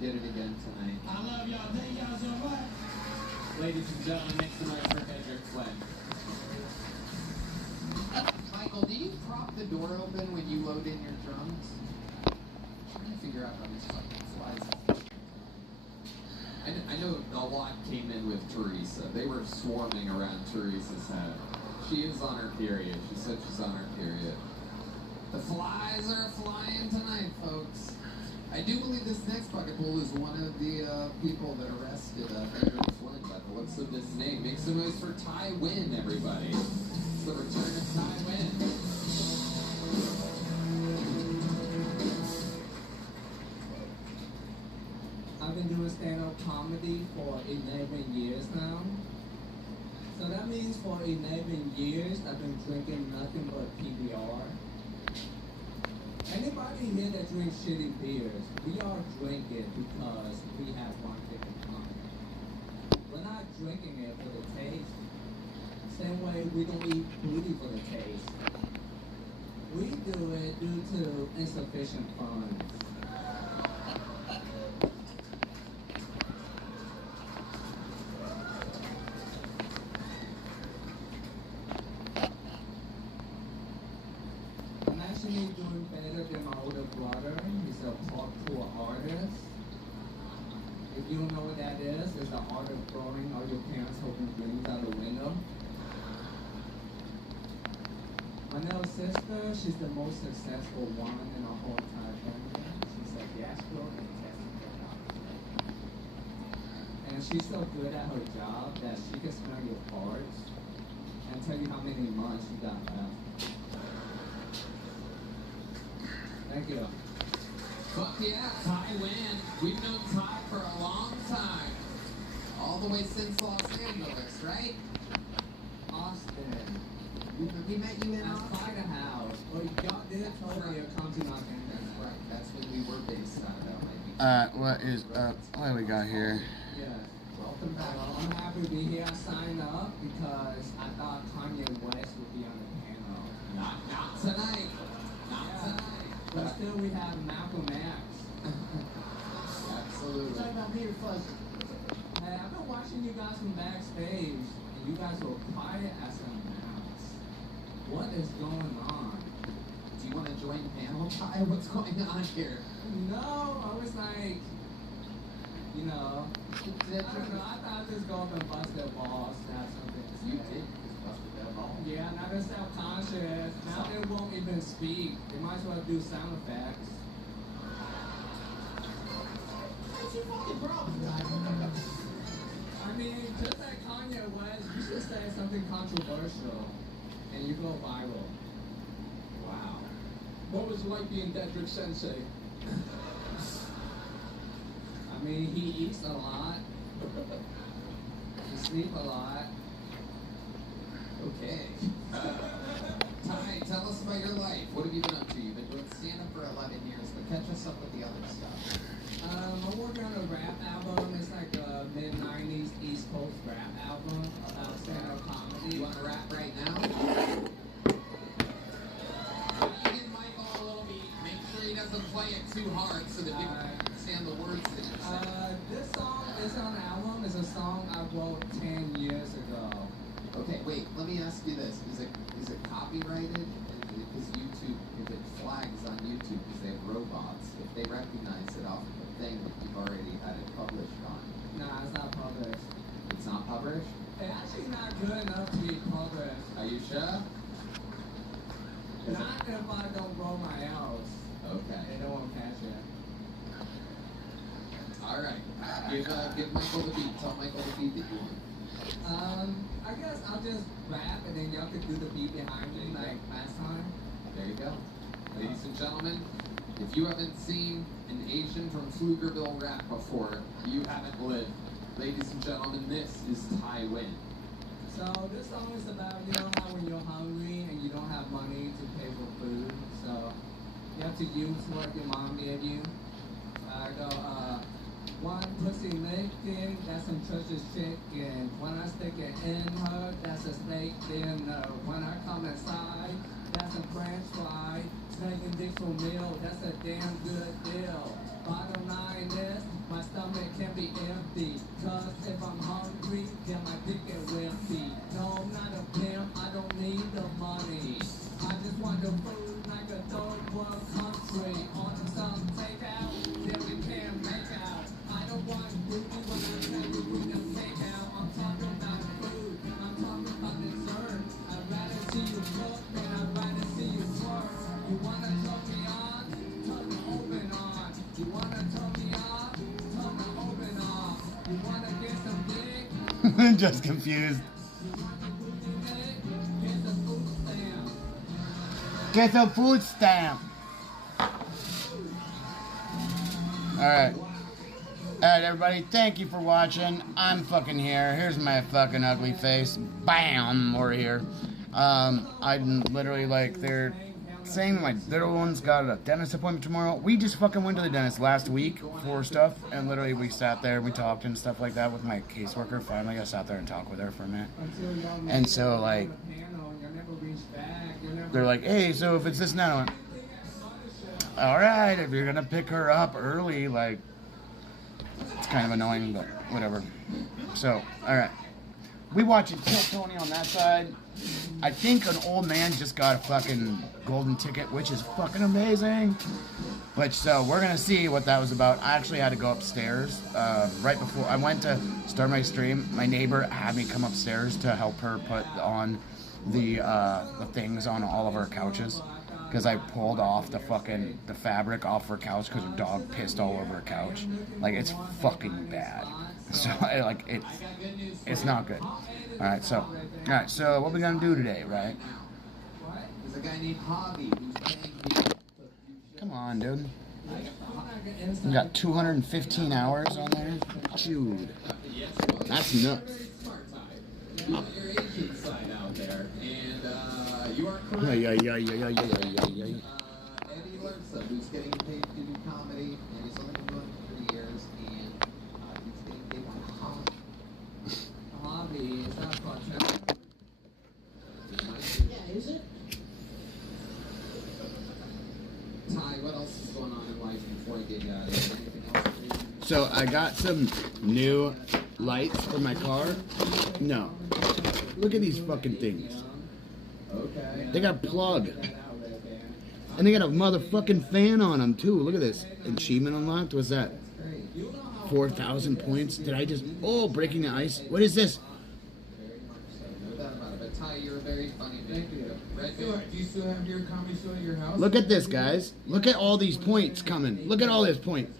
did it again tonight. I love y'all. Thank y'all so much. Ladies and gentlemen, make some noise for Dedrick Flynn. Michael, do you prop the door open when you load in your drums? I'm trying to figure out how this fucking flies. I know a lot came in with Teresa. They were swarming around Teresa's head. She is on her period. She said she's on her period. The flies are flying tonight, folks. I do believe this next bucket pool is one of the people that arrested Dedrick Flynn by the looks of this name. Make some noise for Ty Wynn, everybody. It's the return of Ty Wynn. I've been doing stand-up comedy for 11 years now. So that means for 11 years, I've been drinking nothing but PBR. Anybody here that drinks shitty beers, we are drinking because we have one thing in common. We're not drinking it for the taste. Same way we don't eat booty for the taste. We do it due to insufficient funds. I'm actually doing better than my older brother. He's a parkour artist. If you don't know what that is, it's the art of throwing all your parents' hoping dreams out the window. My little sister, she's the most successful one in our whole entire family. She's a gastrointestinal doctor. And she's so good at her job that she can smell your parts and tell you how many months you got left. Thank you. Fuck yeah, Ty Wynn. We've known Ty for a long time. All the way since Los Angeles, right? Austin. We met you in Austin. Outside the house. Well, y'all did tell me to come to Los Angeles. Right, that's when we were based out of LA. What is up? What do we got here? Yeah. Welcome back. Well, I'm happy to be here. I signed up because I thought Kanye West would be on the panel. Not tonight. Not Yeah. tonight. But still, we have Malcolm X. Absolutely. Talk about Peter Fuzzy. Hey, I've been watching you guys from backstage, and you guys were quiet as a mouse. What is going on? Do you want to join the panel, Ty? What's going on here? No, I was like, you know, I don't know. I thought I'd just go up and bust their balls to have something to say. You did just busted that ball. Yeah, now they're self-conscious. Now they won't even speak. They might as well do sound effects. What's your fucking problem, guy? I mean, just like Kanye West, you should say something controversial, and you go viral. Wow. What was it like being Dedrick Sensei? I mean, he eats a lot. He sleeps a lot. Okay. Ty, tell us about your life. What have you been up to? You've been doing stand-up for 11 years, but catch us up with the other stuff. I'm working on a rap album. It's like a mid-90s East Coast rap album about stand-up comedy. You want to rap right now? You give Michael a little beat. Make sure he doesn't play it too hard so that people can understand the words that you're saying. This song is on the album. It's a song I wrote 10 years ago. Okay, wait. Let me ask you this: is it copyrighted? Because YouTube, if it flags on YouTube because they have robots, if they recognize it off of the thing that you've already had it published on, Nah, it's not published. it's not published. It's actually not good enough to be published. Are you sure? Not if I don't roll my L's. Okay. They don't want to catch it. All right. Give Michael the beat. Tell Michael the beat that you want. I guess I'll just rap and then y'all can do the beat behind me like last time. There you go. Ladies and gentlemen, if you haven't seen an Asian from Pflugerville rap before, you haven't lived. Ladies and gentlemen, this is Ty Wynn. So this song is about, you know how when you're hungry and you don't have money to pay for food, so you have to use what your mom gave you. I go, one pussy licking, that's some church's chicken. When I stick it in her, that's a steak dinner. When I come inside, that's a french fry. Snaking dick for meal, that's a damn good deal. Bottom line is, my Just confused. Get a food stamp. Alright. Alright, everybody. Thank you for watching. I'm fucking here. Here's my fucking ugly face. Bam! We're here. I'm literally like, they're saying that my little one's got a dentist appointment tomorrow. We just fucking went to the dentist last week for stuff, and literally we sat there, we talked and stuff like that with my caseworker. Finally, I sat there and talked with her for a minute. And so, like, they're like, hey, so if it's this now, alright, if you're gonna pick her up early, like, it's kind of annoying, but whatever. So, alright. We watching Kill Tony on that side. I think an old man just got a fucking golden ticket, which is fucking amazing. Which, so we're gonna see what that was about. I actually had to go upstairs right before I went to start my stream. My neighbor had me come upstairs to help her put on the things on all of our couches, because I pulled off the fabric off her couch because her dog pissed all over her couch. Like, it's fucking bad. So like it's not good. All right, so what we gonna do today, right? There's a guy named Hobby who's paying people. Come on, dude. We got 215 hours on there. Dude, that's nuts. You got your Asian side out there, and you are correct. Yeah. Eddie Lersa, who's getting paid to do comedy, and he's only been doing it for 3 years, and he's getting paid by Hobby, is that called Trevor? Yeah, is it? Ty, what else is going on in life before I get out of here? Anything else? So I got some new lights for my car. No, look at these fucking things. Okay. They got a plug. And they got a motherfucking fan on them too. Look at this. Achievement unlocked. What's that? 4,000 points. Did I just... Oh, breaking the ice. What is this? Very much so. No doubt about it. But Ty, you're a very funny man. Red Do you still have your comedy show at your house? Look at this, guys. Look at all these points coming. Look at all this point.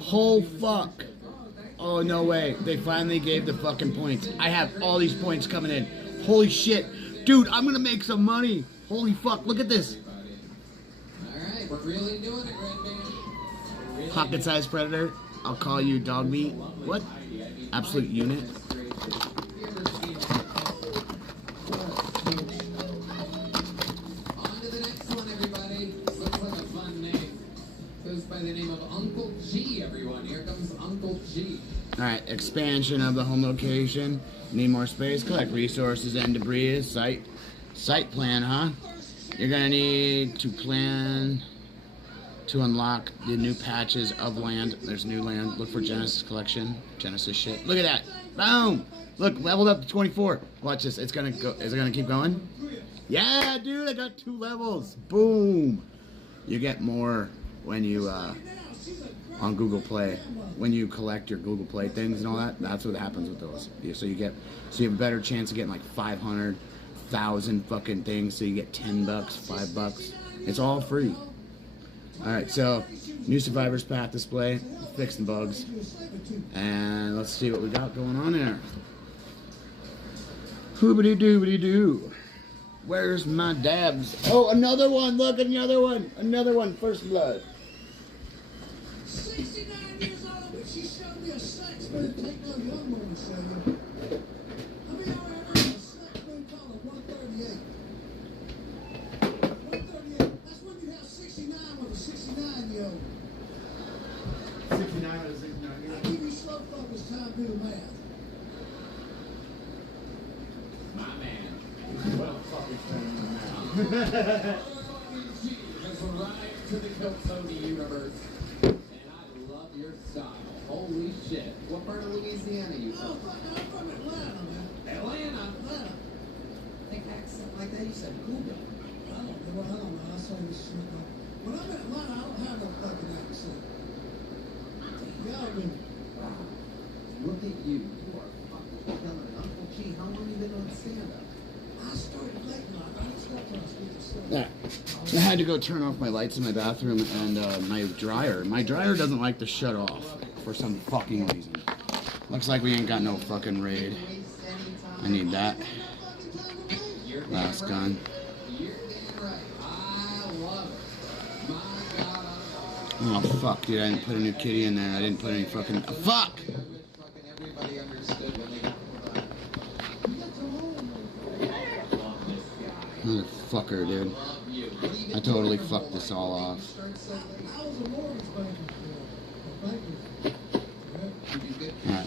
Whole fuck. Oh, no way. They finally gave the fucking points. I have all these points coming in. Holy shit. Dude, I'm gonna make some money. Holy fuck. Look at this. Alright, we're really doing it, Red Band. Pocket-sized predator. I'll call you dog meat. What? Absolute unit. On to the next one, everybody. This looks like a fun name. Goes by the name of Uncle G, everyone. Here comes Uncle G. Alright, expansion of the home location. Need more space. Collect resources and debris. Site plan, huh? You're gonna need to plan to unlock the new patches of land. There's new land. Look for Genesis collection. Genesis shit. Look at that. Boom! Look, leveled up to 24. Watch this. It's gonna go. Is it gonna keep going? Yeah, dude, I got 2 levels. Boom! You get more when you on Google Play. When you collect your Google Play things and all that, that's what happens with those. So you have a better chance of getting like 500,000 fucking things. So you get $10, $5. It's all free. All right, so new Survivor's Path display, fixing bugs, and let's see what we got going on there. Hoobity doobity doo. Where's my dabs? Oh, another one! Look, another one! Another one! First blood. 69 years old, but she showed me a sex move. Take no young woman to show you. How many of y'all ever heard of a sex move called a 138? 138. That's when you have 69 with a 69-year-old. 69 out of 69. I give you slow focus time to do the math. My man. What the fuck is going Has arrived to the Kiltony universe. And I love your style. Holy shit. What part of Louisiana you Oh, from? fuck, I'm from Atlanta, man. Atlanta. Atlanta. Think accent like that, you said Cuba. I don't know. I say this shit. When I'm in Atlanta, I don't have no fucking accent. Y'all do. Wow. Look at you. You are fucking killing it. Uncle G, how long you been on stand-up? I started late in life. I didn't start till I was 57. Yeah. I had to go turn off my lights in my bathroom and my dryer. My dryer doesn't like to shut off for some fucking reason. Looks like we ain't got no fucking raid. I need that. You're damn Last right. gun. You're damn right. I love it. My God, I Oh love fuck, dude! I didn't put a new kitty in there. I didn't put any fucking fuck. it. I wish fucking everybody understood when they got Motherfucker, dude. love you. What do you I been totally doing fucked this all off. Start so late. I was a mortgage banker for a banker. You do good. Yeah.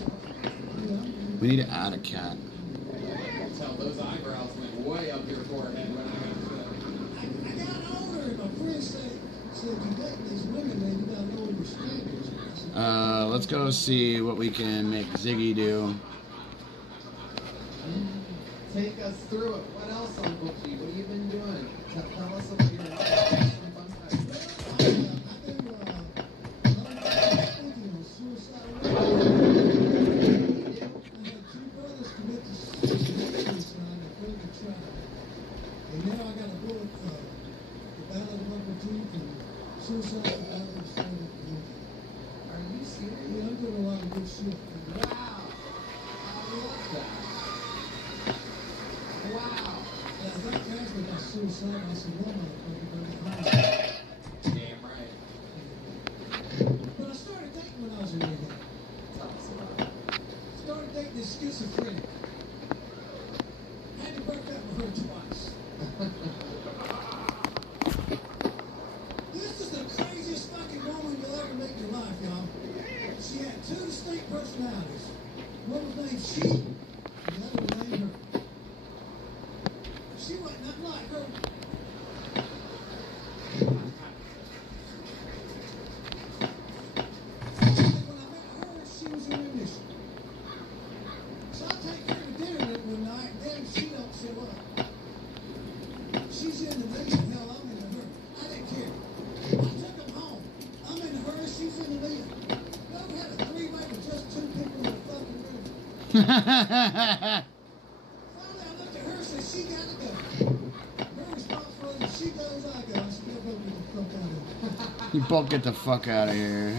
We need to add a cat. Tell those eyebrows went way up your forehead when I got I got older and my friend said you dating these women, man, you gotta know your standards. I said, Let's go see what we can make Ziggy do. Take us through it. What else, Uncle G? What have you been doing? Tell us about your life. I do speaking on suicide. I had two brothers commit to suicide in Fulton trial. And now I got a book, The Battle of Uncle Duke and Suicide, The Battle of Sandy Duke. Are you serious? Yeah, I'm doing a lot of good shit. Wow. I love that. Wow. Yeah, I got Casper got suicide. I said, well, motherfucker, better get high. Damn right. But I started dating when I was in rehab. Tell us about it. Started dating this schizophrenic. Had to break up with her twice. This is the craziest fucking woman you'll ever meet in your life, y'all. She had two distinct personalities. One was named she, and the other was named her. She wasn't nothing like her. When I met her, she was in remission. So I take her to dinner one night, and then she don't show up. She's into me, and hell, I'm into her. I didn't care. I took them home. I'm into her, she's into me. No, we had a three-way with just two people in the fucking room. Finally, I looked at her and said, she gotta go. Her response was, if she goes, I go. I said, go get the fuck out of here. You both get the fuck out of here.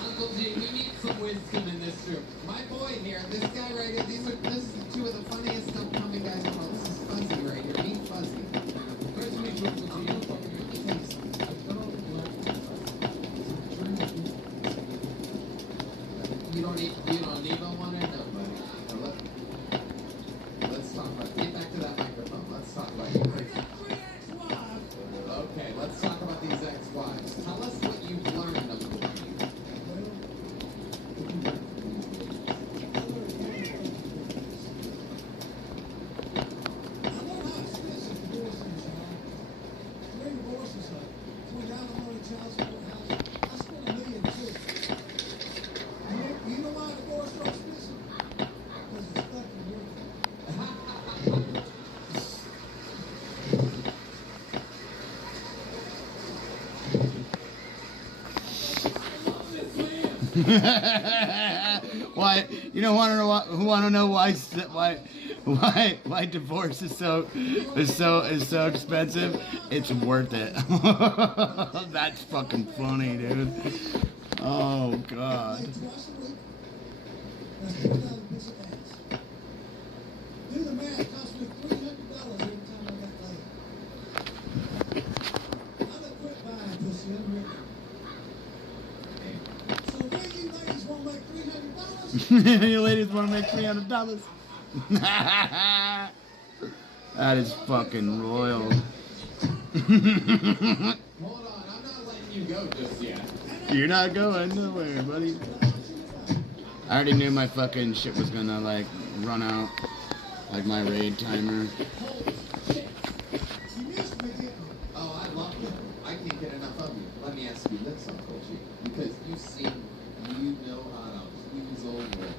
Uncle G, we need some wisdom in this room. My boy here, this guy right here, this is two of the funniest upcoming guys in the world. This is Fuzzy right here. Meet Fuzzy. Nice to meet you, Uncle G. You don't even want to know, buddy. Let's talk about it. Get back to that microphone. Let's talk about your I crazy. got three ex-wives. Okay, let's talk about these ex-wives. Tell us what you've learned of the ladies. I know how expensive divorce is, y'all. 3 divorces, between alimony, child support, house. I spent $1 million too. You know why divorce is so expensive? Because it's fucking worth it. Why? You don't want to know why? Who want to know why divorce is so expensive? It's worth it. That's fucking funny, dude. Oh god. Like twice a week. That's $2,000 piece of ass. Do the math. It cost me $300 every time I got laid. I'm gonna quit buying pussy. I'm ready. So when you ladies want to make $300, You ladies want to make $300? That is fucking royal. Hold on, I'm not letting you go just yet. You're not going nowhere, buddy. I already knew my fucking shit was gonna like run out, like my raid timer. you used to be getting Oh, I love you. I can't get enough of you. Let me ask you this, Uncle G, because you know how to please old women.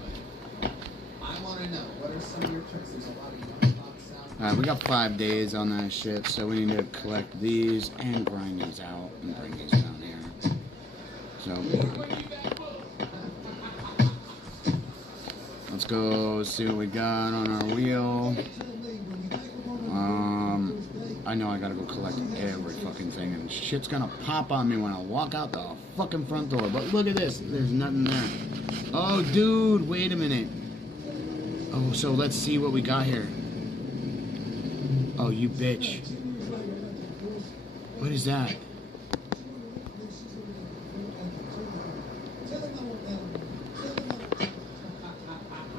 I want to know, what are some of your tricks? There's a lot of sound. Alright, we got 5 days on that shit, so we need to collect these and grind these out and bring these down here. So let's go see what we got on our wheel. tell me when you take a woman on her first date, I know I gotta go collect every fucking thing, and shit's gonna pop on me when I walk out the fucking front door. But look at this, there's nothing there. Oh, dude, wait a minute. Oh, so let's see what we got here. Oh, you bitch. What is that?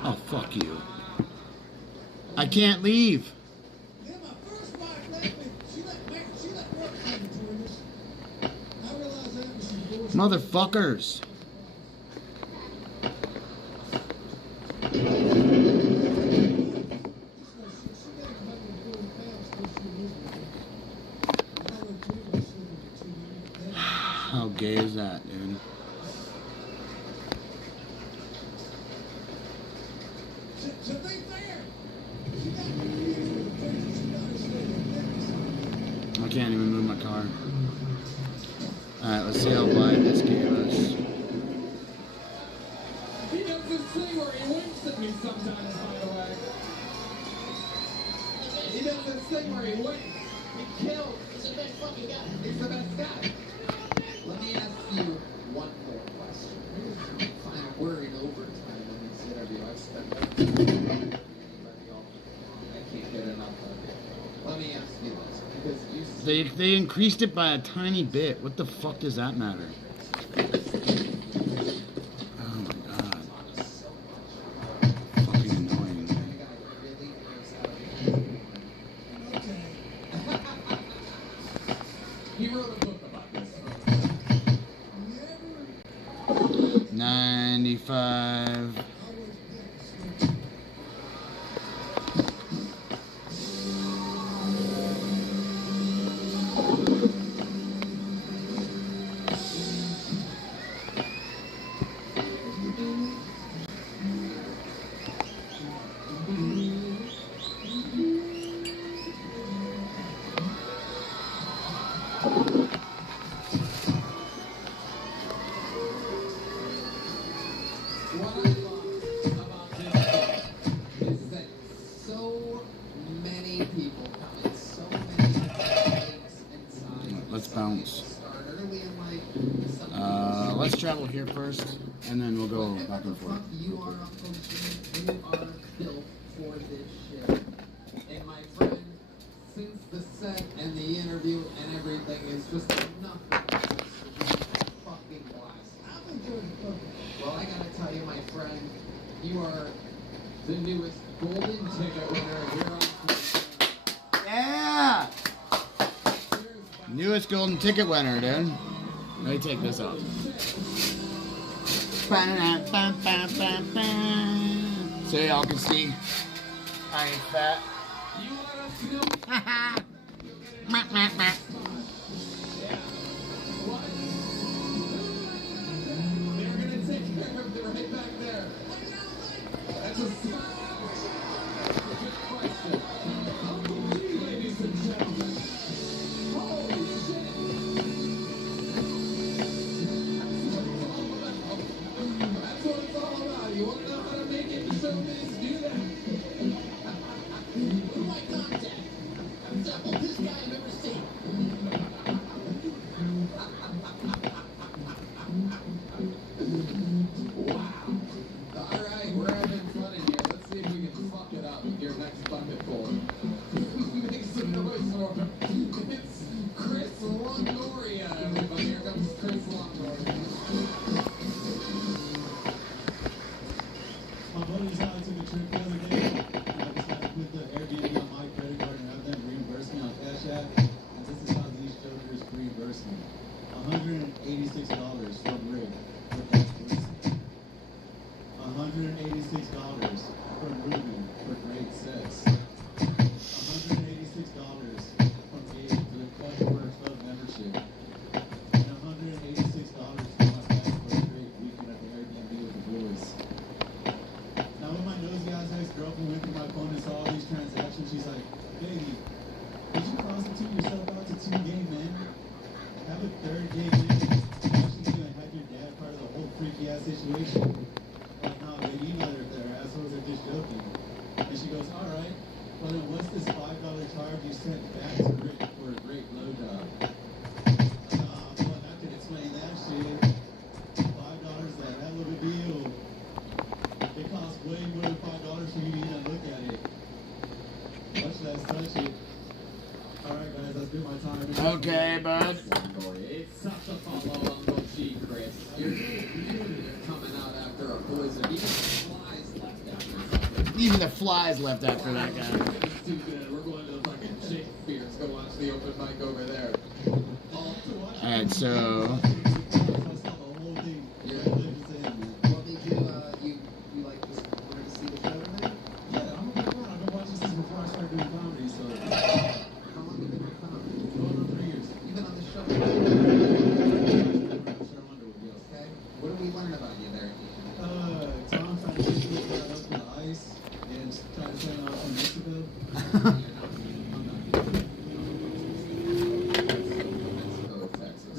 Oh, fuck you. I can't leave. Yeah, my first wife left me. She let work come between us. I realized that when she divorced me. Motherfuckers. How gay is that, dude? To be fair, she got me confused with the picture. She got her straight. I can't even move my car. Alright, let's see how wide this gave us. He does this thing where he winks at me sometimes, by the way. He does this thing where he winks. He kills. He's the best fucking guy. He's the best guy. Let me ask you one more question. Here's the final word in overtime in this interview. I've spent anybody off the I can't get enough of it. Let me ask you this, because you They increased it by a tiny bit. What the fuck does that matter? Oh my god. Fucking annoying. He wrote a book about this. 95. What I love about this book is that so many people come in so many shapes and sizes. Let's Some bounce. people start early in life, some people Let's travel here first, and then we'll go whatever back the and forth. fuck you are, Uncle Jim, you are built for this shit. And my friend, since the set and the interview and everything is just nothing but a fucking blast. I've enjoyed the program. Well, I gotta tell you, my friend, you are the newest golden ticket winner here on Cruise. Yeah! Cheers, bud. Newest golden ticket winner, dude. Let me take this off. So y'all can see I ain't fat. You want us to know? What? They're gonna take care of it right back there. That's a smart. Good question. Uncle G, ladies and gentlemen. Holy shit. That's what it's all about. You wanna know how to make it in showbiz? Do that. Who do I contact? Who's the oldest guy I've ever seen? Wow. All right, we're having fun in here. Let's see if we can fuck it up with your next bucket full. Make some noise for him. It's Chris Longoria, everybody. Here comes Chris Longoria. My buddies and I took a trip the other day, and I decided to put the Airbnb on my credit card and have them reimburse me on Cash App. And this is how these jokers reimburse me. $186 from Rick for gas policing. $186 from Ruby for great sex. $186 from Gabe for the Club for Club membership. And $186 from my dad for a great weekend at the Airbnb with the boys. Now when my nosy ass ex-girlfriend went through my phone and saw all these transactions, she's like, baby, did you prostitute yourself out to 2 gay men? Have a 3rd gay man actually gonna have your dad part of the whole freaky ass situation? Like, nah, baby, you know they're assholes, they're just joking. And she goes, alright, well then what's this $5 charge you sent back to Rick for a great blowjob. Well, I can explain that shit. $5, that hell of a deal. It costs way more than $5 for you to even look at it. Much less touch it. Alright guys, that's been my time. Okay, bud. It's such a follow Uncle G, Chris. You're coming out after a blizzard. Even the flies left after Even the flies left after that that. guy. It's too good. We're going to the fucking Shakespeare's. Go watch the open mic over there. Alright, so What did you like just wanted to see the show tonight? Yeah, I'm a big fan. I've been watching since before I started doing comedy, so How long have you been on comedy? going on 3 years. You've been on the show. Sure, Underwood, yes. Okay. What do we learn about you there? Tom trying to get me up to the ice and trying to train out from Mexico. Mexico, Texas.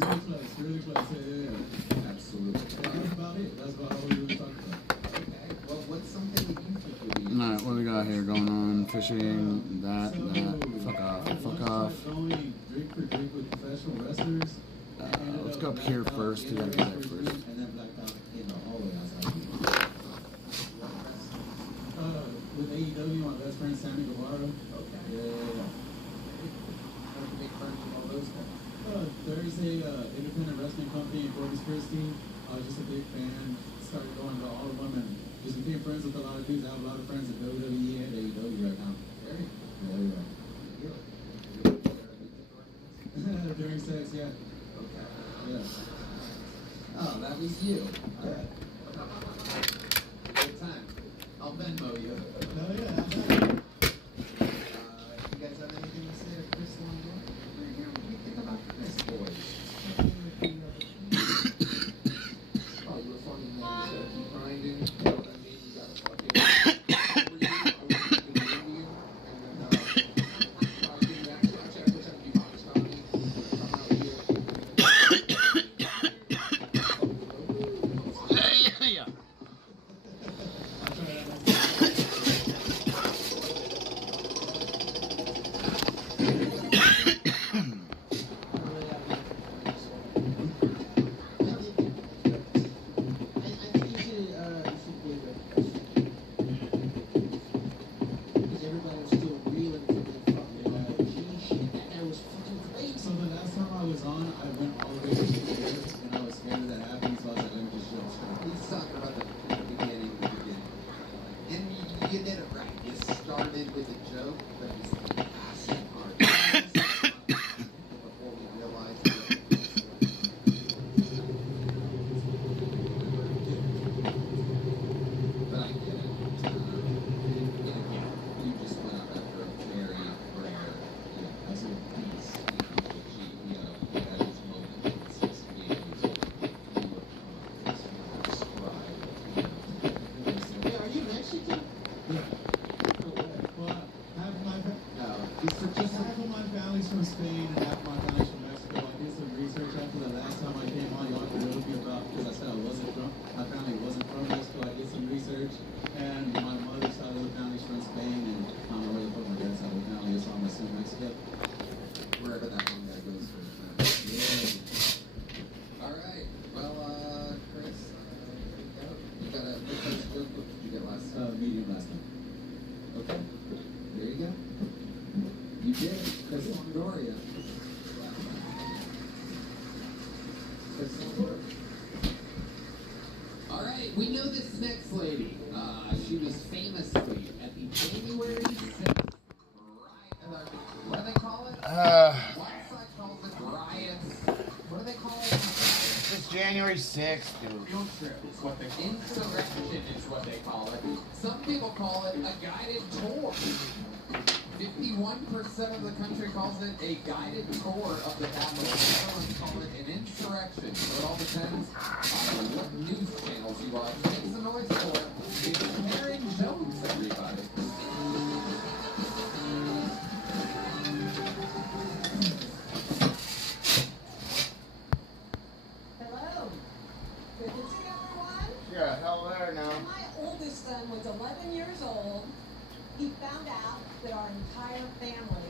Really close, yeah. Absolutely. And that's about it. That's about all we really talked about. Okay. Well, what's something that you think would be alright, what do we got here going on? Fishing, that. Fuck off. Fuck off. Going drink for drink with professional wrestlers. Let's go up here first. We gotta go there first. And then blacked out in the hallway outside. With AEW, my best friend Sammy Guevara. Okay. Yeah. How do you make friends with all those guys? There's a independent wrestling company in Corpus Christi. I was just a big fan. Started going to all of them and just became friends with a lot of dudes. I have a lot of friends at WWE and AEW right now. Very Yeah. good. During sex, yeah. Okay. Yeah. Oh, that was you. Yeah. Good time. I'll Venmo you. Hell yeah. You guys have anything to say to Chris Longo? What do you think about Chris, boys? Oh, you were funny, man. You gotta keep grinding. You know what I mean? You gotta fucking... Yeah. So the last time I was on, I went all the way to the end, and I was scared that happened, so I was like, let me just jump straight. He's talking about the beginning. And you did it right. You started with a joke, but he's passing hard. Before we realized that. But I get it. You just went up after a very rare, as a piece, at his moment, it's just being Are you Mexican? Yeah. Well, half of my family's from Spain and half my family's from Mexico. I did some research after the last time I came on. Y'all grilled me about because I said my family wasn't from Mexico. I did some research, and my mother's side of the family's from Spain, and I don't know where the fuck my dad's side of the family is, so I'm assuming Mexico. Wherever that one guy goes for the Yeah. All right. Well, Chris, you got a what did you get last time? Medium last time. Okay. There you go. You did it. Chris Longoria. Chris Longoria. All right. We know this next lady. She was famously at the January 6th riot. What do they call it? Whiteside calls it riots. What do they call it? It's January 6th, dude. Field trip is what they call it. Insurrection is what they call it. Some people call it a guided tour. 51% of the country calls it a guided tour of the Capitol. Others call it an insurrection. So it all depends on what news channels you are. Make some noise for it. It's Mary Jones, everybody. Hello. Good to see everyone. You're a hell there now. My oldest son was 11 years old. He found out that our entire family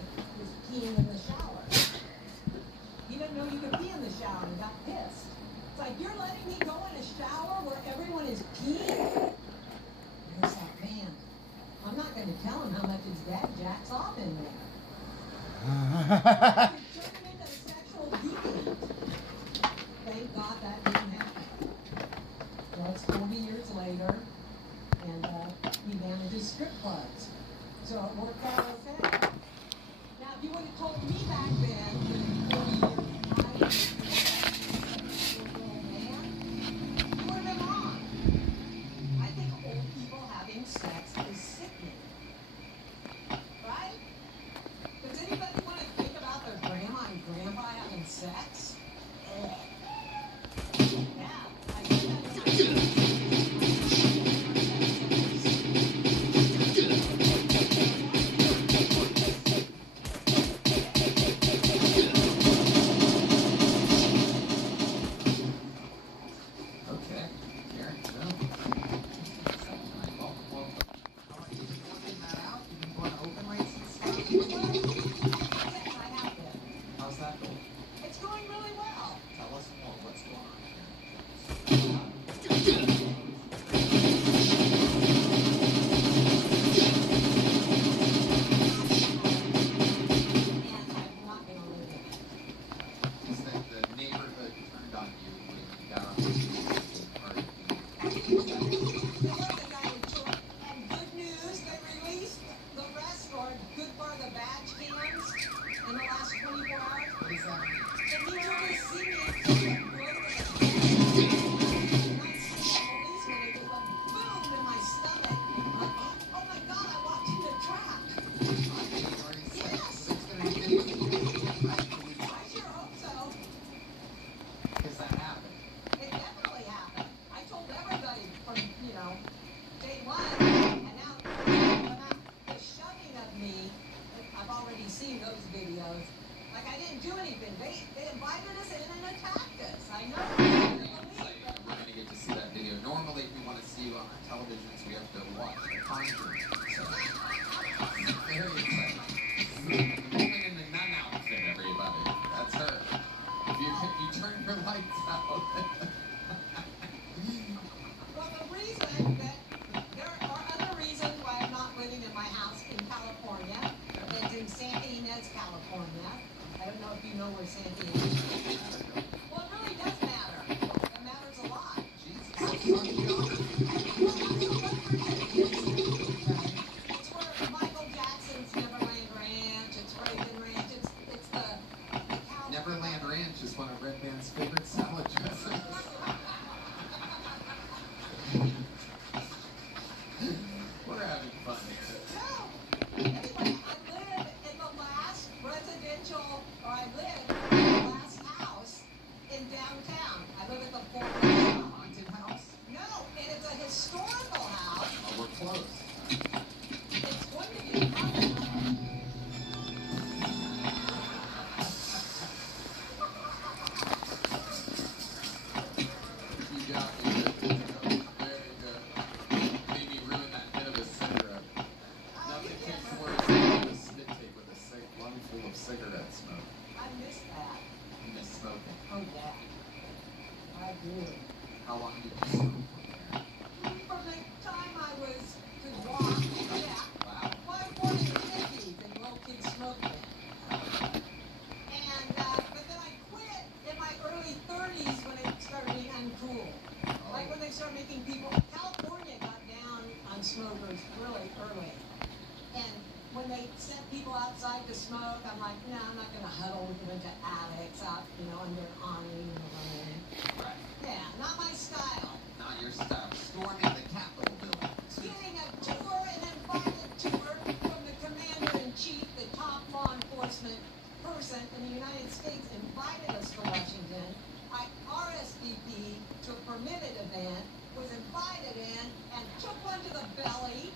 Like you're letting me go in a shower where everyone is peeing? There's that man. I'm not going to tell him how much his dad jacks off in there. Turn him into a sexual deviant. Thank God that didn't happen. Well, it's 40 years later, and he manages strip clubs. So it worked out okay. Now, if you would have told me back then, that 40 years man, you would have been wrong. I think old people having sex is sickening. Right? Does anybody want to think about their grandma and grandpa having sex? Ugh. Yeah, I said that to Okay, here, go. Well, how about you working that out? You can go on open rates and stuff? Yes, I have been. How's that going? It's going really well. Tell us more. What's going on And I'm not going to live in it. here? Is that the neighborhood turned on you when you got on the party? And good news, they released the rest for Good for the Badge cams in the last 24 hours. What does that mean? And you really see me go to the policeman, it just went boom in my stomach. Oh my God, I walked in the trap. I sure hope so. Because that happened. It definitely happened. I told everybody from, day one, and now the shoving of me, I've already seen those videos. Like I didn't do anything. They invited us in and attacked us. I know. Very exciting that we're going to get to see that video. Normally, if we want to see you on our televisions, we have to watch the Conjuring. So, very exciting. Woman in the nun outfit, everybody. That's her. If you turn your lights out. Well, the reason that there are other reasons why I'm not living in my house in California. It's in Santa Ynez, California. I don't know if you know where Santa Ynez is. Well, it really does matter. It matters a lot. It's where Michael Jackson's Neverland Ranch. It's Reagan Ranch. It's the California. Neverland Ranch is one of Red Band's favorite salad dressings. We're having fun here. No. Anyway, I live in the last residential, or I live in the last house in downtown. I live at the Fort Worth. Haunted house? No, it is a historical house. Oh, we're close. It's going to be haunted. You got me. Very good. Made me ruin that bit of a cigarette. Nothing takes worse than a spit take with a lung full of cigarette smoke. I missed that. You miss smoking. Oh, yeah. I do. How long did you smoke from there? From the time I was to walk, yeah. Wow. Well, I was born in the 50s and little kids smoked then. And, but then I quit in my early 30s when it started being uncool. Like when they started making people, California got down on smokers really early. And when they sent people outside to smoke, I'm like, no, I'm not going to huddle with a bunch of addicts out, under an awning in the rain. Right. Yeah, not my style. Not your style. Storming the Capitol building. Getting a tour, an invited tour from the commander-in-chief, the top law enforcement person in the United States, invited us to Washington. I RSVP'd to a permitted event, was invited in, and took one to the belly.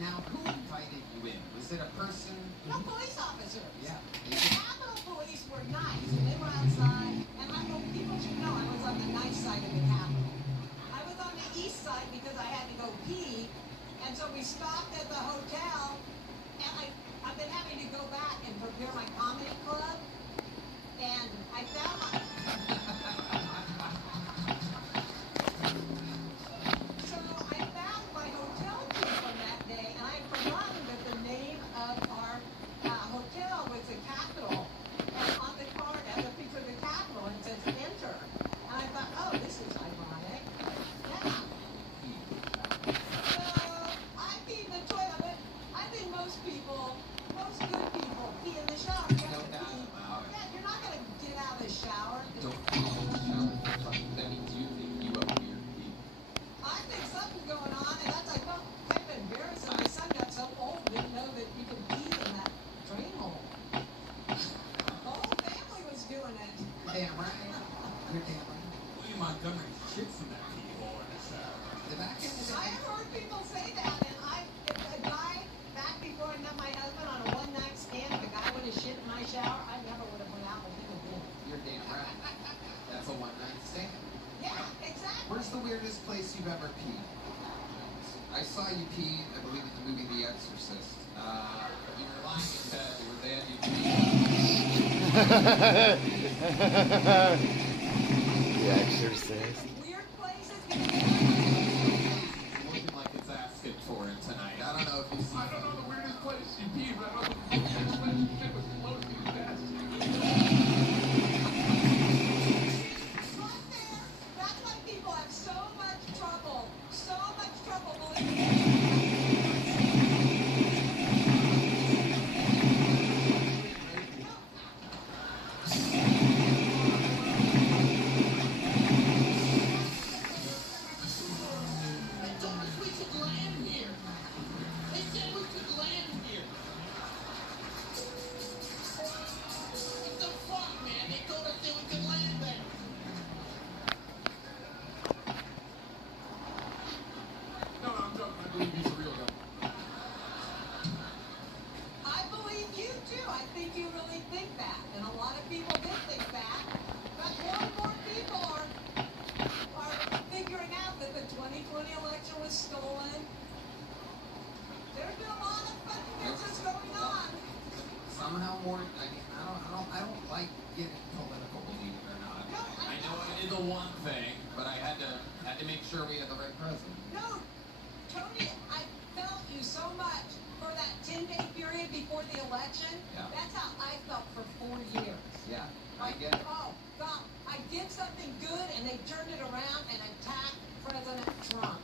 Now, who invited you in? Was it a person? No police officers. Yeah. The Capitol Police were nice, and they were outside, and people should know I was on the nice side of the Capitol. I was on the east side because I had to go pee, and so we stopped at the hotel, and I've been having to go back and prepare my comedy club, and I found my... You're damn right. William Montgomery shits in that pee-hole in the shower. The back end is I have heard people say that, and if a guy, back before I met my husband on a one-night stand, if a guy went to shit in my shower, I never would have went out with him again. You're damn right. That's a one-night stand. Yeah, exactly. Where's the weirdest place you've ever peed? I saw you pee, I believe, in the movie The Exorcist. You were lying in bed, you were there, you peed. The Exorcist. Weird places. Looking like it's asking for it tonight. I don't know if you've seen I don't know the weirdest place you peed, but I know the weirdest relationship with Pelosi is best. Right there. That's why people have so much trouble believing. They told us we could land here. They said we could land here. What the fuck, man? They told us that we could land there. No, I'm joking. I believe he's a real guy. I believe you too. I think you really think that, and a lot of people did think that. But more and more people are figuring out that the 2020 election was stolen. There's been a lot of funny business going on. Somehow more, I mean, I don't like getting political, believe it or not. No, I know it is a one thing, but I had to make sure we had the right president. No, Tony, I felt you so much for that 10-day period before the election. Yeah. That's how I felt for 4 years. Yeah, I get it. Oh, God, I did something good and they turned it around and attacked President Trump.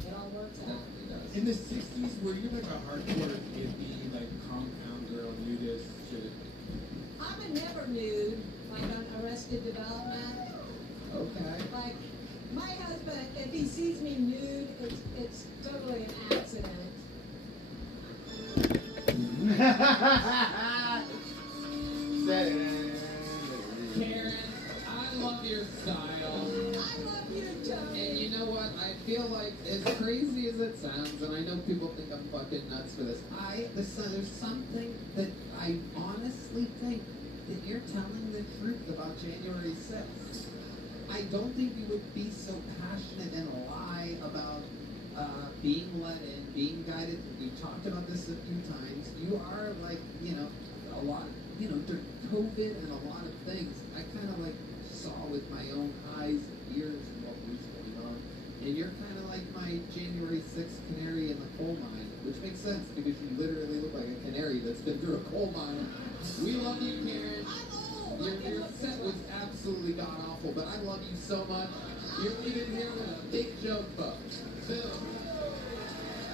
It all works out. Definitely does. In the 60s, were you like a hardcore hippie, like compound girl, nudist shit? I'm a never nude, like on Arrested Development. Okay. Like, my husband, if he sees me nude, it's totally an accident. Karen, I love your style. I love you, Tony. And you know what? I feel like, as crazy as it sounds, and I know people think I'm fucking nuts for this, there's something that I honestly think that you're telling the truth about January 6th. I don't think you would be so passionate and lie about being led in, being guided. We've talked about this a few times. You are like, a lot, during COVID and a lot of things, I kind of like saw with my own eyes and ears what was going on. And you're kind of like my January 6th canary in the coal mine, which makes sense because you literally look like a canary that's been through a coal mine. We love you, Karen. Your set was absolutely god-awful, but I love you so much. You're leaving here with a big joke book.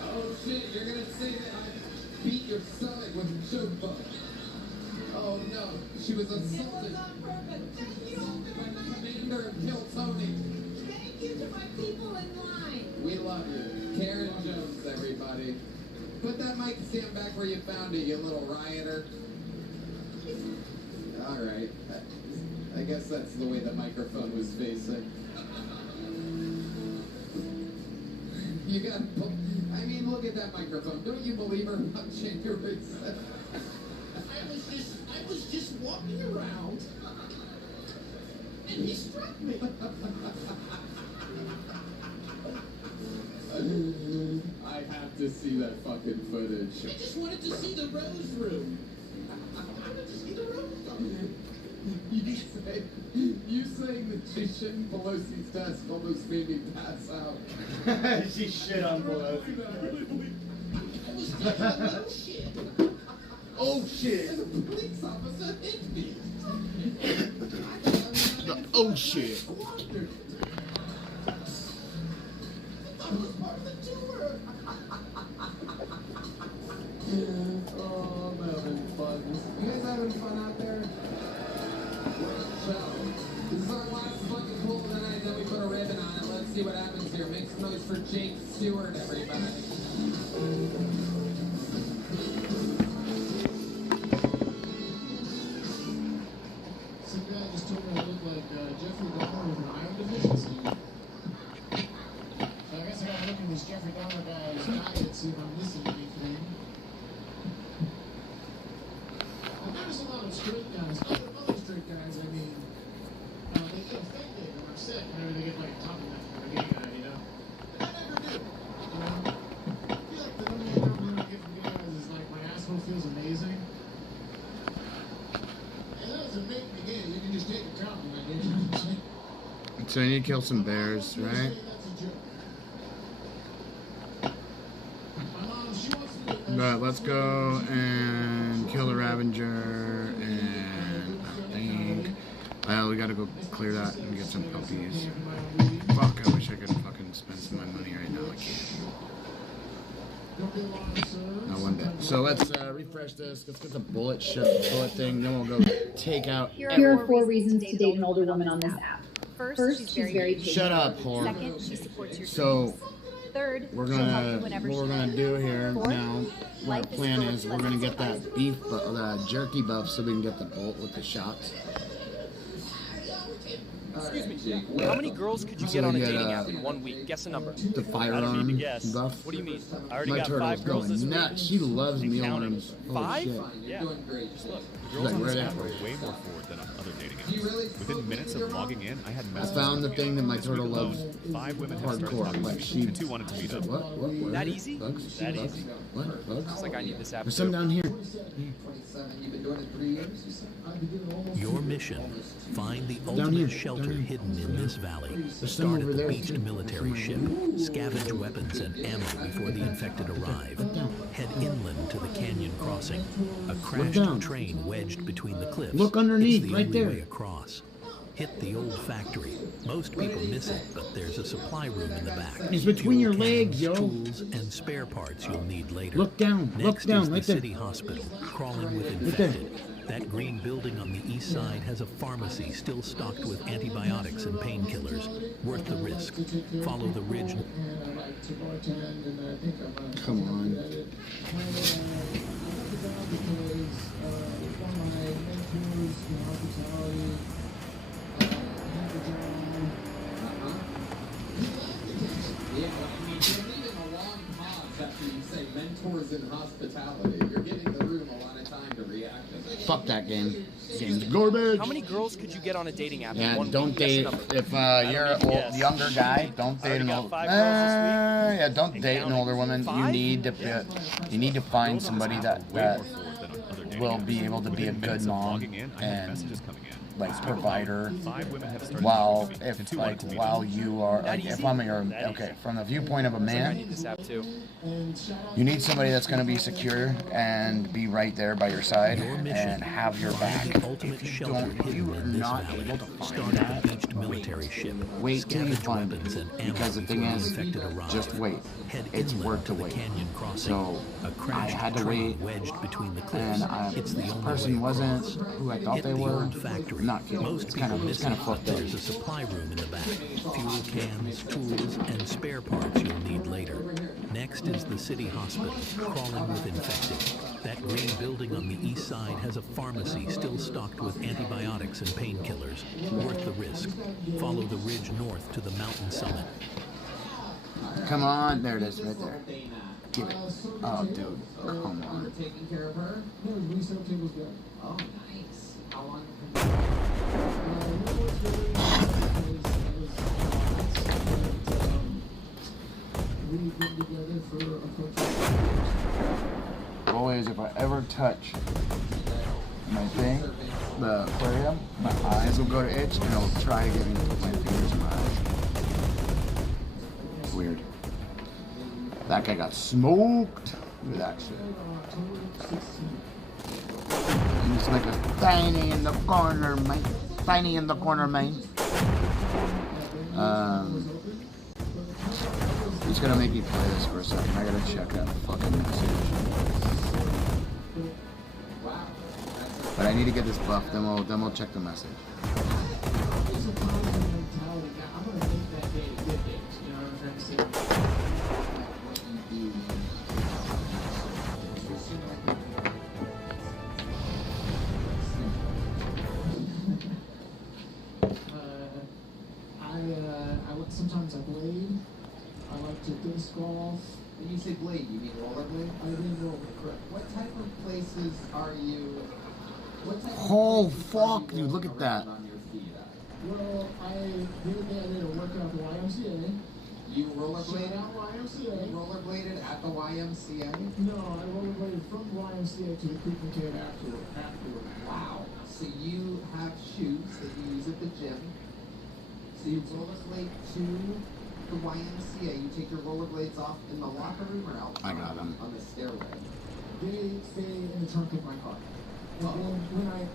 Oh shit, you're gonna say that I beat your stomach with a joke book. Oh no, she was It was assaulted on purpose. Thank you. by the commander of Kill Tony. Thank you to my people in line. We love you. Karen Jones, everybody. Put that mic stand back where you found it, you little rioter. Alright. I guess that's the way the microphone was facing. You gotta put, I mean, look at that microphone. Don't you believe her about January 7th? I was just walking around, and he struck me. I have to see that fucking footage. I just wanted to see the rose room. I wanted to see the rose room. You saying that she shit in Pelosi's desk almost made me pass out. She shit on Pelosi. I was taking a little shit. Oh shit. And the police officer hit me. Oh shit. Squandered. I thought it was part of the tour. Oh, I'm having fun. You guys having fun out there? Great show. This is our last fucking pool tonight, then we put a ribbon on it. Let's see what happens here. Make some noise for Jake Stewart, everybody. just told me I look like Jeffrey Dahmer with an iron deficiency. So I guess I gotta look at this Jeffrey Dahmer guy's diet, see if I'm missing anything. I've noticed a lot of straight guys, other straight guys, I mean, they get offended or upset whenever they get like a compliment from a gay guy, you know? But I never do. You know? I feel like the only compliment I get from gay guys is like my asshole feels amazing. And that doesn't make me gay. You can just take a compliment. You know what I'm saying? So you need to kill some bears, right? That's a joke. My mom, she wants to do it. But let's go and kill the Ravager, and I think we gotta go clear that and get some puppies. Fuck, I wish I could fucking spend some of my money right now. I can't. Not one bit. So let's refresh this. Let's get the bullet thing. Then we'll go take out. Here are 4 reasons to date an older woman on this app. First, she's very patient. Shut up, whore. Second, she supports your So dreams. Third, we're she'll help gonna you whenever what we're she gonna can. do here Fourth, now. What our life is plan full of is we're gonna get pleasant that beef, the jerky buff, so we can get the bolt with the shots. Excuse me. How many girls could you get on a dating app in 1 week? Guess a number. The I don't need to firearm guess. buff. What do you mean? I already My got turtle's 5 girls going this nuts. week. She loves And counting. mealworms. Holy 5? shit. You're Yeah. doing great. Just look. The She's girls like, on where this they app at? are Way more forward than on other dating Do you apps. really Within minutes of logging in, I had I messages. found the thing that my This week turtle alone, loves 5 women have started hardcore. talking Like to she. me, and 2 wanted to meet up. What? What? That easy? Bugs? That Bugs? easy. What? Bugs? Looks like I need this app There's too. some down here. 27. You've been doing it 3 years, you said? Your mission, find the Down ultimate here, shelter down here. hidden in this valley. some Start over at the there, beached too. military ship. Scavenge weapons and ammo before the infected arrive. Head inland to the canyon crossing. A crashed down. train wedged between the cliffs. Look underneath, It's the right only there. way across. Hit the old factory. Most people miss it, but there's a supply room in the back. It's between Fuel your legs, cans, yo. Tools and spare parts you'll need later. Look down, look Next down, is the right there. city hospital, crawling with Right there. infected. That green building on the east side has a pharmacy still stocked with antibiotics and painkillers. Worth the risk. Follow the ridge. And I like to bartend, and I think I'm Come on. at it. And I got the job because one of my mentors in hospitality had the job. Yeah, but I mean, you're leaving a long pause after you say mentors in hospitality. You're giving the room a lot of time to react to that. Fuck that game. Game's garbage. How many girls could you get on a dating app in Yeah, 1 don't week? Guess a date number. if you're need to an guess. younger guy. Don't date already an got old. 5 girls this week. Yeah, don't And date an counting. older woman. You 5? need to find somebody that Way more forward than on other dating will apps. be able to be a Within good minutes of mom logging in, I had and messages coming in. like This week alone, provider 5 women have started while talking to me, and if 2 wanted to meet up. you are That like if easy? I'm your That okay easy. from the viewpoint of a Looks like I man. need this app too. You need somebody that's going to be secure and be right there by your side Your mission, and have your back. find the ultimate If you shelter don't, if hidden you are in this not valley. able to find Start at that, the beached military ship. wait till you Scavenge find weapons it. and ammo Because the thing before is, infected arrive. just wait. Head It's inland worth to to the wait. canyon crossing. So A I crashed had to train wait, wedged between the cliffs. and It's the this only person way wasn't across. who I thought Hit they the were. old factory. I'm not kidding. Most It's kind people of miss it, fucked but up. there's a supply room in the back. Fuel cans, tools, and spare parts you'll need later. Next is the city hospital, crawling with infected. That green building on the east side has a pharmacy still stocked with antibiotics and painkillers. Worth the risk. Follow the ridge north to the mountain summit. Come on, there it is, right there. Give it. Oh, dude, come on. You're taking care of her? No, reset table's good. Oh, nice. How long? We've been together for approximately Always, if I ever touch my thing, the aquarium, my eyes will go to itch and it'll try to get me to put my fingers in my eyes. It's weird. That guy got smoked. Look at that shit. And it's like a tiny in the corner, mate. Tiny in the corner, mate. He's gonna make me play this for a second. I gotta check that fucking message. But I need to get this buff, then we'll check the message. It's a positive mentality. Now, I'm going to make that day a good day. You know what I'm trying to say? say blade, you mean rollerblade? I didn't roll it, correct. What type of places are you? What type Oh, of places fuck, are you dude, look at that. around on your feet at? Well, the other day I did a workout at the YMCA. You rollerbladed? Shout out YMCA. You rollerbladed at the YMCA? No, I rollerbladed from the YMCA to the Creek and Cave afterward. Wow. So you have shoes that you use at the gym. So you rollerblade to the YMCA. You take your rollerblades off in the locker room or out I got them. on the stairway. They stay in the trunk of my car. And then when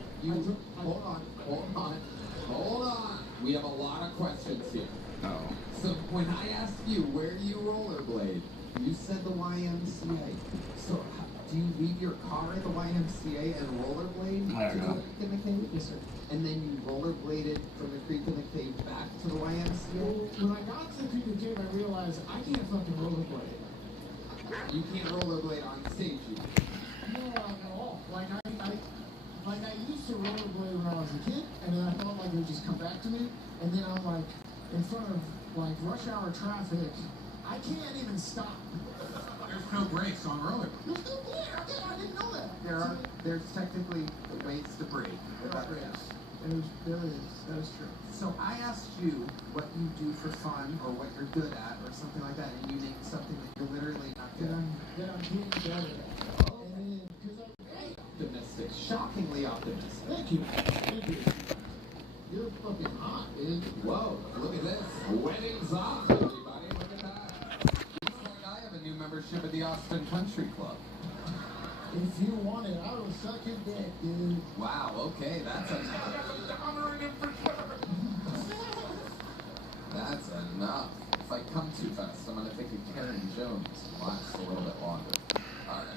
Hold on. We have a lot of questions here. Oh. So when I asked you, where do you rollerblade? You said the YMCA. So do you leave your car at the YMCA and rollerblade I don't to know. the Creek in the Cave? Yes, sir. And then you rollerbladed from the Creek in the Cave back to the YMCA? Well, when I got to the Creek and Cave, I realized I can't fucking rollerblade. You can't rollerblade on stage. No, not at all. Like I used to rollerblade when I was a kid, and then I felt like it would just come back to me. And then I'm like, in front of like rush hour traffic, I can't even stop. There's no brakes on roller. There's no brake. I didn't know that. There's technically ways to brake. There is. That is true. So I asked you what you do for fun or what you're good at or something like that, and you named something that you're literally not good at. That I'm getting better at. And then, because Optimistic, shockingly optimistic. Thank you. You're fucking hot, dude. Whoa, look at this. Weddings off, everybody. Look at that. Looks like I have a new membership at the Austin Country Club. If you want it, I will suck your dick, dude. Wow, okay, that's enough. That's enough. If I come too fast, I'm gonna think of Karen Jones. Last a little bit longer. Alright.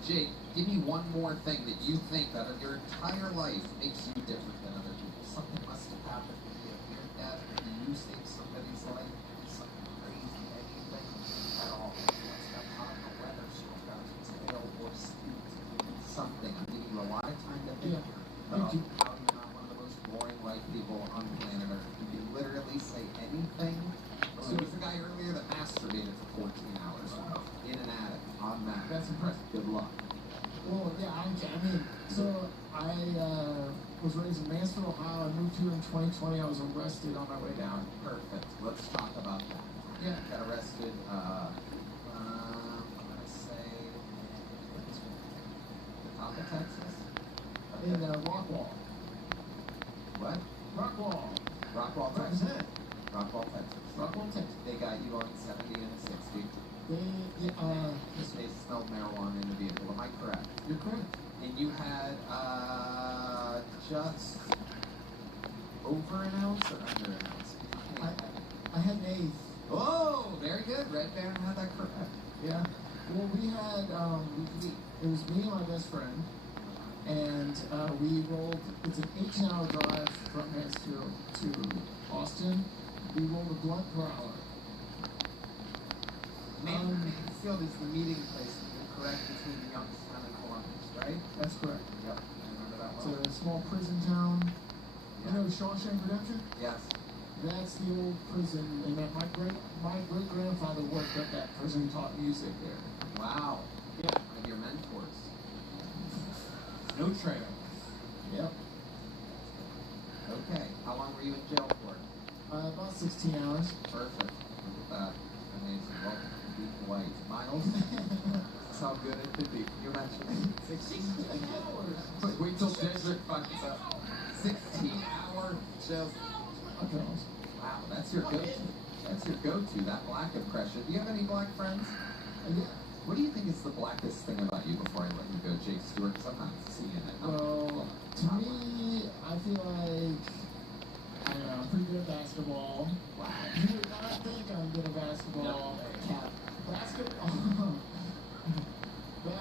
Jake, give me one more thing that you think that in your entire life makes you different than other people. Something must have happened to be a near death. You saved somebody's life. Something crazy, anything at all. What's got caught in the weather, struck out his tail, or spooked. Something. I'm giving you a lot of time to think here. Thank you. How you're not one of the most boring white people on planet Earth. You can literally say anything. So there was a guy earlier that masturbated for 14 hours in an attic on that. That's impressive. Good luck. Well, yeah, I mean, so I was raised in Mansfield, Ohio. I moved here in 2020. I was arrested on my way down. Perfect. Let's talk about that. Yeah. Got arrested, I'm gonna say, the top of Texas? In Rockwall. What? Rockwall. Rockwall, Texas. Rockwall, Texas. Rockwall, Texas. They got you on 70 and 60. They smelled marijuana in the vehicle. Am I correct? You're correct. And you had just over an ounce or under an ounce? I had an eighth. Oh, very good. Red Baron had that correct. Yeah. Well, we had it was me and my best friend, and we rolled. It's an 18-hour drive from Mansfield to Austin. We rolled a blunt per hour. Mansfield is the meeting place, if you're correct, between Youngstown and Columbus, right? That's correct. Yep, I remember that one. It's a small prison town. You know Shawshank Redemption? Yes. That's the old prison, and that my great grandfather worked at that prison, taught music there. Wow. Yeah. One of your mentors. No trail. Yep. Okay. How long were you in jail for? About 16 hours. Perfect. Look at that. Amazing. Welcome to Deep White. Miles? That's how good it could be. Can you imagine? 16 hours. Wait till District fucks up. 16-hour jail. Okay. Wow, that's your go-to. That's your go-to, that black impression. Do you have any black friends? Yeah. What do you think is the blackest thing about you before I let you go, Jake Stewart? Because I'm not seeing it. Well, to me, I feel like I don't know, I'm pretty good at basketball. Wow. You would not think I'm good at basketball. Basketball. But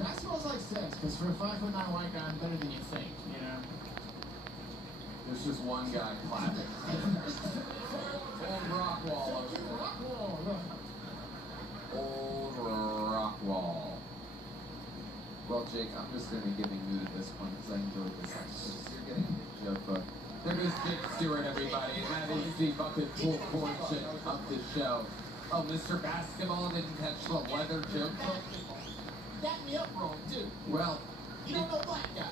basketball's like sex, because for a 5'9" white guy, I'm better than you think, you know? There's just one guy clapping. Old Rockwall over there. Rockwall, yeah. Old Rockwall. Well, Jake, I'm just going to be giving you at this point because I enjoyed this episode. So you're getting a good joke, but there goes Jake Stewart, everybody. And that is the bucket full portion of the show. Oh, Mr. Basketball didn't catch the leather joke. Back me up wrong, too. Well, You don't know black guys.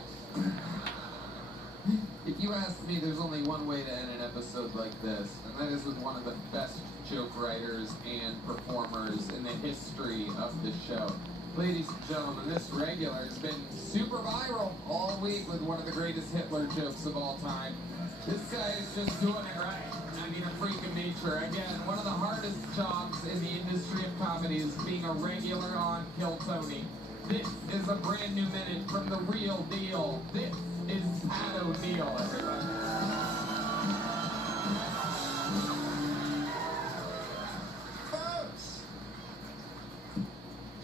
if you ask me, there's only one way to end an episode like this, and that is with one of the best joke writers and performers in the history of the show. Ladies and gentlemen, this regular has been super viral all week with one of the greatest Hitler jokes of all time. This guy is just doing it right. I mean, a freak of nature. Again, one of the hardest jobs in the industry of comedy is being a regular on Kill Tony. This is a brand new minute from the real deal. This is Pat O'Neill, everybody. Folks,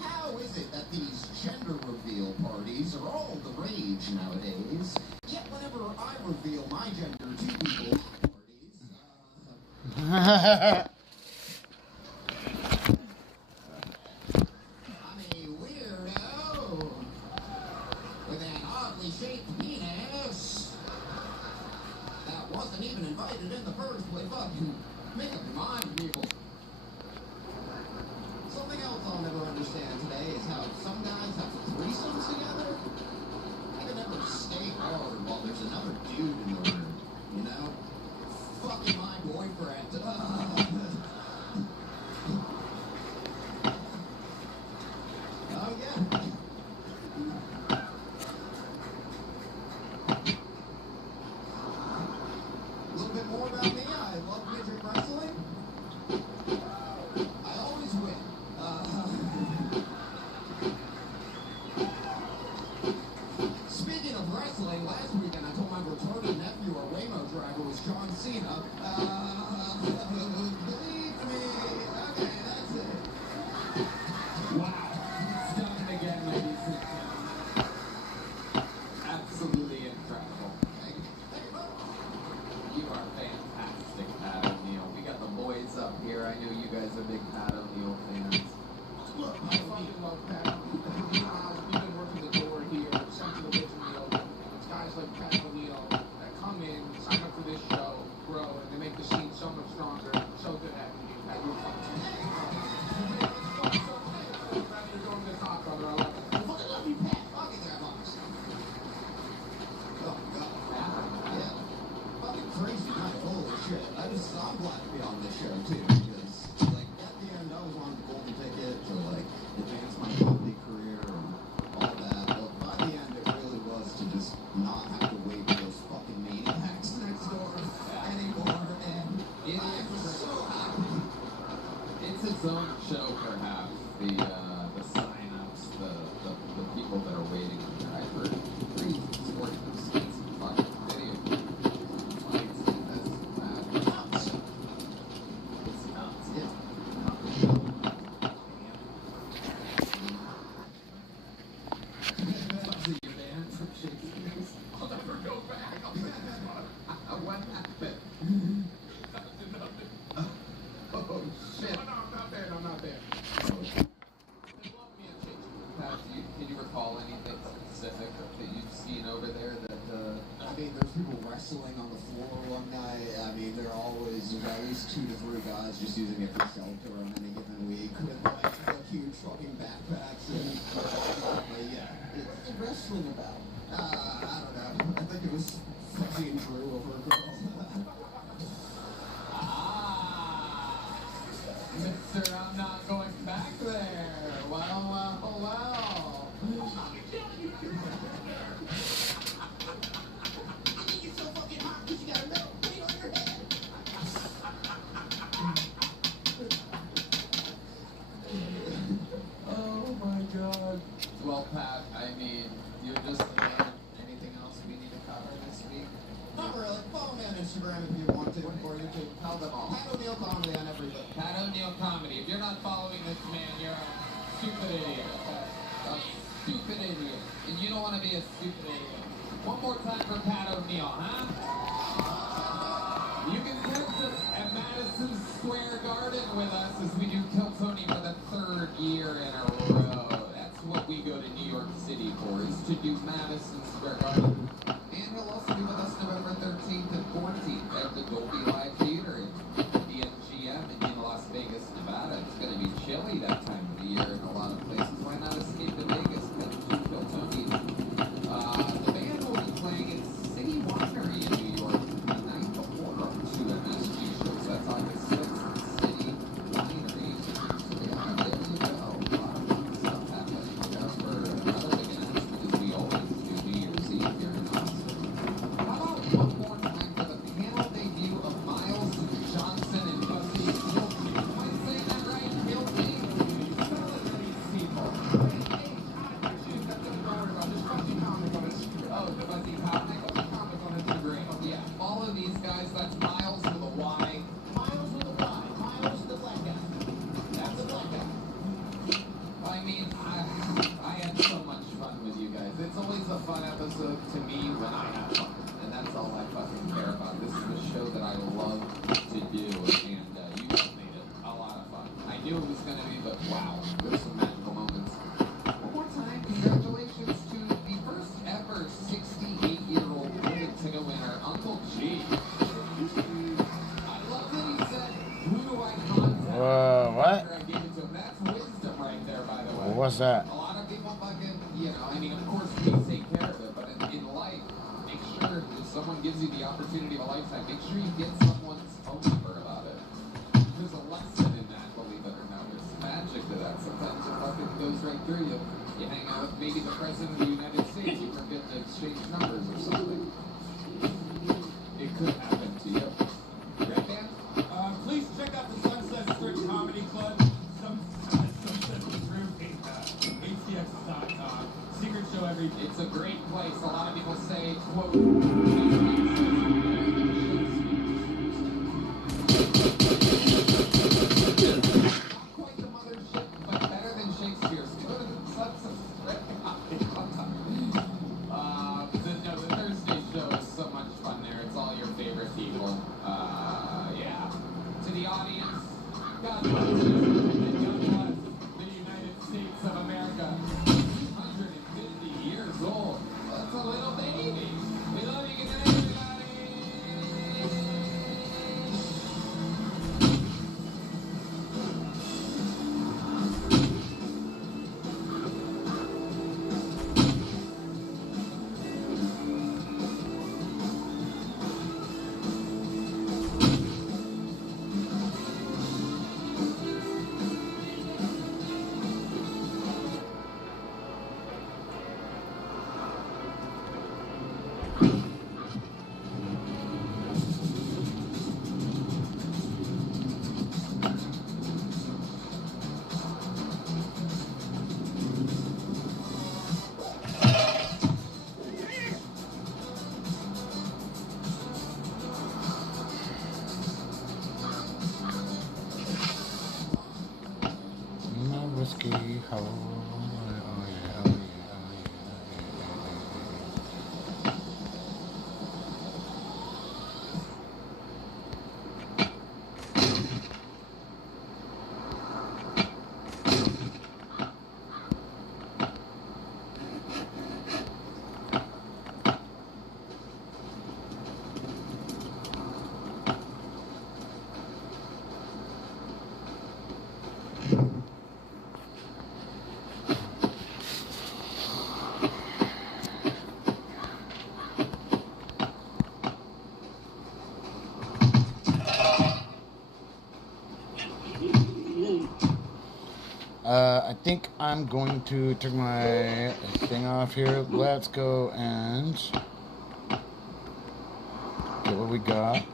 how is it that these gender reveal parties are all the rage nowadays? Yet whenever I reveal my gender to people at parties, I'm a weirdo with an oddly shaped penis that wasn't even invited in the first place. Fucking make up your mind, people. Something else I'll never understand today is how some guys have threesomes together. They can never stay hard while there's another dude in the room, you know? Fucking my boyfriend. Oh, yeah. A little bit more about me. I love midget wrestling. I always win. Speaking of wrestling, last weekend I told my retarded nephew our Waymo driver was John Cena. Believe me. Okay, that's it. Wow. It's done again, ladies and gentlemen. Absolutely incredible. You are fantastic, Pat O'Neill. We got the boys up here. I know you guys are big Pat O'Neill fans. Look, I fucking love Pat. We've been working the door here since it originally opened. It's guys like Pat O'Neill that come in, sign up for this show, grow, and they make the scene so much stronger. So good at me. Pat, you're fucking you're going to the top, brother. I love it. I fucking love you, Pat. Fucking that box. Oh, God. Yeah. Fucking crazy night. Holy shit. I'm glad to be on this show, too, because, like, at the end, I was on the golden ticket to, like, advance my comedy career and all that, but by the end, it really was to just not have to wait for those fucking maniacs next door anymore, and I am so happy. It's its own show, perhaps. The sign-ups, the people that are waiting on there. I've heard crazy stories of some fucking video. It's nuts. It's nuts. Yeah. Your band from Shakespeare's. I'll never go back. I'll never What happened? Oh, shit. No, I'm not there. I'm not there. Pat, can you recall anything specific that you've seen over there that, I mean, there's people wrestling on the floor one night. I mean, there are always at least 2 to 3 guys just using it for shelter on any given week with like huge fucking backpacks and yeah. What's the wrestling about? I don't know. I think it was fucking Drew over a girl. Mister, I'm not going back there. Well. You're so fucking hot because you got a metal plate on your head. Oh my God. Well, Pat, I mean, you're just anything else we need to cover this week? Not really. Follow me on Instagram if you want to, or YouTube. Tell them all. Pat O'Neill Comedy on everything. Pat O'Neill Comedy. If you're not following this man, you're a stupid idiot. A stupid idiot. And you don't want to be a stupid idiot. One more time for Pat O'Neill, huh? You can catch us at Madison Square Garden with us as we do Kill Tony for the 3rd year in a row. That's what we go to New York City for, is to do Madison Square Garden. And he'll also be with us November 13th and 14th at the Dolby Live Theater in the MGM in Las Vegas, Nevada. What's that? A lot of people fucking, you know, I mean, of course, please take care of it, but in life, make sure if someone gives you the opportunity of a lifetime, make sure you get someone's phone number about it. There's a lesson in that, believe it or not. There's magic to that. Sometimes it fucking goes right through you. You hang out with maybe the President of the United States, you forget to exchange numbers or something. It could happen to you. Right, Dan? Please check out the Sunset Strip Comedy Club. Sunset Strip, ATX.com. Secret show every day. It's a great place. A lot of people say, quote, quite the mothership, but better than Shakespeare's. Go to the Sunset Strip Comedy Club. The Thursday show is so much fun there. It's all your favorite people. Yeah. To the audience, God bless you, and God bless the United States of America. 150 years old. That's a little baby. We love you. Good night, everybody. Whiskey, oh, oh, yeah, oh, I think I'm going to turn my thing off here. Let's go and get what we got.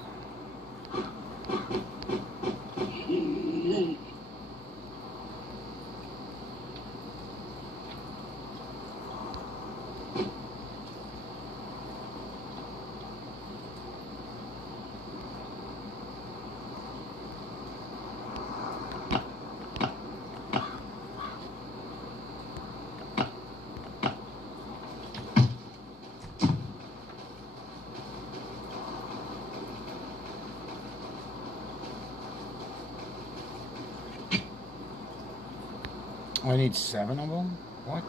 I need 7 of them? What?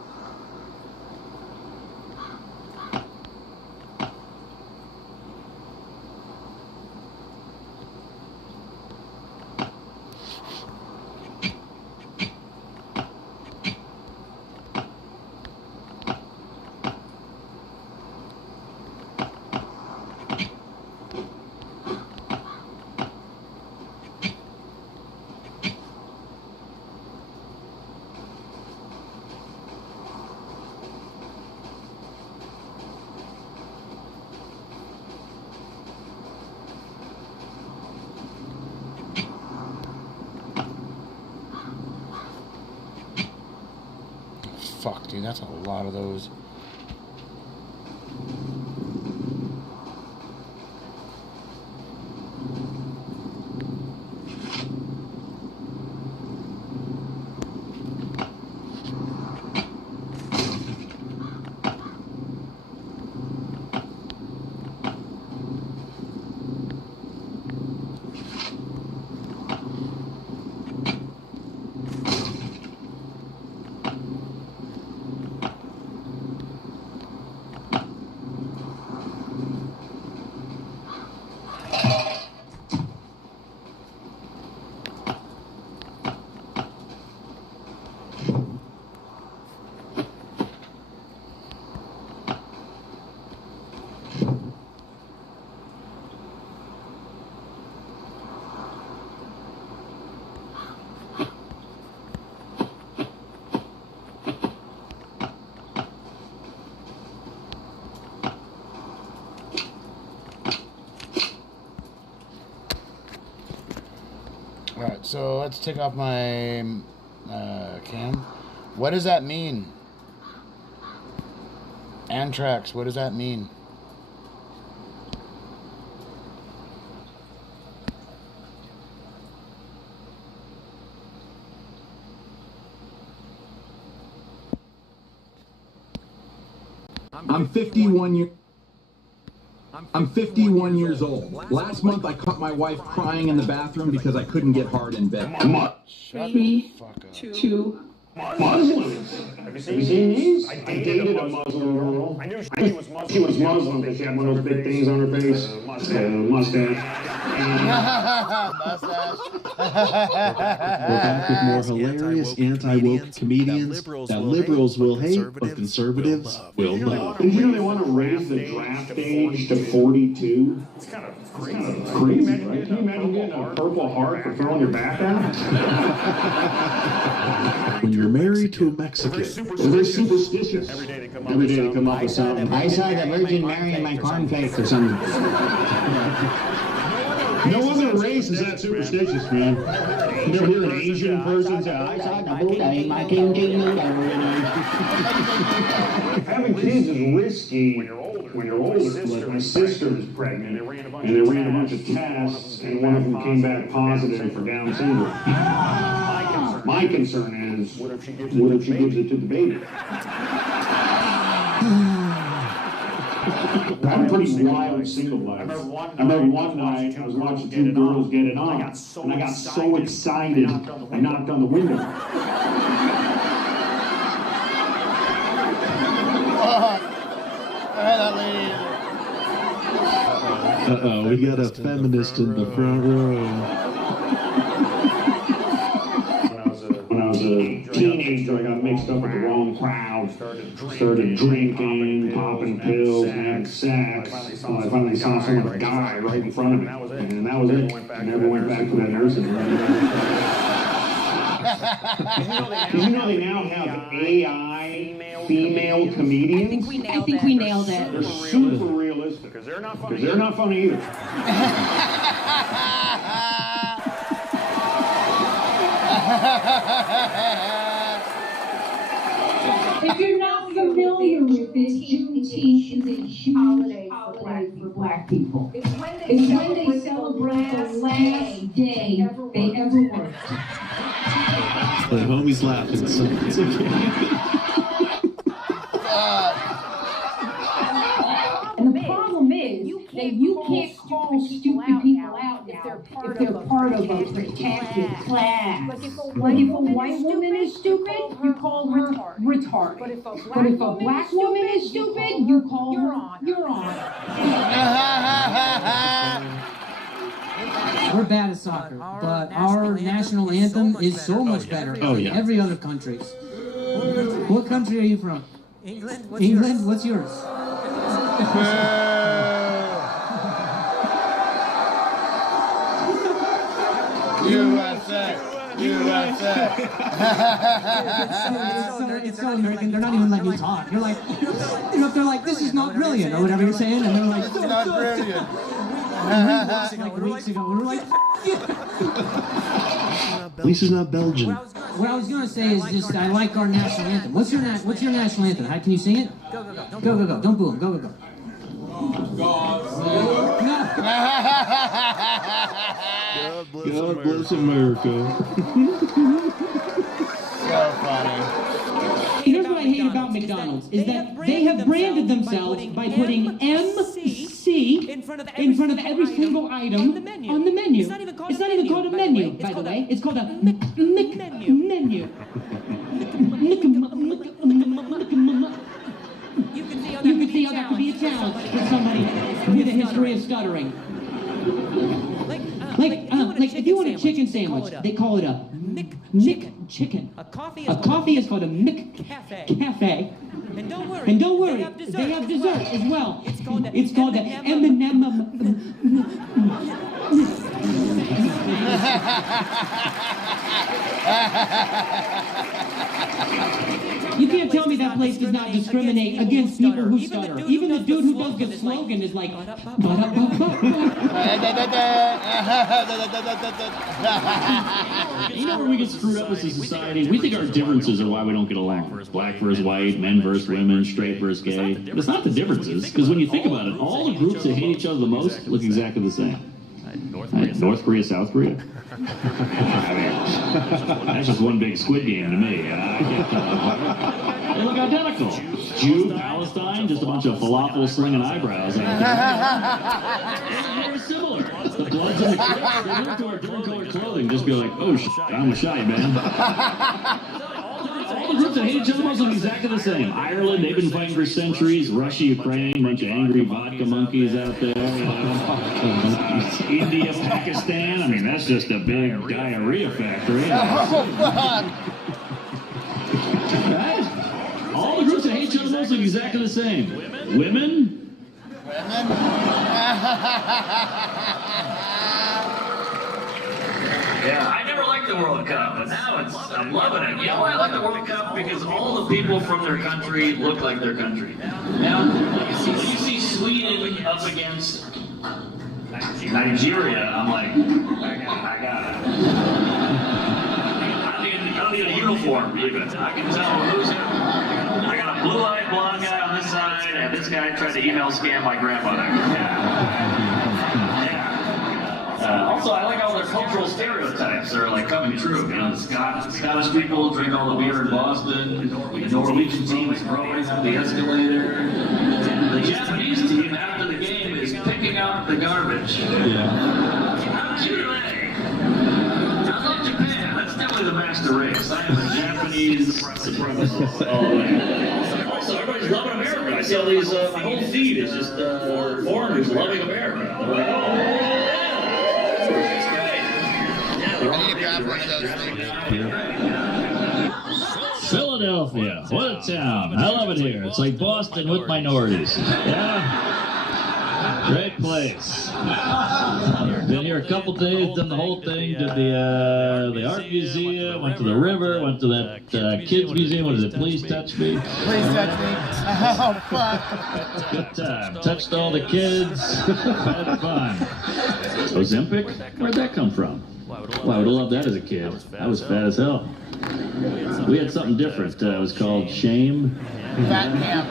Fuck, dude, that's a lot of those. Alright, so let's take off my cam. What does that mean? Anthrax, what does that mean? I'm 51 years old. Last month I caught my wife crying in the bathroom because I couldn't get hard in bed. Come on. 3, 2, Muslims. Have you seen these? I dated a Muslim girl. I knew she was Muslim because she had one of those big things on her face. Mustache. We're back with more hilarious anti-woke comedians that liberals will hate, but conservatives will love. Did you know they want to raise the draft age to 42? It's kind of crazy, right? Can you imagine getting a Purple Heart for throwing your back out? When you're married to a Mexican, They're superstitious. Every day they come up with something. I saw the Virgin Mary in my cornflakes or something. No other race is that superstitious, man. You never hear an Asian person say, I saw the Buddha in my King noodle. Having kids is risky when you're older. Like my sister is pregnant, and they ran a bunch of tests, and one of them came back positive for Down syndrome. My concern is, what if she gives it to the baby? I'm a pretty wild single life. I remember one night I was watching two girls get it on, and I got so excited I knocked on the window. uh-oh, we got a feminist in the front row. When I was a teenager, I got mixed up with the wrong crowd. Started drinking, popping pills, and having sex. Well, I finally saw someone die right in front of me. And that was it. I never went back to that nursing home. Did you know they now have AI female comedians? I think we nailed it. They're super realistic. Because they're not funny either. If you're not familiar with it, Juneteenth is a huge holiday for Black people. It's when they celebrate the last day they ever worked. The homie's laughing, so it's okay. And the problem is that you can't call stupid people out if they're part of a protected class. Like if a white woman is stupid, you call her retarded. But if a black woman is stupid, you call her you're on. We're bad at soccer, but our national anthem is so much better than every other country's. What country are you from? England? What's yours? USA! It's so American, they're not even letting you talk. You're like, they're like, this is not brilliant, or whatever you're saying, and they're like, this is not brilliant. Weeks ago, we were like, At least it's not Belgian. What I was gonna say is just, I like our national anthem. What's your national anthem? Can you sing it? Go. Don't boo him. Go. God bless America. So funny. Here's what I hate about McDonald's, is that they have branded themselves by putting MC in front of every single item on the menu. It's not even called a menu, by the way. It's called a menu. You can see how that could be a challenge for somebody with a history of stuttering. Like if you want a chicken sandwich, they call it a McChicken. A coffee is called a McCafe. And don't worry, they have dessert as well. It's called the M&M. You can't tell me that place does not discriminate against people who stutter. Even the dude who does the slogan is like, You know where we get screwed up as a society? We think our differences are why we don't get along. Black versus white, men versus women, straight versus gay. But it's not the differences, because when you think about it, all the groups that hate each other the most look exactly the same. North Korea, South Korea. I mean, that's just one big Squid Game to me. They look identical. Jew, Palestine, just a bunch of falafel slinging eyebrows. Very similar. The Bloods and the Crips, they look to our different colored clothing, just be like, oh, I'm shy, man. All the groups that hate each other most look exactly the same. Ireland, they've been fighting for centuries. Russia, Ukraine, a bunch of angry vodka monkeys out there. You know. India, Pakistan. I mean, that's just a big diarrhea factory. Right? All the groups that hate each other most look exactly the same. Women? Yeah, I never liked the World Cup, but now I'm loving it. You know why I like the World Cup? Because all the people from their country look like their country. Now, you see Sweden up against Nigeria, I'm like, I got it. I don't need a uniform, even. I can tell who's who. I got a blue-eyed blonde guy on this side, and this guy tried to email scam my grandmother. Also, I like all their cultural stereotypes that are like coming true. You know, the Scottish people drink all the beer in Boston. The Norwegian team is growing up the escalator. The Japanese team after the game is picking out the garbage. How cute are they? I love Japan. That's definitely the master race. I am a Japanese supremacist all the way. Also, everybody's loving America. I see all these, my whole feed is just foreigners loving America. Philadelphia, what a town. I love it here. It's like Boston with minorities. Yeah. Great place. Been here a couple days, done the whole thing, did the art museum, went to the river, went to that kids museum. What is it? Please touch me. Please touch me. Oh, fuck. Good time. Touched all the kids. Had fun. Ozempic? Where'd that come from? Well, I would have loved that as a kid. I was fat as hell. We had something different. It was called Shame. Fat Camp.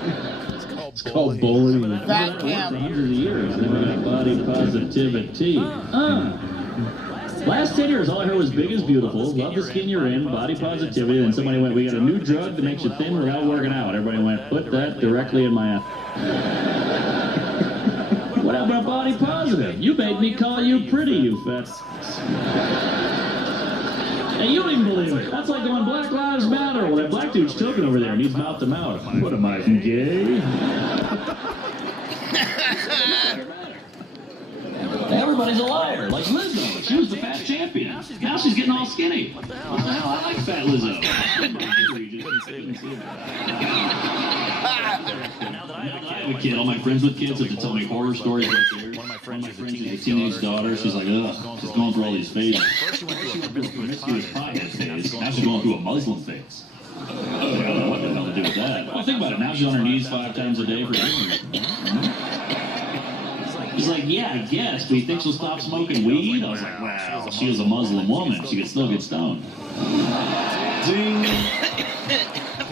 It's called Bullying. Fat Camp. For hundreds of years. Then we got Body Positivity. Last 10 years, all I heard was big is beautiful, love the skin you're in, body positivity, and somebody went, we got a new drug that makes you thin without working out. Everybody went, put that directly in my ass. What about body positive? You made me call you pretty, you fat. And you don't even believe it. That's like going Black Lives Matter. Well, that black dude's choking over there and he's mouth to mouth. What am I, gay? Everybody's a liar. Like Lizzo. She was the fat champion. Now she's getting all skinny. What the hell? I like fat Lizzo. Now that I have a kid, all my friends with kids have to tell me horror stories like theirs. One of my friends has a teenage daughter. She's like, ugh, she's going through all these phases. First she went through a promiscuous pothead phase. Now she's going through a Muslim phase. I don't know what the hell to do with that. Well, think about it. Now she's on her knees 5 times a day for dinner. He's like, yeah, I guess. Do you think she'll stop smoking weed? I was like, well, she was a Muslim woman. She could still get stoned. Ding.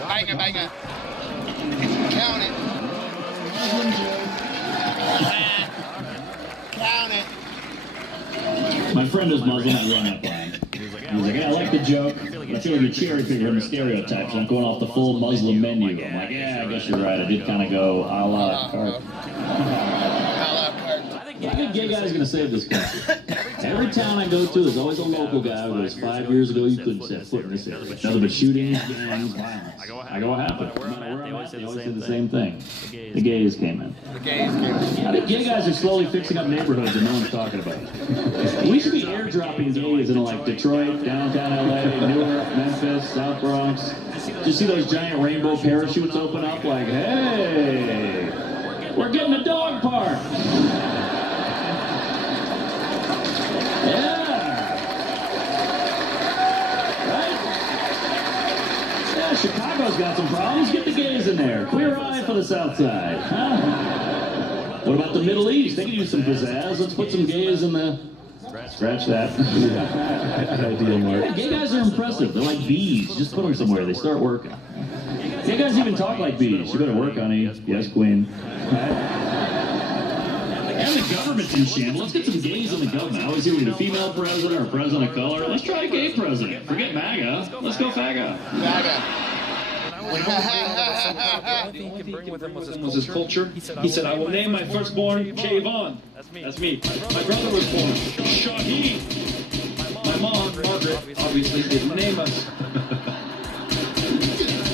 Banger, banger. Count it. Count it. My friend is Muslim. I run up on him. He's like, yeah, I like the joke, but I feel like you're cherry picking from the stereotypes. I'm going off the full Muslim menu. I'm like, yeah, I guess you're right. I did kind of go a la carte. I think gay guys are going to save this country. Every town I go to, there's always a local guy who goes, 5 years ago, you couldn't set foot in this area. Nothing but shootings, gangs, violence. I go, what happened? They always say the same thing. The gays came in. The gays came in. I think gay guys are slowly fixing up neighborhoods and no one's talking about it. We should be airdropping gays in like Detroit, downtown LA, Newark, Memphis, South Bronx. Did you see those giant rainbow parachutes open up like, hey, we're getting a dog park. Yeah. Right? Yeah, Chicago's got some problems. Get the gays in there. Queer eye for the South Side. Huh? What What about the Middle East? They can use some pizzazz. Let's put some gays in the... Scratch that. Idea, Mark. Gay guys are impressive. They're like bees. Just put them somewhere. They start working. Gay guys even talk like bees. You better work, honey. Yes, queen. And the government's in shambles. Let's get some gays in the government. I always hear we need a female president or a president of color. Let's try a gay president. Forget MAGA. Let's go FAGA. The only thing he could bring with him was his culture. He said, I will name my firstborn Javon. That's me. My brother was born Shaheen. My mom, Margaret, obviously didn't name us.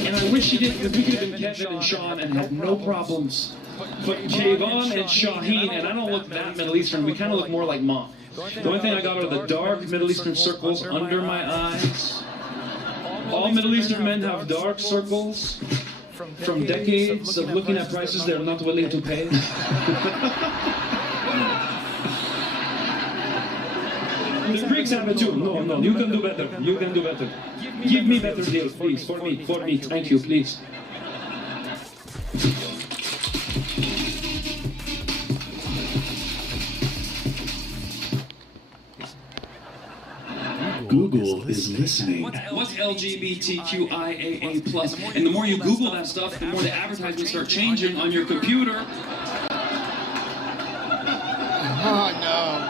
And I wish she did, because we could have been Kevin and Sean and had no problems. But Javon and Shaheen, and I don't look that Middle Eastern, we kind of look more like Mom. The only thing I got are the dark Middle Eastern circles under my eyes. All Middle Eastern men have dark circles from decades of looking at prices they're not willing to pay. The Greeks have it too. No, you can do better. You can do better. Give me better deals, please. For me. Thank you, please. Google is listening. What's LGBTQIAA+? And the more you Google that stuff, the more the advertisements start changing on your computer. Oh, no.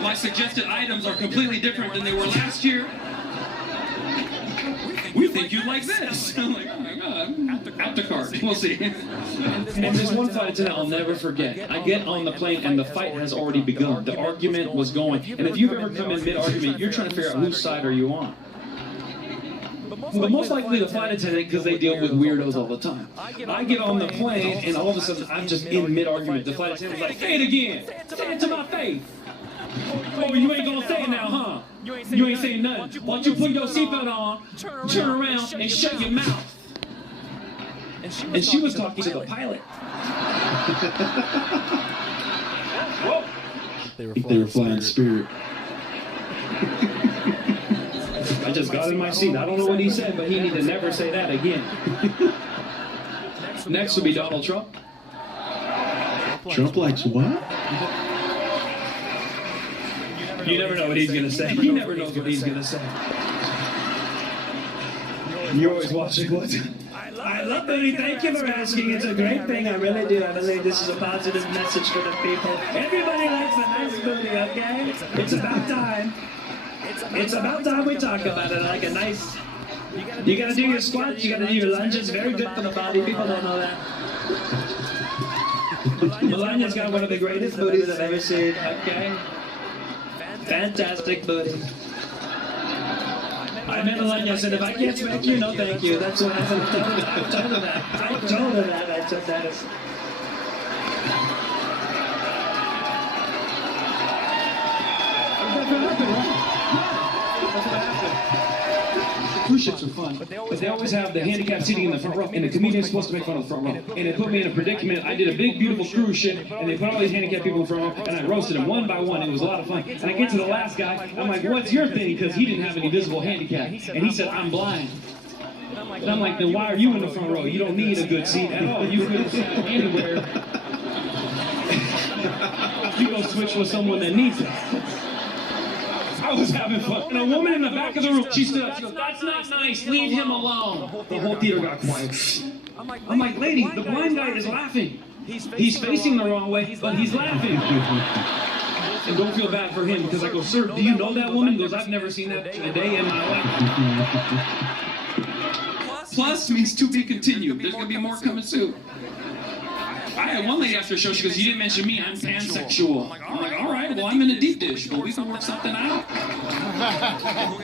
My suggested items are completely different than they were last year. We think you'd like this. I'm like, oh my God. At the cart. We'll see. And there's one flight attendant I'll never forget. I get on the plane and the fight has already begun. The argument was going. And if you've ever come in mid-argument, you're trying to figure out whose side are you on. But most likely the flight attendant, because they deal with weirdos all the time. I get on the plane and all of a sudden I'm just in mid-argument. The flight attendant's like, say it again. Say it to my face. Oh, you ain't gonna say it now, huh? You ain't saying nothing. Why don't you put your seatbelt on, turn around, and shut your mouth? And she was talking to the pilot. They were flying Spirit. I just got in my seat. I don't know what he said, but he need to never say that again. Next will be Donald Trump. Trump likes what? You never know what he's going to say. He never knows what he's going to say. You're always watching what? I love Booty. Thank you for asking. It's a great thing. I really do. I believe this is a positive message for the people. Everybody likes a nice booty, okay? It's about time. It's about time we talk about it. Like a nice... You got to do your squats. You got to do your lunges. Very good for the body. People don't know that. Melania's got one of the greatest booties I've ever seen, okay? Fantastic booty. I met Melania, I said, if I can't smack you, no thank you. That's what I told her that. I told her that. I took that as... That's what happened, right? That's what happened. Cruise ships are fun, but they always have the handicapped seating in the front row, and the comedian's supposed to make fun of the front row. And it put me in a predicament. I did a big, beautiful cruise ship, and they put all these handicapped people in the front row, and I roasted them one by one. It was a lot of fun. And I get to the last guy, I'm like, what's your thing? Because he didn't have any visible handicap. And he said, I'm blind. And I'm like, then why are you in the front row? You don't need a good seat at all. You could sit anywhere. You go switch with someone that needs it. I was having fun. And a woman in the back of the room, she stood up, she goes, that's not nice, leave him alone. The whole theater got quiet. I'm like, lady, the blind guy is laughing. He's facing the wrong way, but he's laughing. And don't feel bad for him, because I go, sir, do you know that woman? He goes, I've never seen that a day in my life. Plus means to be continued. There's going to be more coming soon. I had one lady after a show, she goes, you didn't mention me, I'm pansexual. I'm like, all right, well, I'm in a deep dish, but we can work something out.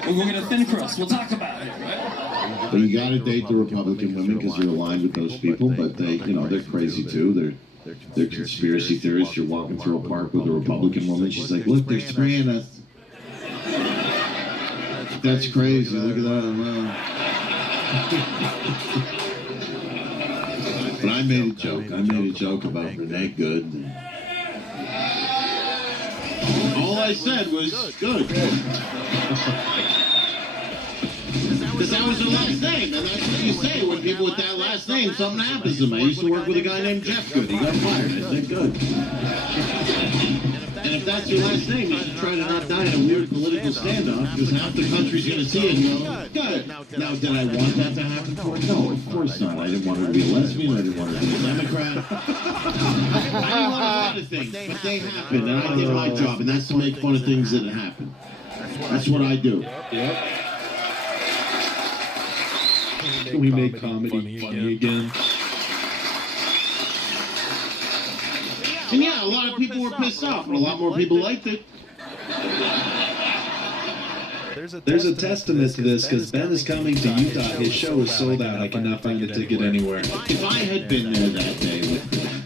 We'll go get a thin crust, we'll talk about it, right? But you gotta date the Republican women because you're aligned with those people, but they, you know, they're crazy too. They're conspiracy theorists. You're walking through a park with a Republican woman, she's like, look, they're spraying us. That's crazy, look at that. But I made a joke. I made a joke about Renee Good. And all I said was good. Because that was their last name, and that's what you say when people with that last name, something happens to them. I used to work with a guy named Jeff Good. He got fired. I said, good. And if that's your last name, you should try to not die in a weird political standoff, because half the country's going to see it and go, good. Now, did I want that to happen for her? No, of course not. I didn't want her to be a lesbian. I didn't want her to be a Democrat. I didn't want a lot of things, but they happened, and I did my job, and that's to make fun of things that happen. That's what I do. Yep. Can we make comedy funny again? And yeah, a lot of people were pissed off, but a lot more people liked it. There's a testament to this because Ben is coming to Utah. His show is sold out. I cannot find a ticket anywhere. If I had been there that day with them,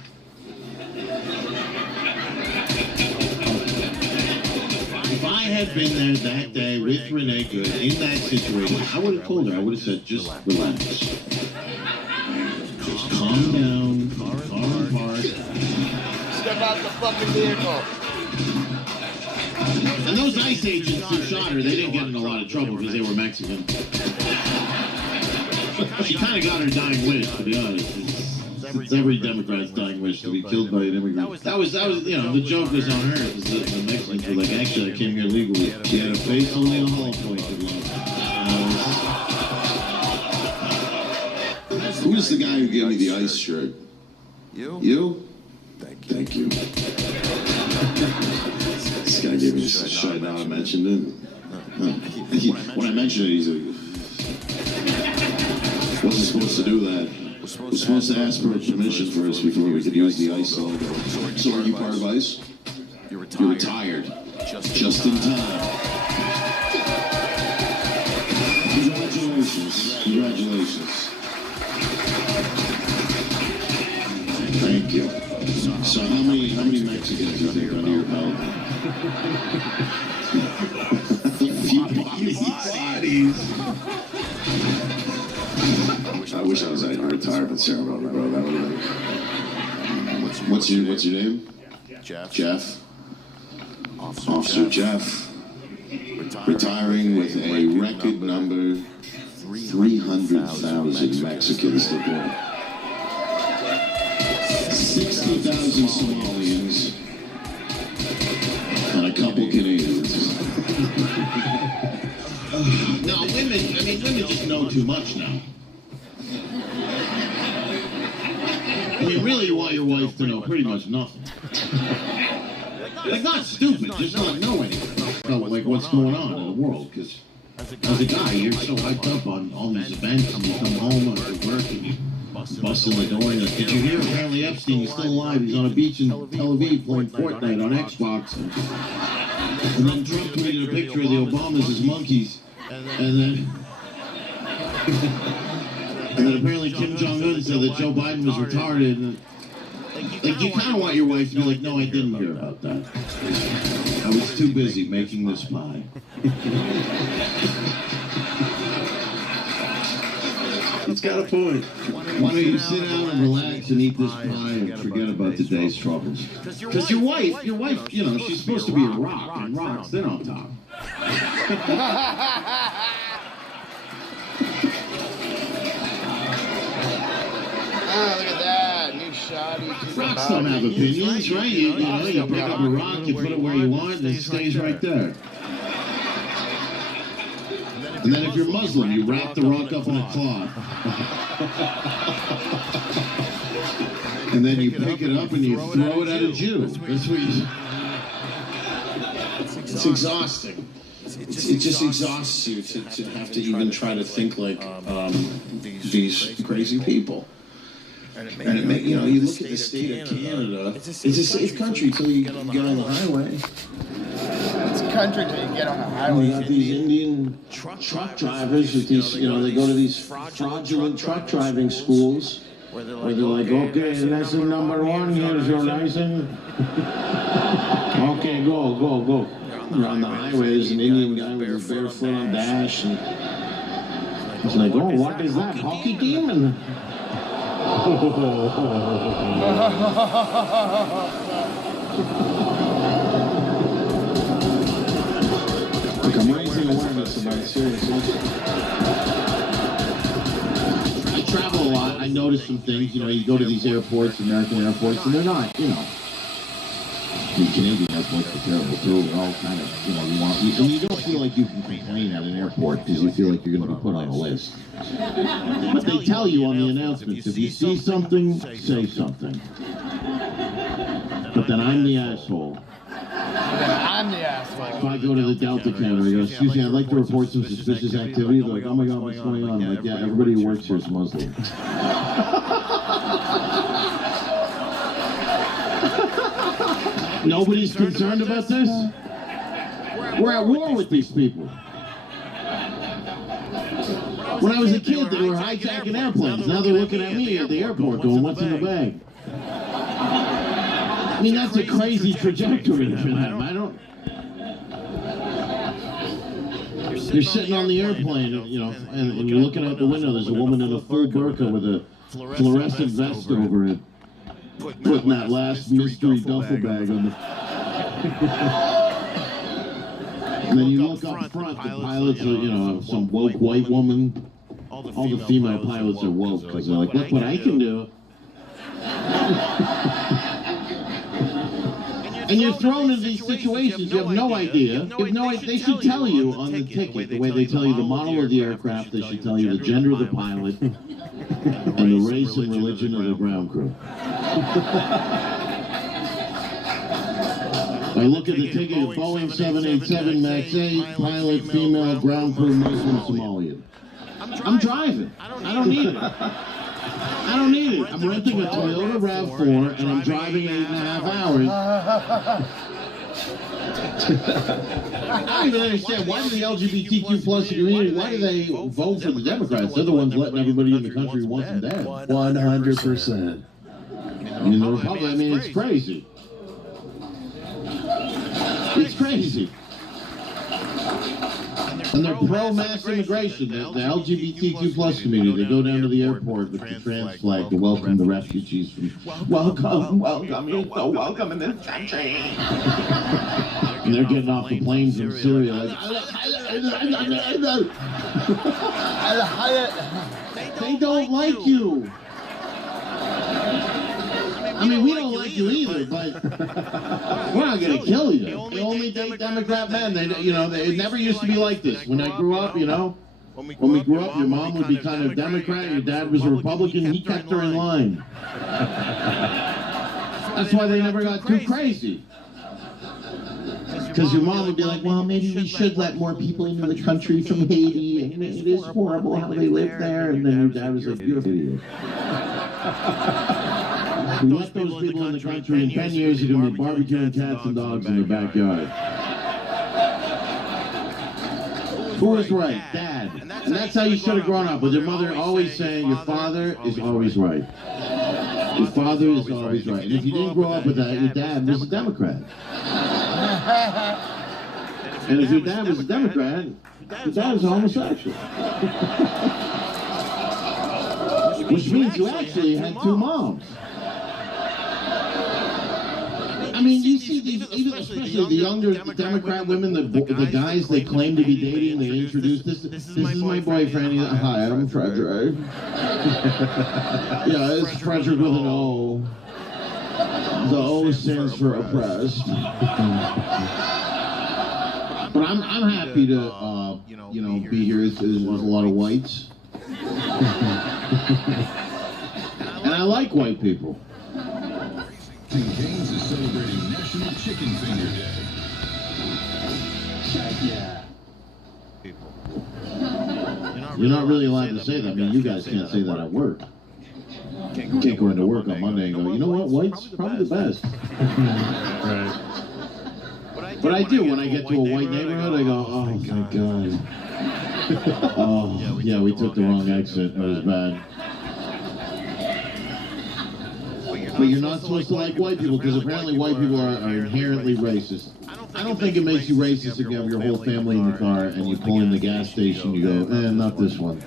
if I had been there that day with Renee Good in that situation, I would have told her, I would have said, just relax. Just calm down, calm apart. Step out the fucking vehicle. And those ICE agents who shot her, they didn't get in a lot of trouble because they were Mexican. She kind of got her dying wish, to be honest. It's every Democrat's dying wish to be killed by an immigrant. That was, you know, the joke was on her. It was the Mexicans were like, actually, I came here legally. She had a face only a hollow point could love. Who's the guy who gave me the ICE shirt? You? You? Thank you. This guy gave me this shirt, now I mentioned it. When I mentioned it, he's like, wasn't supposed to do that. We're supposed to ask for permission first before we could use the ICE logo. So are you part of ICE? You're retired. Just in time. Congratulations. Congratulations. Thank you. So how many Mexicans do you think under your belt? Bodies. I wish I was at your retirement ceremony, bro. That would have been. What's your name? Jeff. Officer Jeff. Retiring with a record number 300,000 Mexicans deployed. 60,000 Somalians and a couple Canadians. No, women just know too much now. I mean, really, you want your wife to know pretty much nothing. Like, not stupid, just not know anything. Like, what's going on in the world, because as a guy, you're so hyped up on all these events, and you come home after work, and you bust in the door, and did you hear apparently Epstein is still alive? He's on a beach in Tel Aviv playing Fortnite on Xbox. And then Trump tweeted a picture of the Obamas as monkeys. And then apparently Kim Jong-un said that Joe Biden was retarded. And, like, you kind of want your wife to be like, no, I didn't hear about that. I was too busy making this pie. He's got a point. Why don't you sit down and relax and eat this pie and forget about today's troubles? Because your wife, you know, she's supposed to be a rock, and rocks sit on top. Ah, look at that. New shoddy. Rocks don't have opinions, right? You know, you pick up a rock, you put it where you want, and it stays right there. And then if you're Muslim, you wrap the rock up in a cloth. And then you pick it up and you throw it at a Jew. That's what you... It's exhausting. It just exhausts you to have to even try to think like these crazy people. And it make, you know, you look at the state of Canada, it's a safe country till you get on the highway. It's a country till you get on the highway. You got these Indian truck drivers with these, you know, they go to these fraudulent truck driving schools where they're like, okay, lesson number 1, here's your license. Okay, go. You're on the highway, there's an Indian guy with his bare foot on dash, and he's like, oh, what is that, hockey team? And look, I'm raising awareness about serious issues. noticed some things. You know, you go to these airports, American airports, and they're not, you know. The Canadian airports are terrible too. They're all kind of, you know, and you don't feel like you can complain at an airport because you feel like you're going to be put on a list. But they tell you on the announcements, if you see something, say something. But then I'm the asshole. I'm the asshole. If I go to the Delta counter, I go, excuse me, I'd like to report some suspicious activity. They're like, oh my God, what's going on? I'm like, yeah, everybody who works here is Muslim. Nobody's concerned about this? We're at war with these people. When I was a kid, they were hijacking airplanes. Now they're looking at me at the airport going, what's in the bag? I mean, that's a crazy trajectory for them. I don't... You're sitting on the airplane, you know, and you're looking out the window. There's a woman in a full burqa with a fluorescent vest over it, putting that last mystery duffel bag on the... And then you look up front, the pilots are, you know, some woke white woman. All the female pilots are woke because they're like, look what I can do. And you're thrown into these situations, you have no idea. They should tell you on the ticket, the way they tell you the model of the aircraft, they should tell you the gender of the pilot and the race and religion of the ground crew. I look at the ticket, Boeing 787 MAX 8, pilot, female, ground crew, Muslim, Somalian. I'm driving. I don't need it. I don't need it. I'm renting a Toyota RAV4 and I'm driving 8.5 hours. I don't even understand, why do the LGBTQ plus community, why do they vote for the Democrats? They're the ones letting everybody in the country who wants them dead. 100%. I mean, the Republic, I mean, it's crazy. It's crazy. And they're pro-mass immigration. The LGBTQ plus community, they go down to the airport with the trans flag to welcome the refugees from... Welcome, you're so welcome in this country. And they're getting off the planes in Syria like... They don't like you. I mean, we don't like you either, but we're not going to kill you. They only date Democrat men. They never used to be like this. When I grew up, you know, when we grew up, your mom would be kind of Democrat, your dad was a Republican, he kept her in line. That's why they never got too crazy. Because your mom would be like, well, maybe we should let more people into the country from Haiti. And it is horrible how they live there. And then your dad was like, you're an idiot. We let those people in the country, in 10 years you're going to be barbecuing cats and dogs in their backyard. Who was right? Dad. And that's how you should have grown up, with your mother always saying, your father is always right. Your father is always right. And if you didn't grow up with that, your dad was a Democrat. And if your dad was a Democrat, your dad was a homosexual. Which means you actually had two moms. I mean, you see these, even especially the younger Democrat women, the guys they claim to be dating, they introduce this is my boyfriend. Hi, I'm Frederick. Yeah, it's Frederick with an O. The O stands for oppressed. But I'm happy to, be here. There's a lot of whites. And I like white people. St. James is celebrating National Chicken Finger Day. You're not really allowed to say that. I mean, you guys can't say that at work. You can't go into work on Monday and go, you know what, white's probably the best. Right. But I do, when I get to a white neighborhood, I go, oh, thank God. Oh, yeah, we took the wrong exit. It was bad. But you're not supposed to like white people, because apparently white people are inherently racist. I don't think it makes you racist if you have your whole family in the car and you pull in the gas station, you go, not this one.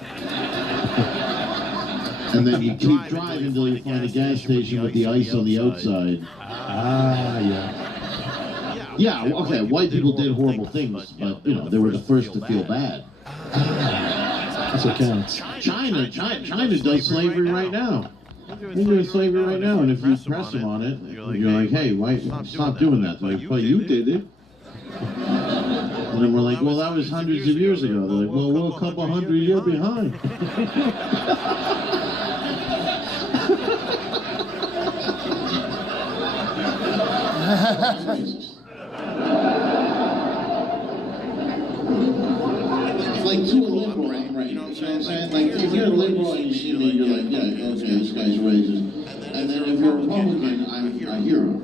And then you keep driving until you find a gas station with the ice on the outside. Yeah. Yeah, okay, white people did horrible things, but, they were the first to feel bad. That's okay. China does slavery right now. They're doing slavery right now, and if you press them on it, you're like, hey, why stop doing that? They're like, well, you did it. And then we're like, well, that was hundreds of years ago. They're like, well, we're a couple hundred years behind. It's like to a liberal, right? You know what I'm saying? Like, if you're a liberal and you see me, you're like, yeah, okay, this guy's racist. And then if you're a Republican, I'm a hero.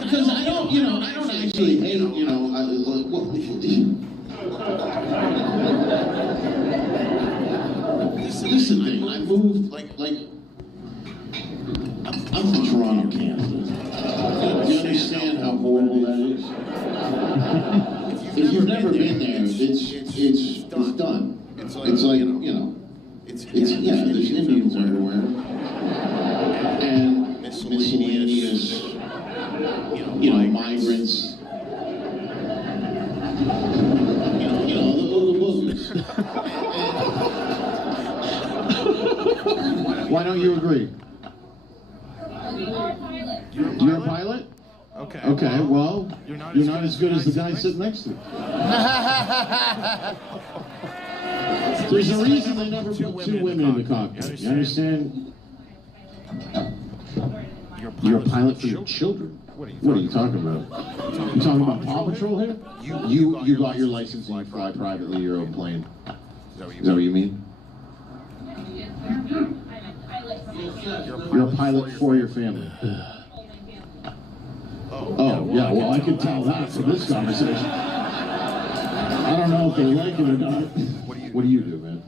Because I don't actually hate, I like, what this is the thing, I moved, I'm from Toronto, Canada. Do you understand how horrible that is? If you've never been there, it's done. It's like, there's Indians everywhere. And miscellaneous, migrants. The boogers. Why don't you agree? You're a pilot? Okay. Okay, well, you're not as good as the guy sitting next to you. There's a reason they never put two women in the cockpit. You understand? You're a pilot for your children. What are you talking about? You talking about Paw Patrol here? You got your license and you fly privately your own plane. Is that what you mean? You're a pilot for your family. Oh, yeah, well, I can tell that from this conversation. I don't know if they like it or not. What do you do, man?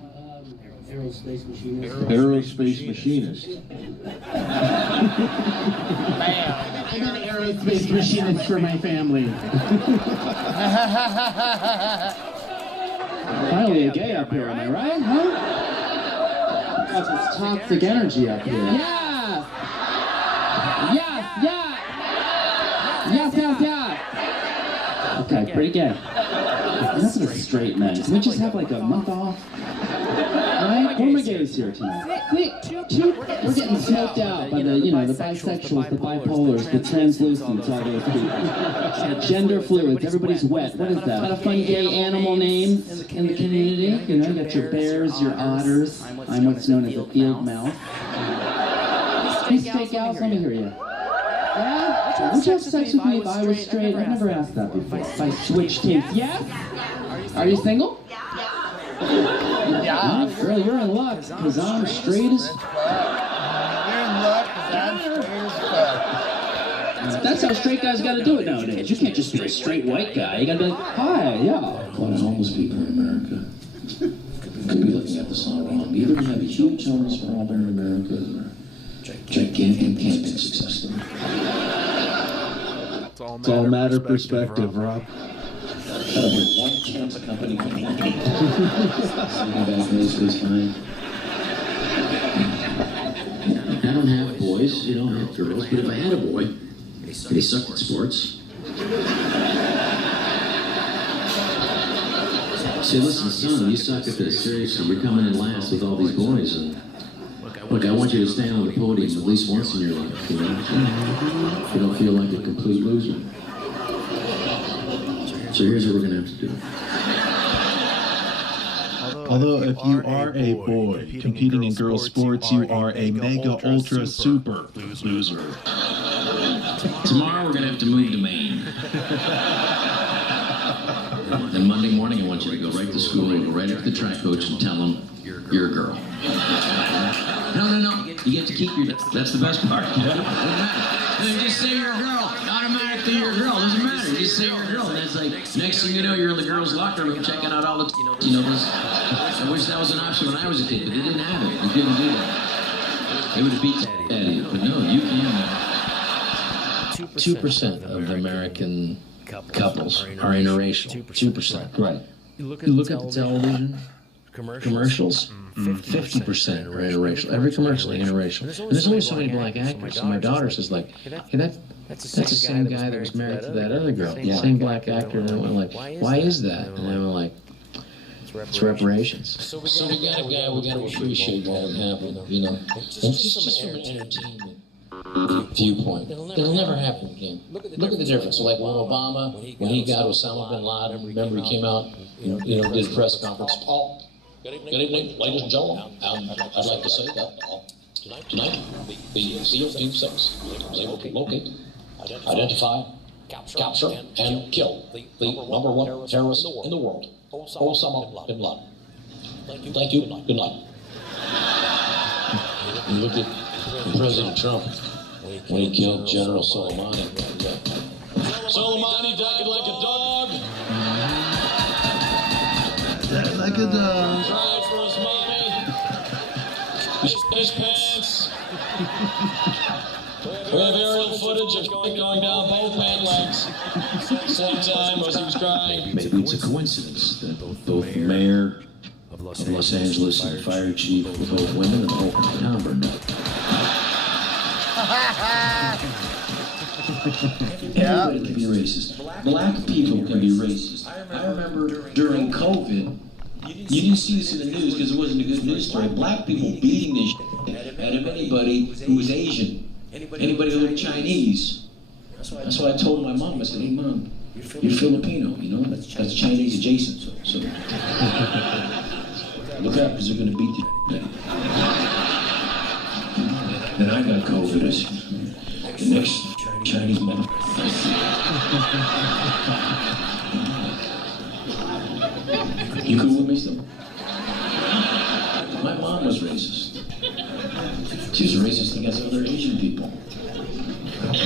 Aerospace machinist. Aerospace machinist. I'm an aerospace machinist for my family. Finally a gay up here, am I right? Huh? That's this toxic energy up here. Yeah! Yes, yes! Yes, yes, yes! Okay, pretty gay. Enough of the straight men. Can we just have like a month off? Alright? What are my gays here tonight? We're getting smoked out by the bisexuals, the bipolars, the translucents, all those people. Gender fluids, everybody's wet. What is that? Not a fun gay animal name in the community? You know, you got your bears, your otters. I'm what's known as a field mouse. These straight gals, let me hear you. Yeah? Would you have sex with me if I was straight? I've never asked that before. If I switched tastes. Yes? Are you single? Yeah. Girl, you're in luck, because I'm straight as... That's how straight guys gotta do it nowadays. You can't just be a straight white guy. You gotta be like, hi, yeah. A lot of homeless people in America could be looking at this all wrong. Either we have a huge homeless problem in America or gigantic camping success story. It's all matter of perspective, Rob. One camper company can handle it. Fine. I don't have boys, I don't have girls, but if I had a boy, and he sucked at sports. Say, listen, son, you suck at this, seriously, you're coming in last with all these boys, and look, I want you to stand on the podium at least once in your life, you know? You don't feel like a complete loser. So here's what we're gonna have to do. Although if you are a boy competing in girls' sports, you are a mega ultra super loser. Tomorrow we're gonna have to move to Maine. Then Monday morning I want you to go right to school and go right up to the track coach and tell him you're a girl. No. You get to keep your... That's the best part. Doesn't matter. You just say you're a girl. Automatically you're a girl. Doesn't matter. You just say you're a girl. And that's like, next thing you know, you're in the girls' locker room checking out all the... I wish that was an option when I was a kid, but they didn't have it. You couldn't do that. They would have beat the out of you. But no, you can. 2% of American couples are interracial. 2%. Right. You look at the television commercials. 50% are interracial. Every commercial is interracial. And there's only so many black actors. And my daughter says, like, hey, That's the same guy that was married to that other girl. Yeah, same black actor. And I went like, why is that? And I went like, it's reparations. So we got a guy, we got to appreciate what happened, you know. And just from an entertainment viewpoint. It'll never happen again. Look at the difference. So like when Obama, when he got Osama bin Laden, remember he came out, you know, did a press conference. Oh, good evening, ladies and gentlemen. I'd like to say that tonight, the CO-26 was able to locate, identify, capture, and kill the number one terrorist in the world, Osama bin Laden. Thank you. Good night. You look at President Trump when he killed General Soleimani. Soleimani died like a dog. Died like a dog. Cried for his mommy. He shit his pants. We have aerial footage of him going down both man legs. Same time as he was crying. Maybe it's a coincidence that both the mayor of Los Angeles and the fire chief were both women and the whole town burned up. Everybody can be racist. Black people can be racist. I remember during COVID, you didn't see this in the news because it wasn't a good news story. Black people beating the shit out of anybody who was Asian. Anybody who looked Chinese. That's why I told my mom, I said, hey mom, you're Filipino, you know? That's Chinese adjacent, so look out, because they're going to beat the shit out of you. Then I got COVID as the next Chinese motherfucker. You cool with me still? My mom was racist. She was racist against other Asian people.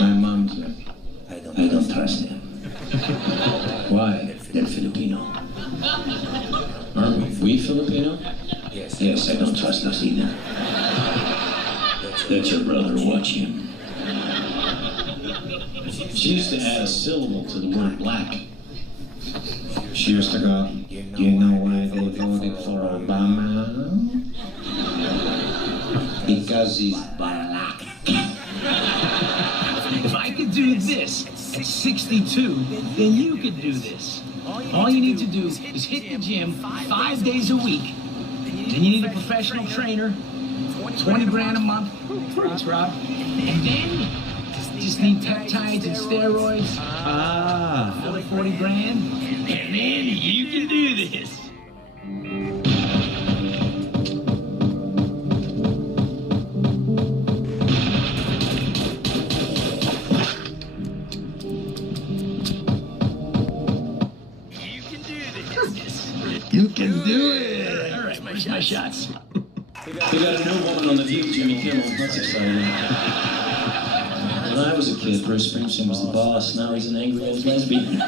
My mom's like, I don't trust them. Why? They're Filipino. Aren't we Filipino? Yes, I don't trust us either. That's your brother, watch him. She used to add a syllable to the word black. She used to go, you know why they voted for Obama? Because he's black. If I could do this at 62, then you could do this. All you need to do is hit the gym 5 days a week. Then you need a professional trainer, 20 grand a month. Thanks, Rob. And then just need peptides and steroids. Another 40 grand. And then you can do this. You can do it! All right, where's my shots? We got a new woman on the view, Jimmy Kimmel. That's exciting. When I was a kid, Bruce Springsteen was the boss. Now he's an angry old lesbian.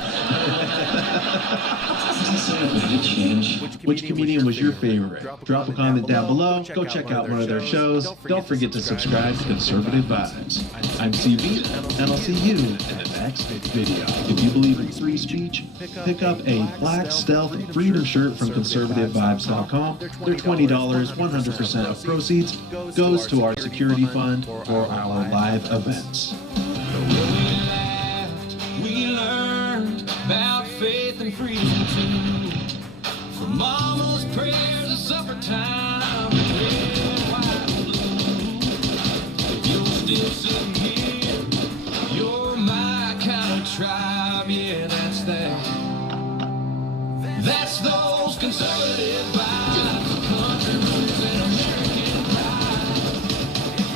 Which comedian was your favorite? Drop a comment down below. Go check out one of their shows. Don't forget to subscribe to Conservative Vibes. I'm CV, and I'll see you in the next video. If you believe in free speech, pick up a Black Stealth Freedom shirt from conservativevibes.com. They're $20. 100% of proceeds goes to our security fund for our live events. We learned about faith and freedom too. From mama's prayers at supper time to red, white, and blue. If you're still sitting here, you're my kind of tribe. Yeah, that's that. That's those conservative vibes, country roots and American pride.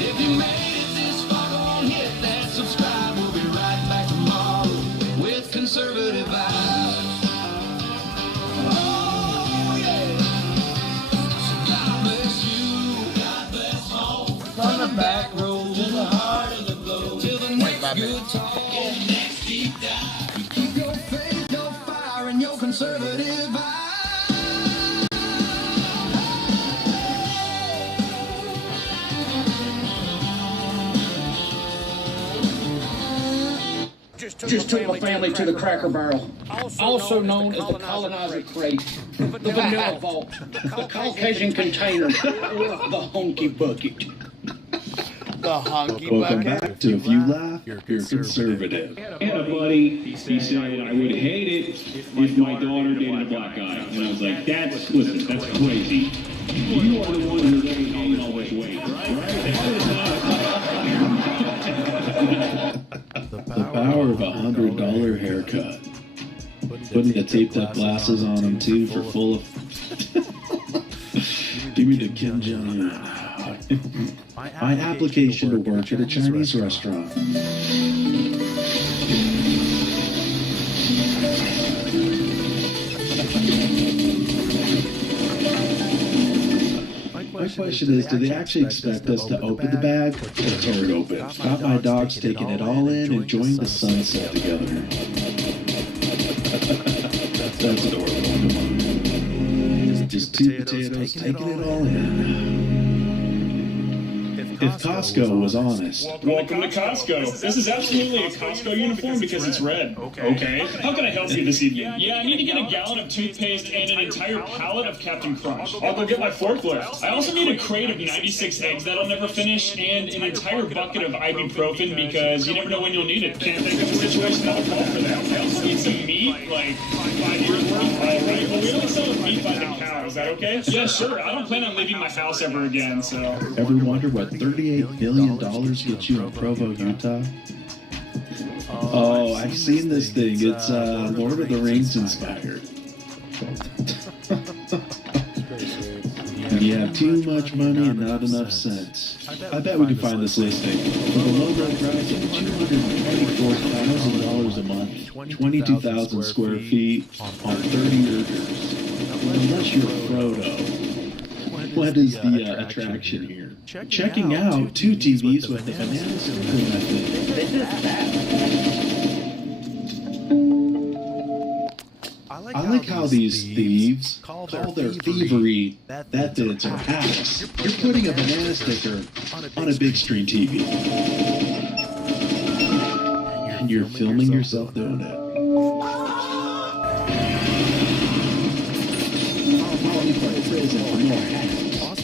If you made it this far, go on, hit that subscribe. We'll be right back tomorrow with Conservative Vibes. Oh, yeah. So God bless you. God bless home. From the back road to the heart of the globe. Till the next good talk and next deep dive. Keep your faith, your fire, and your conservative vibe. Just took my family to the Cracker Barrel, also known as the colonizer crate, the vanilla vault, the Caucasian container, or the honky bucket. Welcome back to If You Laugh, You're Conservative. And a buddy, he said, I would hate it if my daughter dated a black guy. And I was like, that's crazy. You are the one who's gaining all this weight, The power of $100 haircut. Putting the taped up glasses on him too for full of... Give me the Kim Jong-un. My application to work at a Chinese restaurant. My question is, do they actually expect us to open the bag or tear it open? Got my dogs taking it all in, enjoying the sunset together. That's adorable. Just two potatoes taking it all in. If Costco was honest. Welcome to Costco. This is absolutely a Costco uniform because it's red. Okay. How can I help you this evening? Yeah, I need to get a gallon of toothpaste and an entire pallet of Captain Crunch. I'll go get my forklift. I also need a crate of 96 eggs that I'll never finish and an entire bucket of ibuprofen because you never know when you'll need it. Can't think of a situation that'll call for that. I also need some meat, like 5 years worth. All right, well, we don't sell meat by the cow. Is that okay? Yeah, sure. I don't plan on leaving my house ever again, so. Ever wonder what $38 billion gets you in Provo, Utah? Oh, I've seen this thing. It's Lord of the Rings inspired. You have too much money and not enough sense. I bet we can find this listing. For the low price of $224,000 a month, 22,000 square feet on 30 acres. Unless you're Frodo. What is the attraction here? Checking out 2 TVs with the banana sticker method. I like how these thieves call their thievery methods or hacks. You're putting a banana sticker on a big screen TV. And you're filming yourself doing it.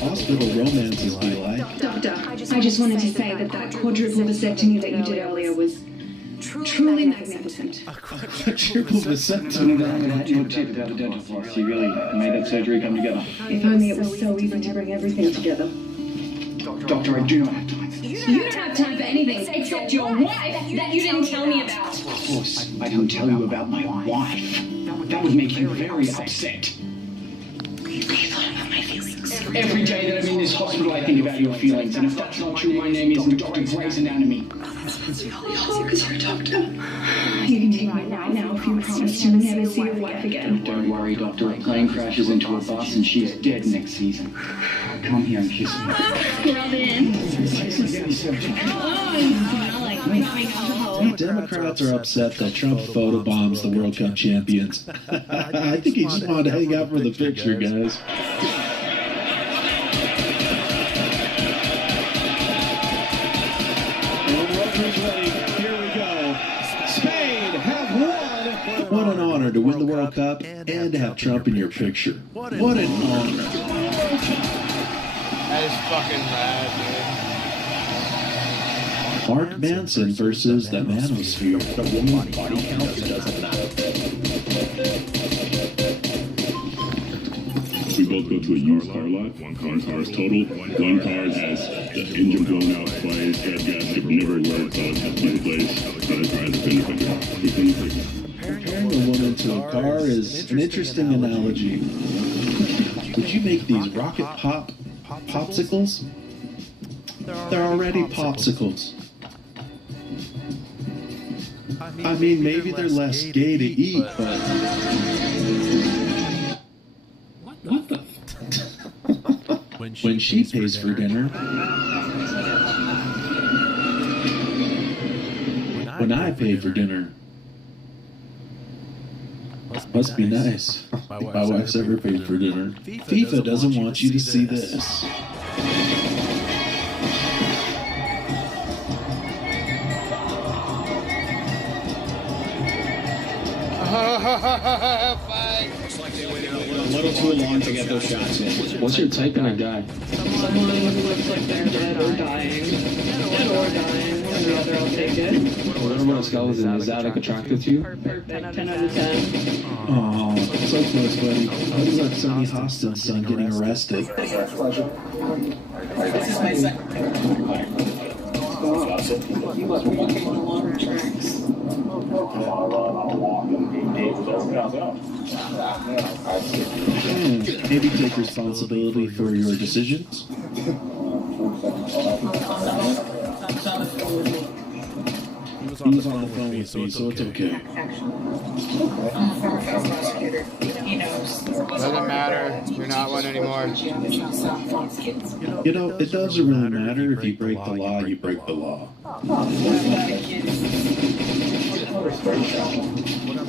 Hospital romances be like. Doctor, I just wanted to say that quadruple vasectomy that you did earlier was truly magnificent. Quadruple vasectomy? I had no tip about the dental floss. You really made that surgery come together. If only it was so easy to bring everything together. Doctor, I do not have time. You don't have time for anything except your wife that you didn't tell me about. Of course, I don't tell you about my wife. That would make you very upset. Every day that I'm in this hospital, I think about your feelings. And if that's not true, my name isn't Dr. Gray's Anatomy. Oh, because you're a doctor. You can take me right now if you promise to never see your wife again. Don't worry, Doctor. A plane crashes into a bus and she's dead next season. Come here and kiss me. Robin. Democrats are upset that Trump photobombs the World Cup champions. I think he just wanted to hang out for the picture, guys. What an honor to win the World Cup and to have Trump in your picture. What an honor. That is fucking rad, dude. Mark Manson versus the Manosphere. The woman's body count doesn't matter. We both go to a used car lot. One car is totaled. One car has the engine blown out twice. That gasket never worked, so it has to be replaced. Other car has a fender bender. Comparing a woman to a car is an interesting analogy. Would you make these rocket popsicles? They're already popsicles. I mean, maybe they're less gay to eat, but... What the... When she pays for dinner... When I pay for dinner... Must be nice. My wife's ever paid for dinner. FIFA doesn't want you to see this. A little too long to get those shots in. What's your type in a guy? Someone who looks like they're dead or dying. Dead or dying. One or the other, I'll take it. What about a skeleton? Is that like attractive to you? Perfect. 10 out of 10. Aw, so close, buddy. What is that Sonny Hostin's son getting arrested? This is my second. You must be looking for longer tracks. And maybe take responsibility for your decisions. He was on the phone with me, so it's okay. He knows. Doesn't matter. You're not one anymore. You know, it doesn't really matter if you break the law, you break the law.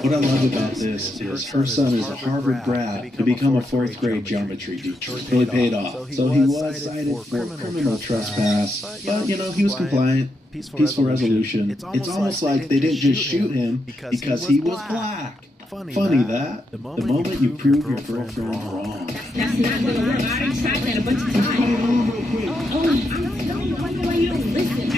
What I love about this is her son is a Harvard grad to become a 4th grade geometry teacher. Really paid off. So he was cited for criminal trespass, but you know, he was compliant. Peaceful resolution. It's almost like they didn't just shoot him because he was black. Funny that the moment you prove your girlfriend wrong. That's not gonna work. I tried that a bunch of times. Oh, I don't know why you don't listen.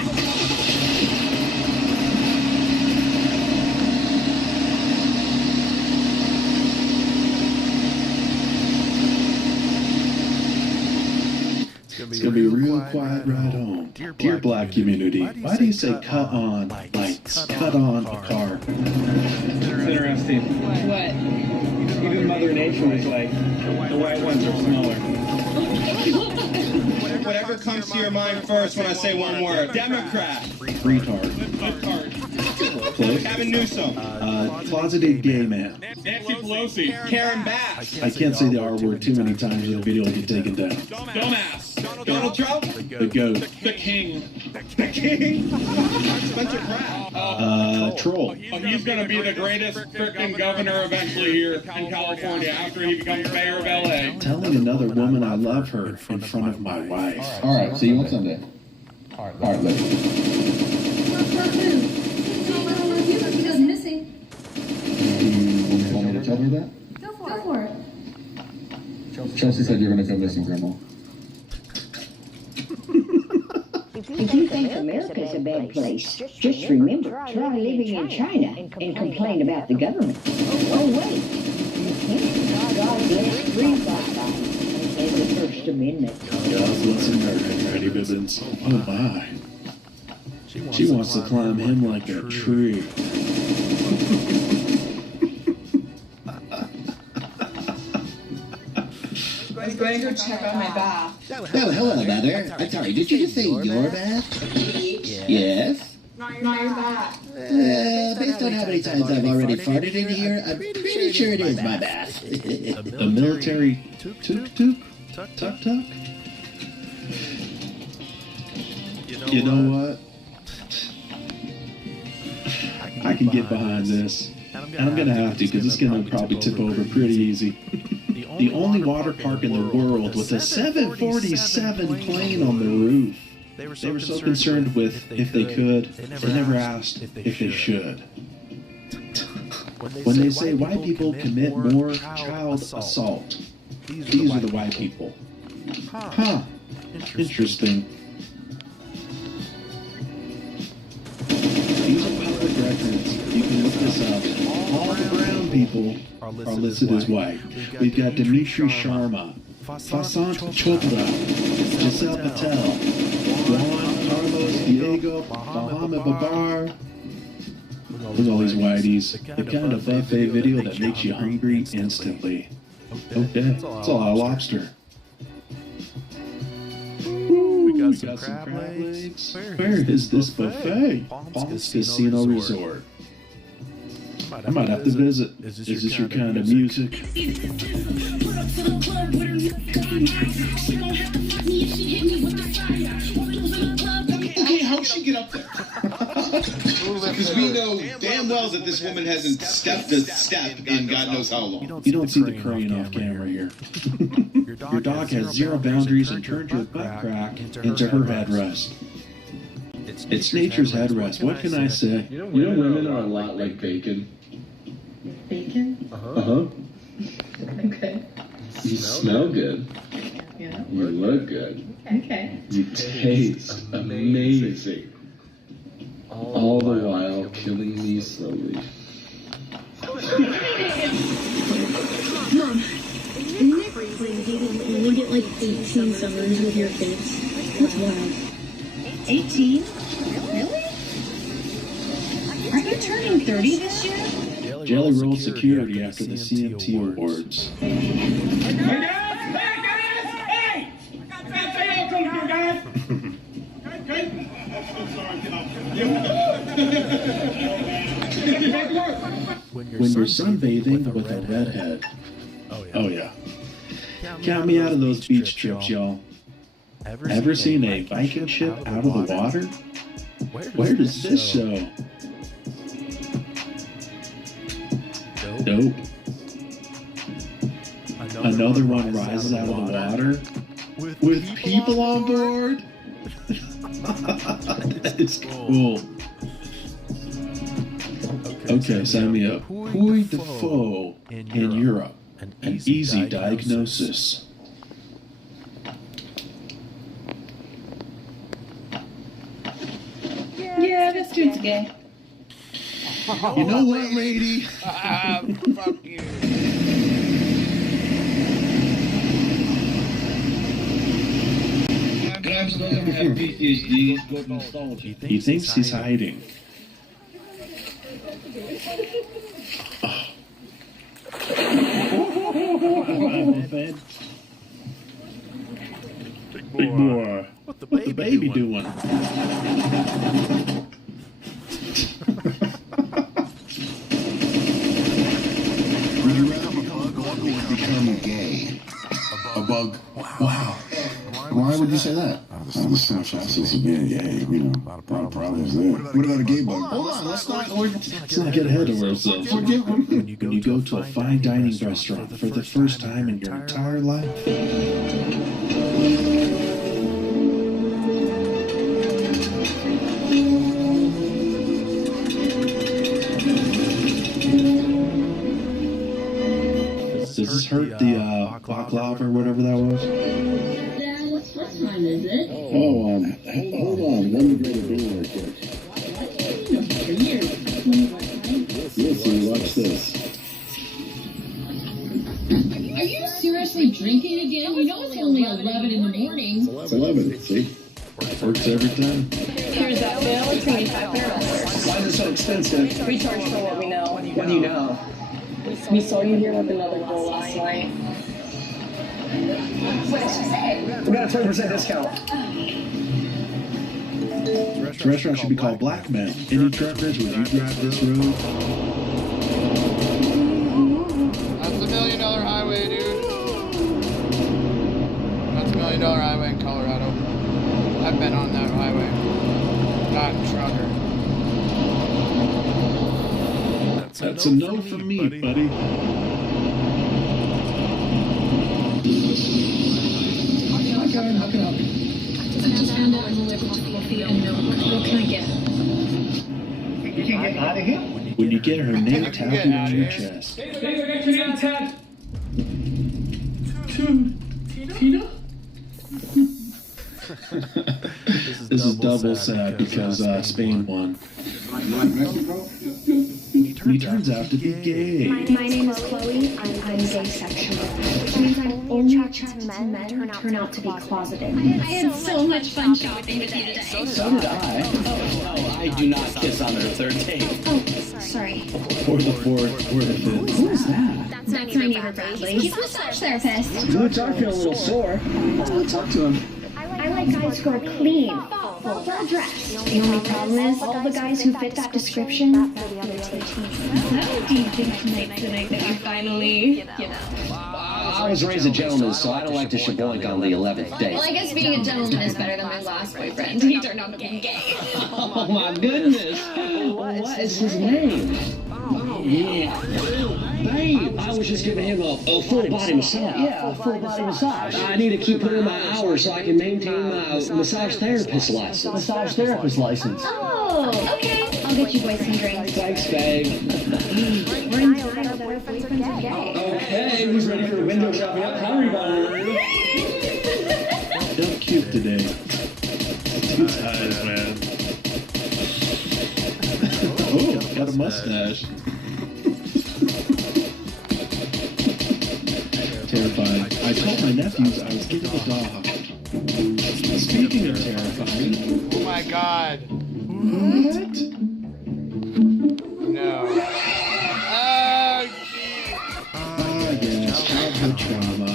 It's gonna be a real quiet ride home. Dear black community, why do you say cut on lights? Cut on a car. It's interesting. What? Even Mother Nature was like, the white ones are smaller. Whatever comes to your mind first when I say one word. Democrat. Retard. Close. Gavin Newsom. Closeted gay man. Nancy Pelosi. Karen Bass. I can't say the R word too many times or the video will get taken down. Dumbass. Donald Trump. The goat. The king. The king. Spencer Pratt. Troll. He's going to be the greatest freaking governor eventually here in California after he becomes mayor of LA. Telling another woman I love her in front of my wife. All right, see you on Sunday. All right, later. He goes missing. You want me to tell her that? Go for it. Chelsea said you're going to go missing, Grandma. If you think America's a bad place, just remember, try living in China and complain about the government. Oh, wait. God bless free thought and the First Amendment. God bless America, Freddie Bibbins. Oh my. She wants to climb him like a tree. I was going to go check out my bath. Oh, hello, Mother. I'm sorry, did you just say your bath? Yes? Not your bath. Based on how many times I've already farted in here, I'm pretty sure it is my bath. A military tuck. You know what? I can get behind this. And I'm gonna have to, because it's gonna probably tip over pretty easy. The only water park in the world with a 747 plane on the roof. They were so concerned with if they could, they never asked if they should. When they say white people commit more child assault, these are the white people. Huh. Interesting. These are public records. You can look this up. All the brown people are listed as white. We've got Dimitri Sharma, Fasant Chopra, Giselle Patel, Juan Carlos Diego, Mohammed Babar. Look at all these whiteys. They've got a buffet video that makes you hungry instantly. Okay, it's a lot of lobster. We got some crab legs. Where is this buffet? Palms Casino Resort. I might have to visit. Is this your kind of music? Okay, how'd she get up there? Because we know damn well that this woman hasn't stepped a step in God knows how long. You don't see the crane off camera here. Your dog has zero boundaries and turned your butt crack into her headrest. It's nature's headrest. What can I say? You know women are a lot like bacon. Bacon? Uh-huh. Okay. You smell good. Yeah. You look good. Okay. You taste amazing. All the while killing me slowly. Isn't it crazy when you get like 18 summers with your face? That's wild. 18? Really? Aren't you turning 30 this year? Jelly Roll security after the CMT awards. When you're sunbathing with a redhead. Oh yeah. Count me out of those beach trips, y'all. Ever seen a Viking ship out of the water? Where does this show? Dope. Another one rises out of the water with people on board. That is cool. Okay, sign me up. Puy de Faux in Europe. An easy diagnosis. Yeah, this dude's gay. You know what, lady? Fuck you. He thinks he's hiding. Big boy. What the baby doing? Become gay. A bug? Wow. Why would you say that? I'm a snapshot of being gay, you know. A lot of problems there. What about a gay bug? Hold on, let's not get ahead of ourselves. When you go to a fine dining restaurant for the first time in your entire life. Does this hurt the baklava or whatever that was? Dad, what time is it? Hold on. Let me get a beer real quick. For years. Listen, watch this. Are you seriously drinking again? You know it's only 11 in the morning. It's 11, see? Works every time. Here's that bill. It's going to be $5. Why is it so expensive? We charge for what we know. What do you know? We saw you here with another girl last night. What did she say? We got a 20% discount. This restaurant should be called Black Men. Any truckers, would you drive this road? That's $1 million highway, dude. That's $1 million highway in Colorado. I've been on that highway. Not in trucker. That's a no from me, buddy. How can I help you? I just found out I'm allergic to coffee and milk. What can I get? You can get out of here. When you get her name tattooed on your chest. Tina? This is double sad because Spain won. He turns out to be gay. My name is Chloe. I'm asexual, which means I'm only attracted to men who turn out to be closeted. I had so much fun shopping with you today. So did I. Oh, I do not kiss on their third date. Oh, sorry. Or the fourth, or the fifth. Who is that? That's my neighbor Bradley. He's a massage therapist. Boots are feeling a little sore. Let's talk to him. I like guys who are clean, well dressed. The only problem is all the guys who fit that description, How do you think tonight that you finally, I was raised a gentleman, so I don't like to shaboink on the 11th date. Well, I guess being a gentleman is better than my last boyfriend. He turned out to be gay. Oh my goodness! What is his name? Oh yeah. Babe, I was just giving him a full body massage. Yeah, a full body massage. I need to keep putting in my hours so I can maintain my massage therapist license. Massage therapist license. Oh, okay. I'll get you boys some drinks. Thanks, babe. in denial that our boyfriends are gay. Okay, who's ready for a window shopping at Pottery Barn? You're cute today. Two ties, man. Oh, got a mustache. Terrified. I told my nephews I was getting a dog. Speaking of terrifying. Oh my God. What? No. Oh, jeez. Ah, yes, childhood trauma.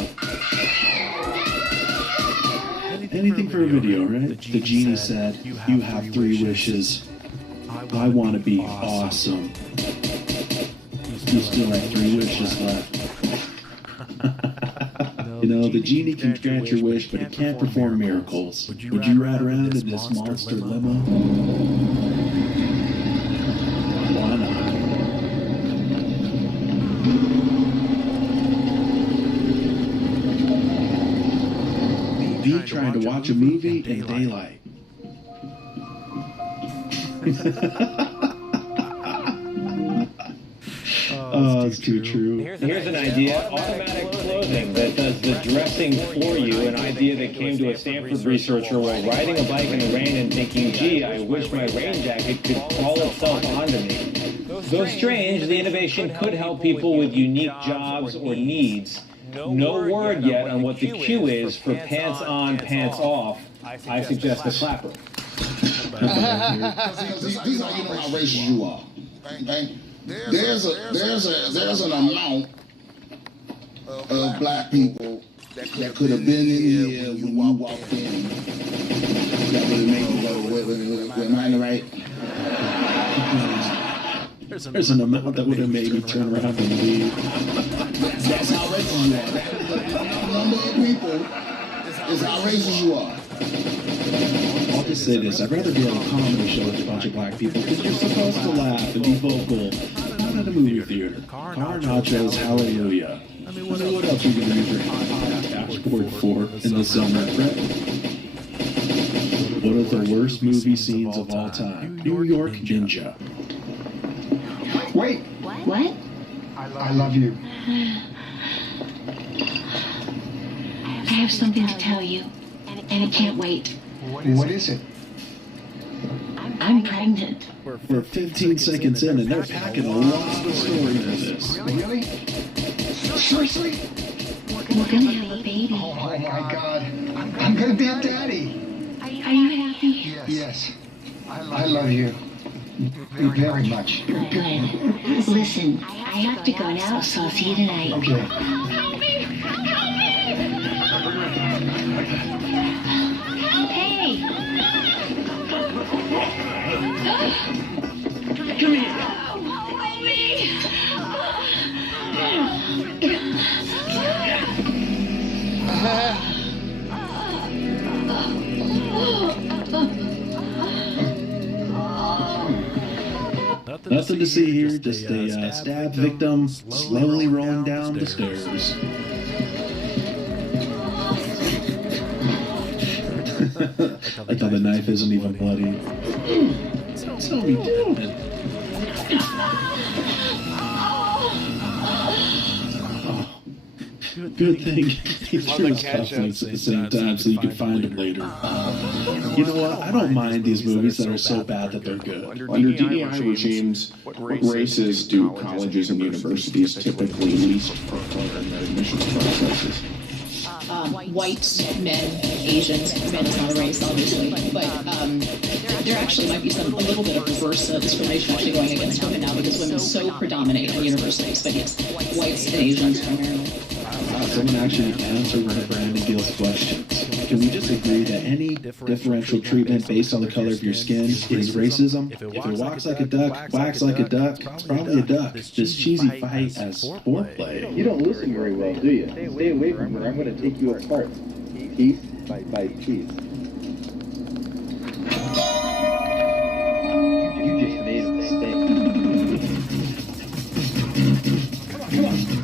Anything for a video, right? The genie said, "You have 3 wishes. I want to be awesome." You still have 3 wishes left. You know, the genie can grant your wish, but he can't perform miracles. Would you ride around in this monster limo? Why not? Me trying to watch a movie in daylight. Oh, it's too true. Here's an idea, automatic clothing that does the dressing for you, an idea that came to a Stanford researcher while riding a bike in the rain and thinking, gee, I wish my rain jacket could crawl itself onto me. Though strange, the innovation could help people with unique jobs or needs. No word yet on what the cue is for pants on, pants off. I suggest a clapper. These are, you know how racist you are. Okay? There's an amount of black people that could have been in here when you walked in. That would have made you go, am I in the right? There's an amount that would have made me turn around and leave. That's how racist you are. That number of people is how racist you are. I'll just say this, I'd rather be at a comedy show with a bunch of black people because you're supposed to laugh and be vocal. Not at a movie theater. Car nachos, hallelujah. I mean, what else are you going to use your dashboard for in the summer, right? One of the worst movie scenes of all time. New York Ninja. Wait. What? I love you. I have something to tell you, and it can't wait. What is it? I'm pregnant. We're 15 seconds in, and they're packing a lot of story into this. Really? Seriously? We're gonna have a baby. Oh my God. I'm gonna be a daddy. Are you happy? Yes. I love you. Very much. Good. Listen, I have to go now, so I'll see you tonight. Okay. Help me! Help me! Hey! Come here. Help me! Nothing to see here, just a stabbed victim slowly rolling down the stairs. I thought the knife isn't even bloody. What's he doing? Good thing he threw his cufflinks at the same time so you could find him later. You know what? I don't mind these movies that are so bad that they're good. Under DEI regimes, what races do colleges and universities typically least prefer in their admissions processes? Whites, men, Asians. Men is not a race, obviously, but there actually might be a little bit of reverse discrimination actually going against women now because women so predominate in universities. But yes, whites and Asians primarily. Someone actually answered one of Brandon Gill's questions. Can we just agree that any differential treatment based on the color of your skin is racism? If it walks like a duck, quacks like a duck, it's probably a duck. This cheesy fight as foreplay. You don't listen very well, do you? Stay away from her. I'm going to take you apart, piece by piece. You just made a mistake. Come on.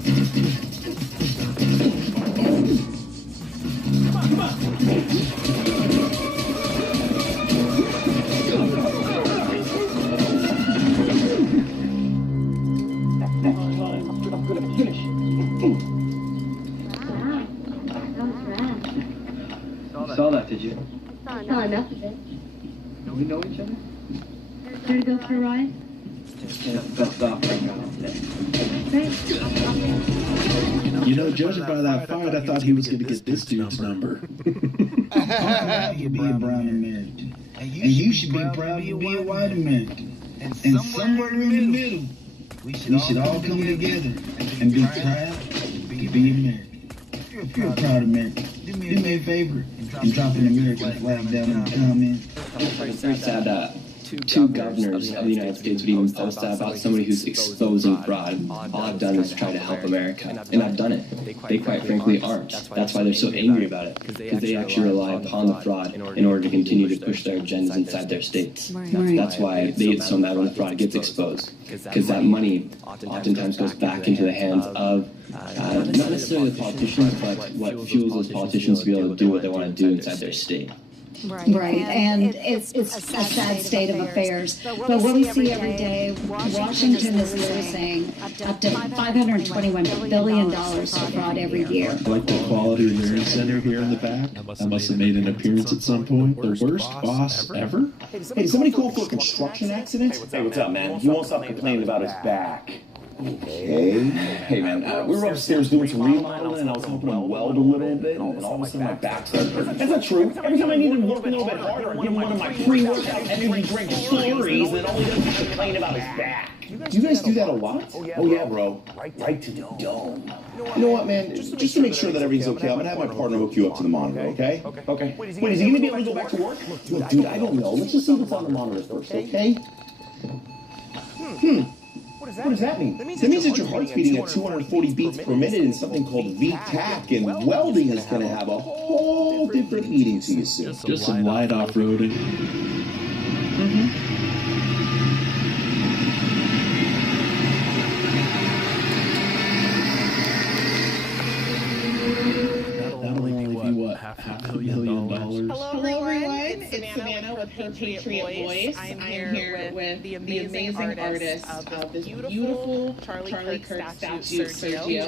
Do we know each other? Care to go for a ride? Best stop right now. You know, judging by that fight, I thought he was going to get this dude's number. Proud to be a brown American. And you should be proud to be a white American. And somewhere in the middle, we should all come together and be proud to be American. If you're a proud American, do me a favor and drop an American flag down in the comments. It's very sad two governors of the United States would even post that about somebody who's exposing fraud. All I've done is try to help America, and I've done it. They quite frankly aren't. That's why they're so angry about it, because they actually rely upon the fraud in order to continue to push their agendas inside their states. That's why they get so mad when the fraud gets exposed, because that money oftentimes goes back into the hands of not necessarily the politicians, but what fuels those politicians to be able to do what they want to do inside their state. Right, and it's a sad state of affairs. But what we see every day, Washington is losing up to $521 billion to fraud every year. I like the Quality Learning Center here in the back. I must have made an appearance at some point. The worst boss ever? Hey, somebody call for a construction accident? Hey, what's up, man? He won't stop complaining about his back. Okay. Hey, man, we were upstairs doing some remodeling, and I was helping him weld a little bit, and all of a sudden my back started hurting. That's not true. Every time I need him to work a little bit harder, I give him one of my pre-workout energy drink slurries, and all he does is complain about his back. Do you guys do that a lot? Oh, yeah, bro. Right to the dome. You know what, man? Just to make sure that everything's okay, I'm gonna have my partner hook you up to the monitor, okay? Okay. Wait, is he gonna be able to go back to work? Look, dude, I don't know. Let's just see what's on the monitor first, okay? What does that mean? That means that your heart's beating at 240 beats per minute in something called VTAC, and welding is going to have a whole different meaning to you soon. Just some light off-roading. That'll only be what, $500 million? Hello everyone, it's Savannah with Her Patriot Voice. I'm here with the amazing artist of this beautiful Charlie Kirk statue, Sergio.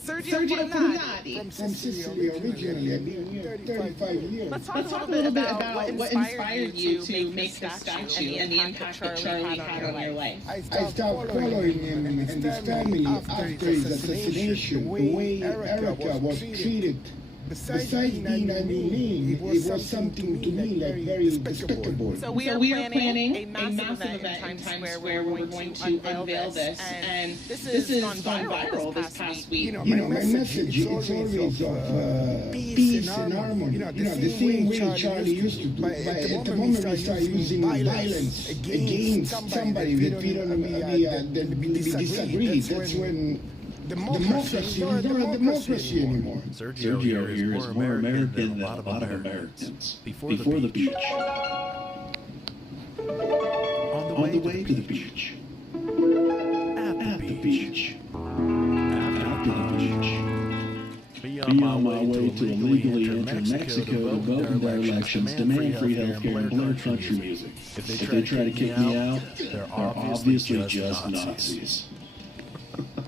Sergio Fernandi. From Sicily originally. I've been here 35 years. Let's talk a little bit about what inspired you to make this statue and the impact that Charlie had on your life. I started following him and his family after his assassination, the way Erica was treated. Besides being a new name, it was something to me like very despicable. So we are planning a massive event in Times Square where we're going to unveil this, and this has gone viral this past week. You know, my message is always of peace and harmony. You know, the same way Charlie used to do. But at the moment we start using violence against somebody that we don't we disagree, that's when democracy is not a democracy anymore. Sergio here is more American than a lot of Americans. Before the beach. On the way to the beach. At the beach. After the beach. Be on my way to illegally enter Mexico to vote in their elections, demand free healthcare, and blare country music. If they try to kick me out, they're obviously just Nazis.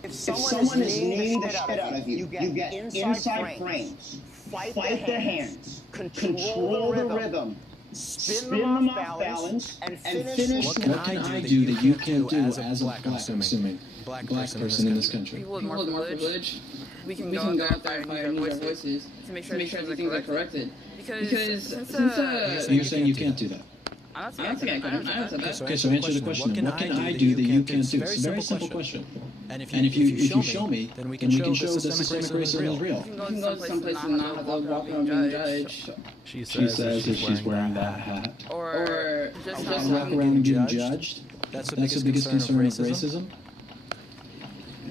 If someone is kneeing the shit out of you, you get inside frames, fight their hands, control the rhythm, spin them off balance, and finish. What can I do that you can't do as a black person in this country? People with more privilege, we can go out there and use our voices to make sure these things are corrected. Because since You're saying you can't do that? I don't think I can. Okay, so answer the question then. What can I do that you can't do? It's a very simple question. And if you show me, then we can show the systemic racism is real. You can go to some place and not have to walk around being judged. She says that she's wearing that hat. Or just walk around being judged? That's the biggest concern of racism?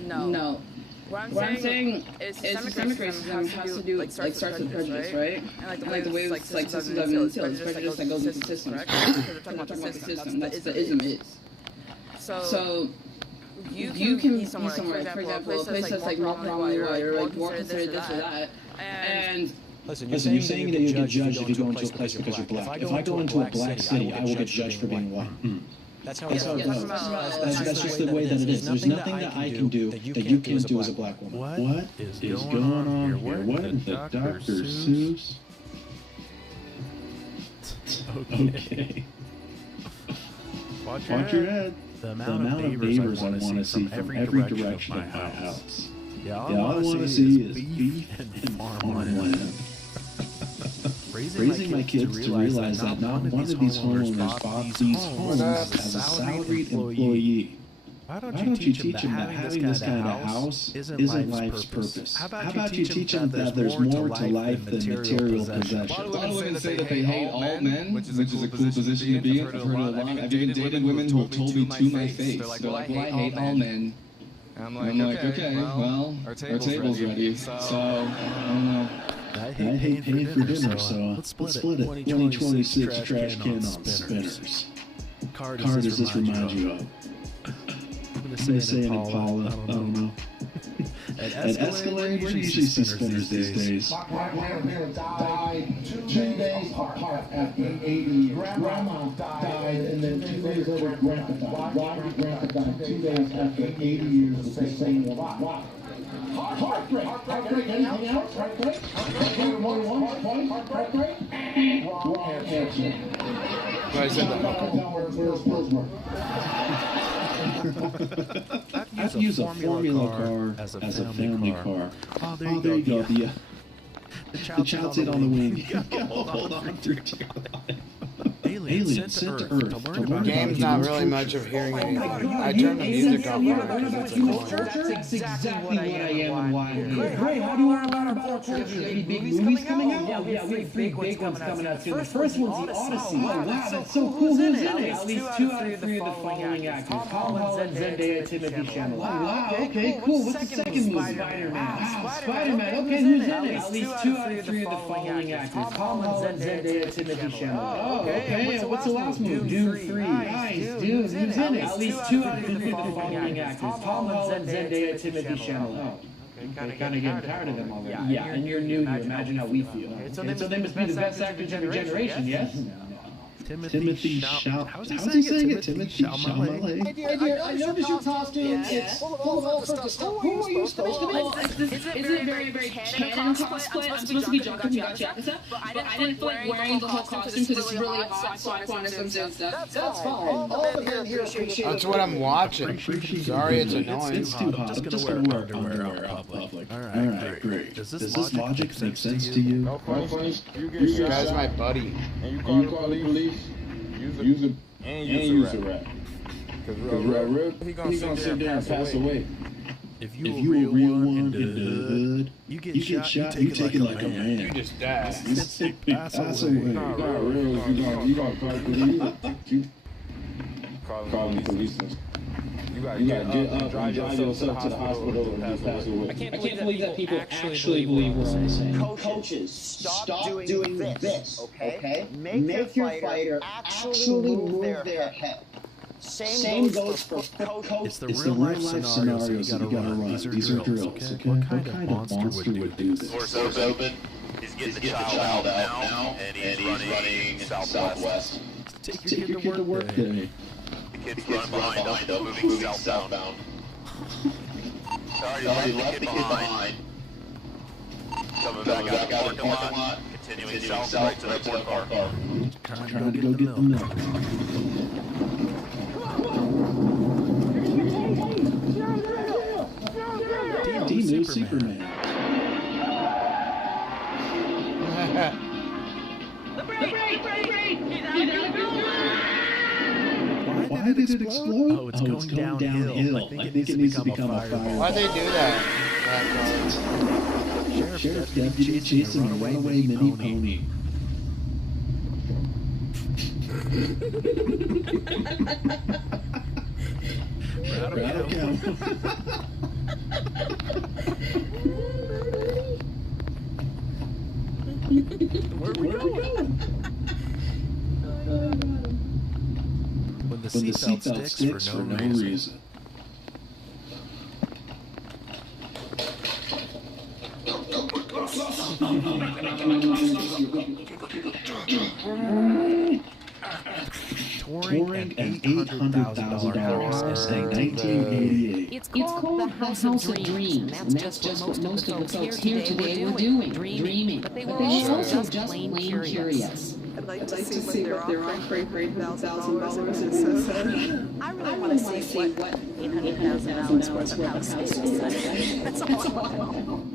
No. What I'm saying is systemic racism has to do starts with prejudice, right? And like the way systems have been instilled, it's prejudice that goes into systems. We're talking about the system. That's the ism is. So you can be somewhere, like, for example, a place that's like walk around while you're like more considered this or that, and Listen, you're saying that you get judged if you go into a place because you're black. If I go into a black city, I will get judged for being white. That's how it goes. That's just the way that it is. There's nothing that I can do that you can't do as a black woman. What is going on here? What in the Dr. Seuss? Okay. Watch your head. The amount of neighbors I want to see from every direction of my house. Yeah, all I want to see is beef and farmland. Raising my kids to realize that not one of these homeowners bought these homes as a salaried employee. Why don't you teach them that having this kind of house isn't life's purpose? How about you teach them that there's more to life than material possessions? A lot of women say that they hate all men, which is a cool position to be in. I've heard a lot. I've even dated women who have told me to my face. They're like, well, I hate all men. I'm like, okay, well, our table's ready. So, I don't know. I hate paying for dinner, so let's split it. 2026 trash can on spinners. Car does this remind you of? I'm going to say an Impala. I don't know. At Escalade, where do you usually see spinners these days? My grandparents died 2 days apart after 80 years. Grandma died, and then 2 days later, Grandpa died. Why did Grandpa die 2 days after 80 years of the same one? Why? Heartbreak. Anything else? Heartbreak? Heartbreak? Wrong answer. I said I've used a Formula car as a family car. Oh, there you go. The child seat on the wing. Hold on through to your life. Alien sent to Earth to learn about game's not really much of hearing anything. I turn the music off because it's annoying. That's exactly what I am and why I'm here. Ray, how do you learn about our culture? Any big movies coming out? Yeah, we have 3 big ones coming out soon. The first one's The Odyssey. Oh, wow, that's so cool. Who's in it? At least 2 out of 3 of the following actors. Tom Holland, Zendaya, Timothy Chalamet. Oh, wow, okay, cool. What's the second movie? Spider-Man. Wow, Spider-Man. Okay, who's in it? At least 2 out of 3 of the following actors. Tom Holland, Zendaya, Timothy Chalamet. Oh, okay. What's the last movie? Dune 3. Nice, Dune. Who's in it? At least 2 out of 3 of the following actors. Tom Holland, Zendaya, Timothy Chalamet. Okay, kind of getting tired of them already. Yeah, and you're new here. Imagine how we feel. So they must be the best actors of your generation, yes? Timothy Chalamet. How's he saying it? Timothy Chalamet. Hey dear, I noticed your costume. It's full of all sorts of stuff. Who are you supposed to be? Is it very, very canon cosplay? I'm supposed to be Joker from Yakuza, but I didn't feel like wearing the whole costume because it's really hot, so I wanted some stuff. That's fine. All the men here appreciate it. That's what I'm watching. Sorry, it's annoying. It's too hot. I'm just going to wear underwear out in public. All right, great. Does this logic make sense to you? This guy's my buddy. And you call the police? Use it and use a rap. Because real, he gonna sit there and pass away. If you a real one in the hood, you get shot, you take it like a man. You just die. Pass away. You got real, you gonna call the police. Call the police. You gotta get up and drive yourself to the hospital and just pass away. I can't believe that people actually believe what I'm saying. Coaches, stop doing this, okay? Make your fighter actually move their head. Same goes for coaches. It's the real life scenarios that you gotta run. These are drills, okay? What kind of monster would do this? Doors open. He's getting the child out now, and he's running southwest. Take your kid to work today. The kid's running behind him, moving southbound. Already left the kid behind. Coming back out of the parking lot. Continuing south right to the car. Trying to go get the milk. D-New Superman. Why did it explode? Oh, it's going downhill. I think it needs to become a fire. Why'd they do that? Sheriff deputy chasing a runaway mini pony. Rattle cow. Where are we going? When the seatbelt sticks for no reason. Touring at $800,000 in 1988. It's called the House of Dreams, and that's just what most of the folks here today were doing, dreaming. But they were also just plain curious. I'd like to see what they're offering for $800,000 in Minnesota. I really want to see what $800,000 worth of house is. That's all.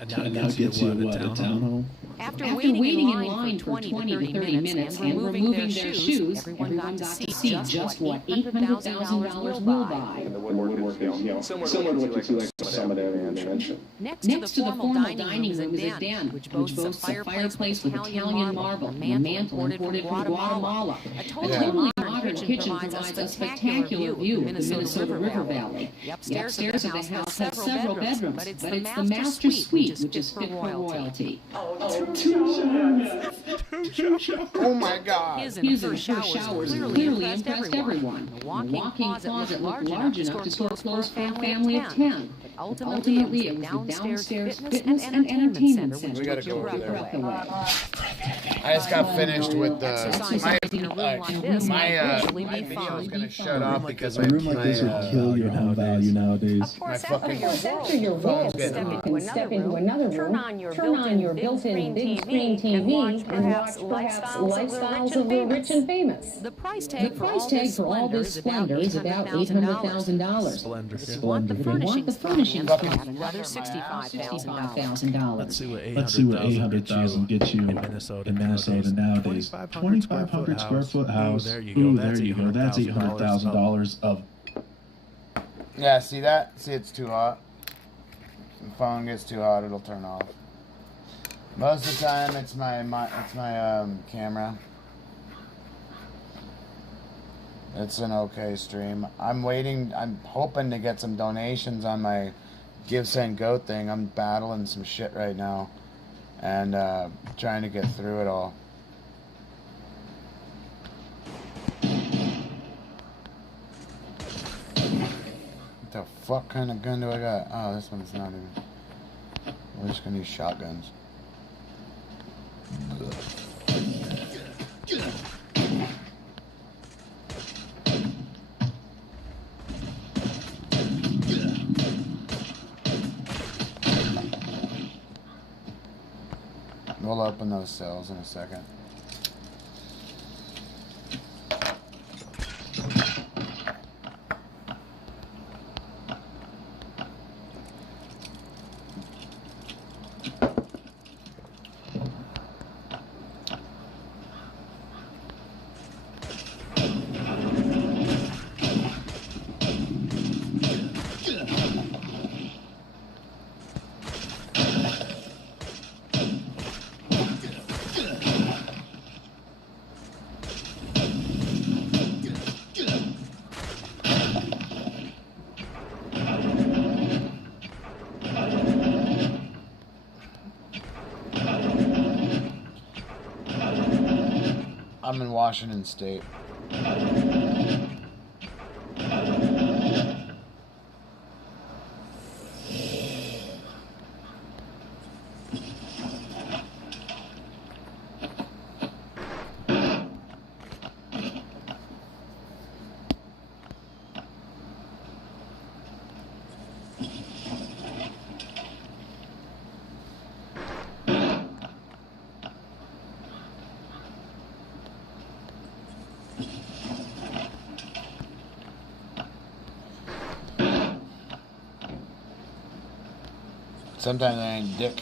And now get to what, a townhome? After waiting in line for 20 to 30 minutes and removing their shoes, everyone got to see just what $800,000 will buy. And the woodwork is, you know, similar to what you see like the Summit Avenue Mansion. Next to the formal dining room is a den, which boasts a fireplace with Italian marble, a mantel imported from Guatemala. A totally modern kitchen provides a spectacular view of the Minnesota River Valley. The upstairs of the house has several bedrooms, but it's the master suite, which is fit for royalty. Oh my God. His and her showers clearly impressed everyone. The walk-in closet looked large enough to store clothes for a family of 10. Ultimately, it was the downstairs fitness and entertainment center. We gotta go over there. Away. I just got finished with my video is gonna shut off because A room like this would kill your home value nowadays. my fucking After your world, you can step into another room, turn on your built-in big screen TV, and watch perhaps lifestyles of the rich and famous. The price tag for all this splendor is about $800,000. If you want the furnishings flat, another $65,000. Let's see what 800,000 gets you in Minnesota nowadays. 2,500 square foot house. Ooh, there you go. That's $800,000 of. Yeah, see that? See, it's too hot. The phone gets too hot, it'll turn off. Most of the time, it's my camera. It's an okay stream. I'm hoping to get some donations on my Give, Send, Go thing. I'm battling some shit right now. And trying to get through it all. What the fuck kind of gun do I got? Oh, this one's not even... We're just gonna use shotguns. We'll open those cells in a second. I'm in Washington State. Sometimes I ain't dick.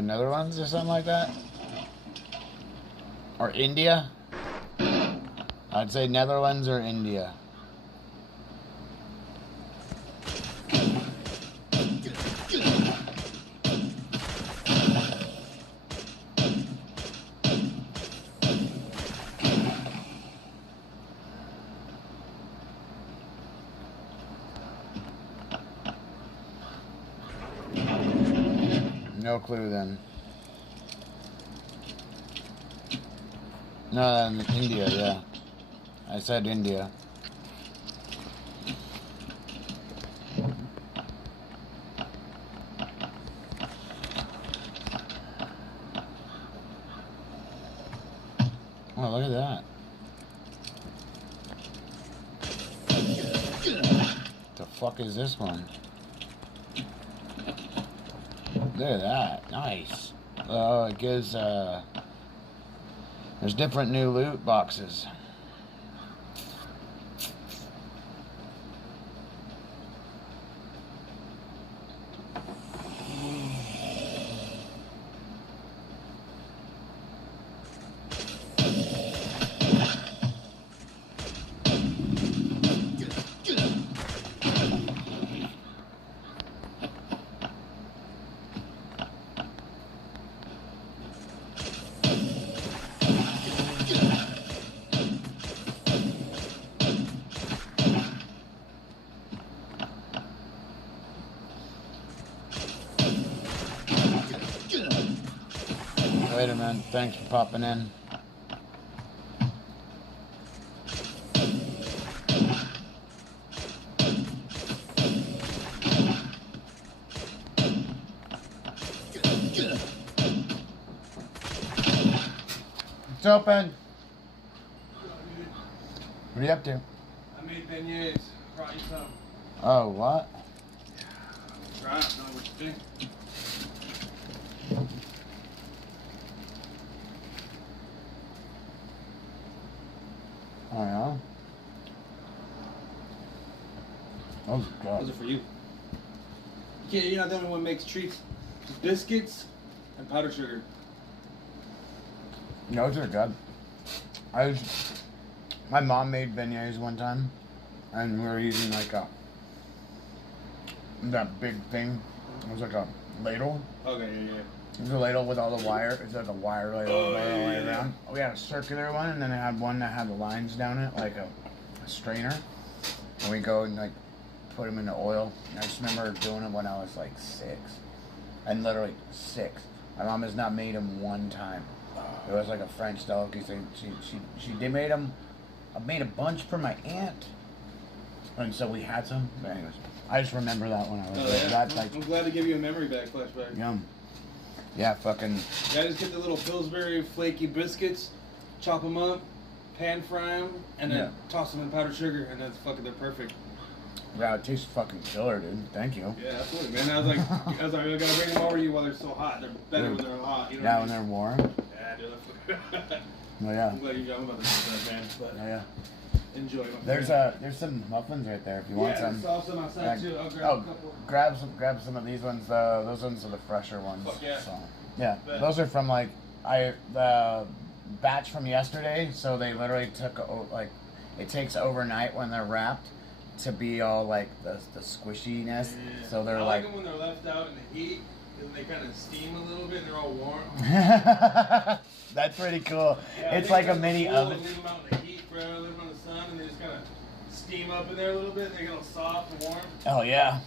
Netherlands or something like that? Or India? I'd say Netherlands or India. No clue then. No, India, yeah. I said India. Oh, look at that. The fuck is this one? Look at that. Nice. Oh, it gives, there's different new loot boxes. Later, man. Thanks for popping in. It's open. What are you up to? I made beignets. Brought you some. Oh, what? Try it. Tell me what you think. Oh, yeah? Oh, God. Those are for you. You're not the only one who makes treats. Just biscuits and powdered sugar. Those are good. My mom made beignets one time, and we were using like that big thing. It was like a ladle. Okay, yeah. It was a ladle with all the wire. It's like a wire ladle all the way around. We had a circular one, and then it had one that had the lines down it, like a strainer. And we go and like put them in the oil. And I just remember doing it when I was like 6, and literally 6. My mom has not made them one time. It was like a French delicacy. She did made them. I made a bunch for my aunt, and so we had some. But anyways, I just remember that when I was there. Yeah. That's like, I'm glad to give you a memory back, flashback. Yum. Yeah, fucking. Yeah, just get the little Pillsbury flaky biscuits, chop them up, pan fry them, and then toss them in powdered sugar, and that's fucking, they're perfect. Yeah, it tastes fucking killer, dude. Thank you. Yeah, absolutely, man. I was like, I gotta bring them over to you while they're so hot. They're better when they're hot. You know Yeah, what when I mean? they're warm. Yeah, dude. Oh yeah. I'm glad you're talking about this, man. But yeah. Enjoy. There's some muffins right there if you want some. Yeah, some outside too. I'll grab a couple. Grab some of these ones. Those ones are the fresher ones. Fuck yeah. So, yeah, Bet. those are from like the batch from yesterday. So they literally took like it takes overnight when they're wrapped to be all like the squishiness. Yeah. So they're I like them when they're left out in the heat and they kind of steam a little bit and they're all warm. That's pretty cool. Yeah, It's like a mini cool oven. and leave them out in the heat, bro. Leave them in the sun and they just kind of steam up in there a little bit. They get all soft and warm. Oh yeah.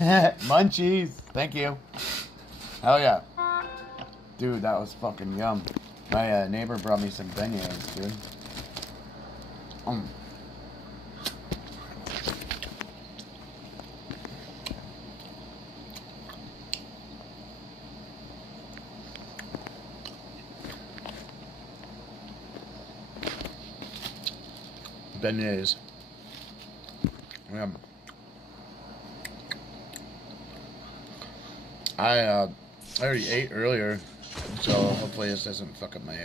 Munchies. Thank you. Hell yeah. Dude, that was fucking yum. My neighbor brought me some beignets, dude. Beignets. I already ate earlier, so hopefully this doesn't fuck up my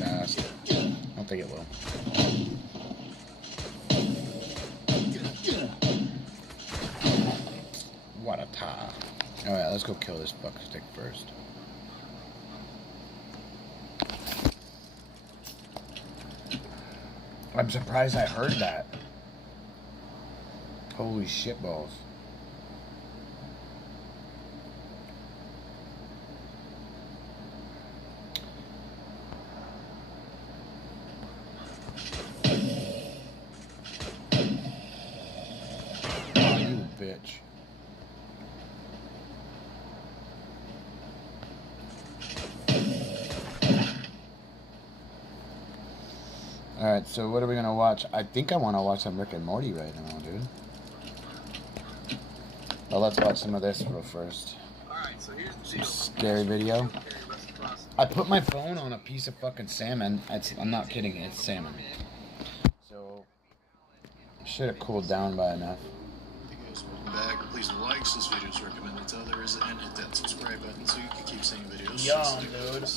fast. I don't think it will. What a tie. Alright, let's go kill this fuck stick first. I'm surprised I heard that. Holy shit balls. You bitch. Alright, so what are we gonna watch? I think I wanna watch some Rick and Morty right now, dude. But let's watch some of this real first. Scary video. I put my phone on a piece of fucking salmon. I'm not kidding, it's salmon. So, should have cooled down by enough. Welcome back. Please like this video is recommended to others and hit that subscribe button so you can keep seeing videos. Yum, dude.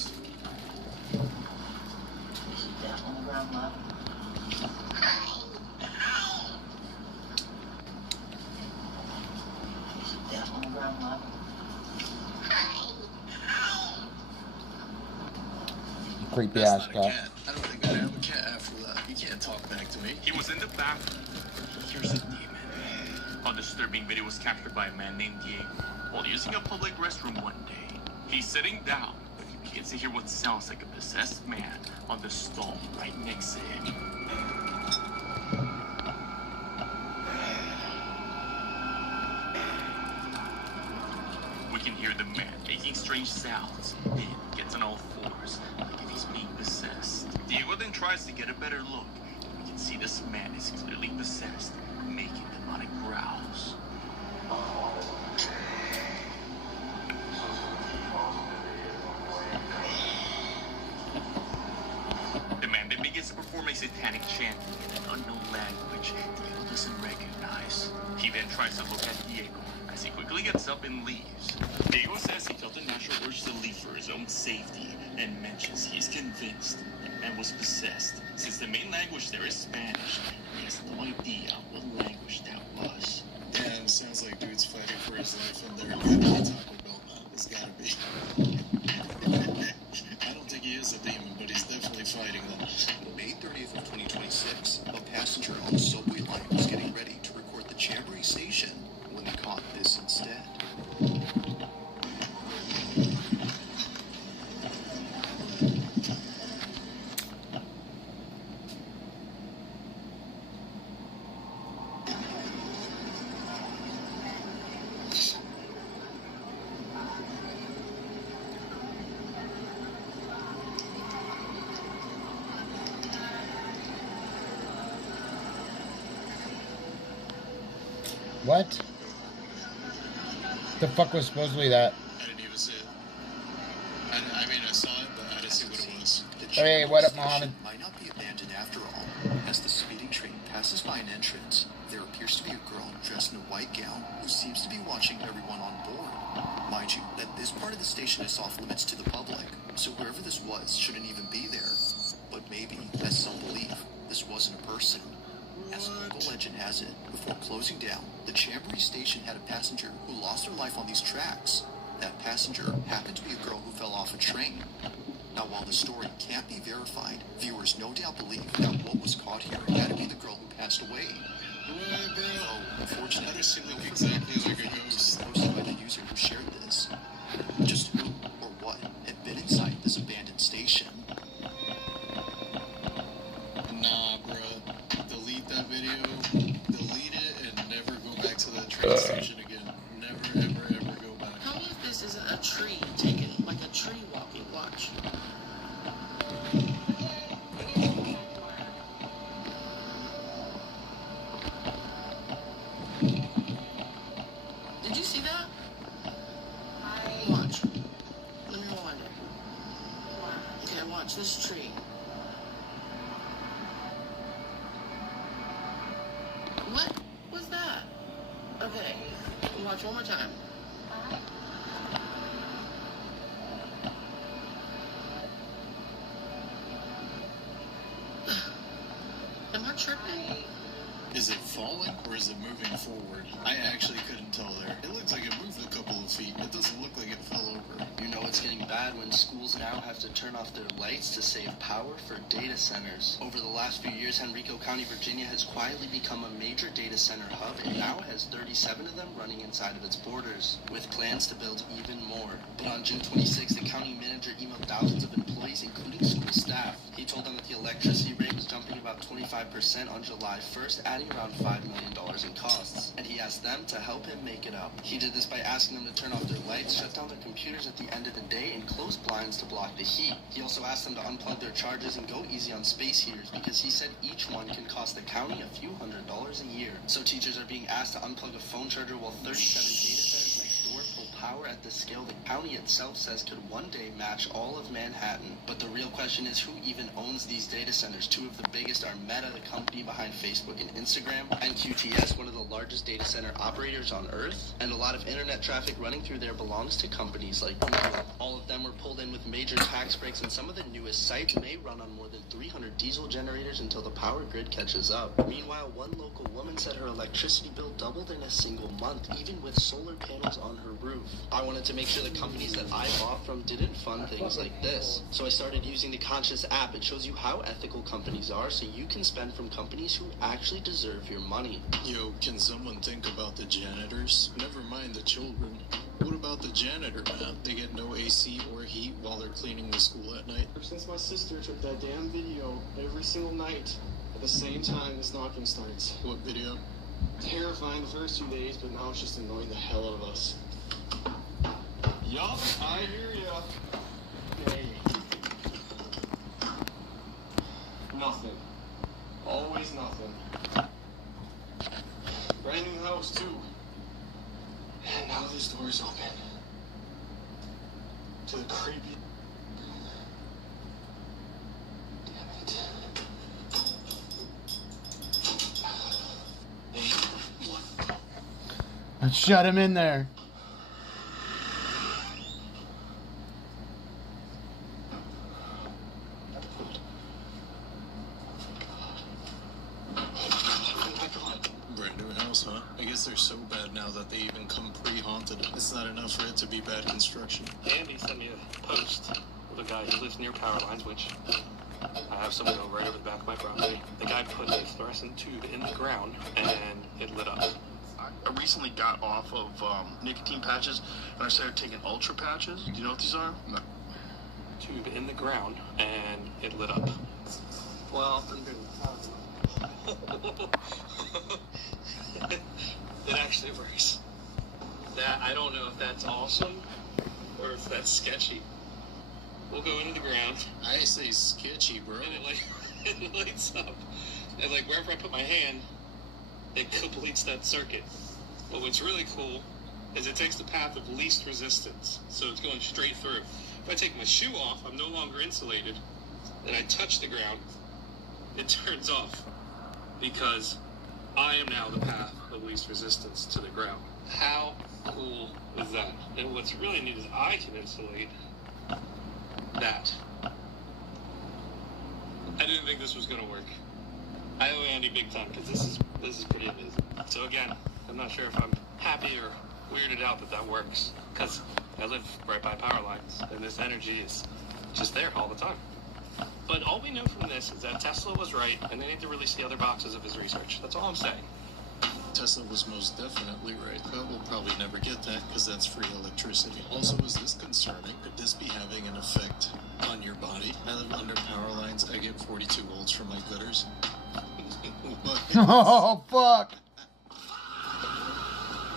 Creepy ass cat. I don't think I'd have a cat after that. He can't talk back to me. He was in the bathroom. Here's a demon. A disturbing video was captured by a man named Diego while using a public restroom one day. He's sitting down, but he begins to hear what sounds like a possessed man on the stall right next to him. We can hear the man making strange sounds. Then gets on all fours, like if he's being possessed. Diego then tries to get a better look. We can see this man is clearly possessed, making demonic growls. The man then begins to perform a satanic chant in an unknown language Diego doesn't recognize. He then tries to look at Diego as he quickly gets up and leaves. Diego says he felt a natural urge to leave for his own safety and mentions he is convinced the man was possessed. Since the main language there is Spanish, he has no idea what language that was. Damn, sounds like dude's fighting for his life in there. Taco Bell, man. It's gotta be. I don't think he is a demon, but he's definitely fighting them. May 30th of 2026, a passenger on the subway line was getting ready to record the Chambéry station when they caught this instead. What? The fuck was supposedly that? I didn't even see it. I mean, I saw it, but I didn't see what it was. Hey, what up, Mohammed? Might not be abandoned after all. As the speeding train passes by an entrance, there appears to be a girl dressed in a white gown who seems to be watching everyone on board. Mind you, that this part of the station is off limits to the public, so whoever this was shouldn't even be there. But maybe, as some believe, this wasn't a person. As local legend has it, before closing down, the Chambéry station had a passenger who lost their life on these tracks. That passenger happened to be a girl who fell off a train. Now, while the story can't be verified, viewers no doubt believe that what was caught here had to be the girl who passed away. Though, unfortunately, That doesn't look exactly like a ghost. posted by the user who shared this. Just who or what had been inside this abandoned station. Nah, bruh. Delete that video. Delete it and never go back to that train station again. Never, ever, ever go back. How if this isn't a tree taken, like a tree walking? Watch. Did you see that? Watch. Let me rewind it. Okay, watch this tree. What was that? Okay, watch one more time. Am I tripping? Is it falling or is it moving forward? I actually couldn't tell there. It looks like it moved a couple of feet. It doesn't look like it fell over. You know it's getting bad when schools now have to turn off their lights to save power for data centers. Over the last few years, Henrico County, Virginia has quietly become a major data center hub and now has 37 of them running inside of its borders, with plans to build even more. But on June 26, the county manager emailed thousands of employees, including school staff. He told them that the electricity rate was jumping about 25% on July 1st, adding around $5 million in costs. And he asked them to help him make it up. He did this by asking them to turn off their lights, shut down their computers at the end of the day, and close blinds to block the heat. He also asked them to unplug their chargers and go easy on space heaters because he said each one can cost the county a few $100s a year. So teachers are being asked to unplug a phone charger while 37 data centers next door pull power power at the scale the county itself says could one day match all of Manhattan. But the real question is who even owns these data centers? Two of the biggest are Meta, the company behind Facebook and Instagram, and QTS, one of the largest data center operators on Earth. And a lot of internet traffic running through there belongs to companies like Google. All of them were pulled in with major tax breaks, and some of the newest sites may run on more than 300 diesel generators until the power grid catches up. Meanwhile, one local woman said her electricity bill doubled in a single month, even with solar panels on her roof. I wanted to make sure the companies that I bought from didn't fund things like this. So I started using the Conscious app. It shows you how ethical companies are, so you can spend from companies who actually deserve your money. Yo, can someone think about the janitors? Never mind the children. What about the janitor, man? They get no AC or heat while they're cleaning the school at night. Since my sister took that damn video every single night at the same time as knocking starts. What video? Terrifying the first 2 days, but now it's just annoying the hell out of us. Yup, I hear ya. Hey. Nothing. Always nothing. Brand new house, too. And now this door's open. To the creepy... Damn it. Let's shut him in there. Brand new house, huh? I guess they're so bad now that they even come pre-haunted. It's not enough for it to be bad construction. Andy sent me a post of a guy who lives near power lines, which I have someone go right over the back of my property. The guy put a fluorescent tube in the ground and it lit up. I recently got off of nicotine patches and I started taking ultra patches. Do you know what these are? No. Tube in the ground and it lit up. Well, it actually works. That I don't know if that's awesome or if that's sketchy. We'll go into the ground. I say sketchy, bro. And it lights up. And like wherever I put my hand, it completes that circuit. But what's really cool is it takes the path of least resistance. So it's going straight through. If I take my shoe off, I'm no longer insulated. And I touch the ground, it turns off. Because I am now the path of least resistance to the ground. How cool is that? And what's really neat is I can insulate that. I didn't think this was going to work. I owe Andy big time because this is pretty amazing. So again, I'm not sure if I'm happy or weirded out that works because I live right by power lines and this energy is just there all the time. But all we know from this is that Tesla was right and they need to release the other boxes of his research. That's all I'm saying. Tesla was most definitely right, but we'll probably never get that because that's free electricity. Also, is this concerning? Could this be having an effect on your body? I live under power lines. I get 42 volts from my gutters. Oh, fuck.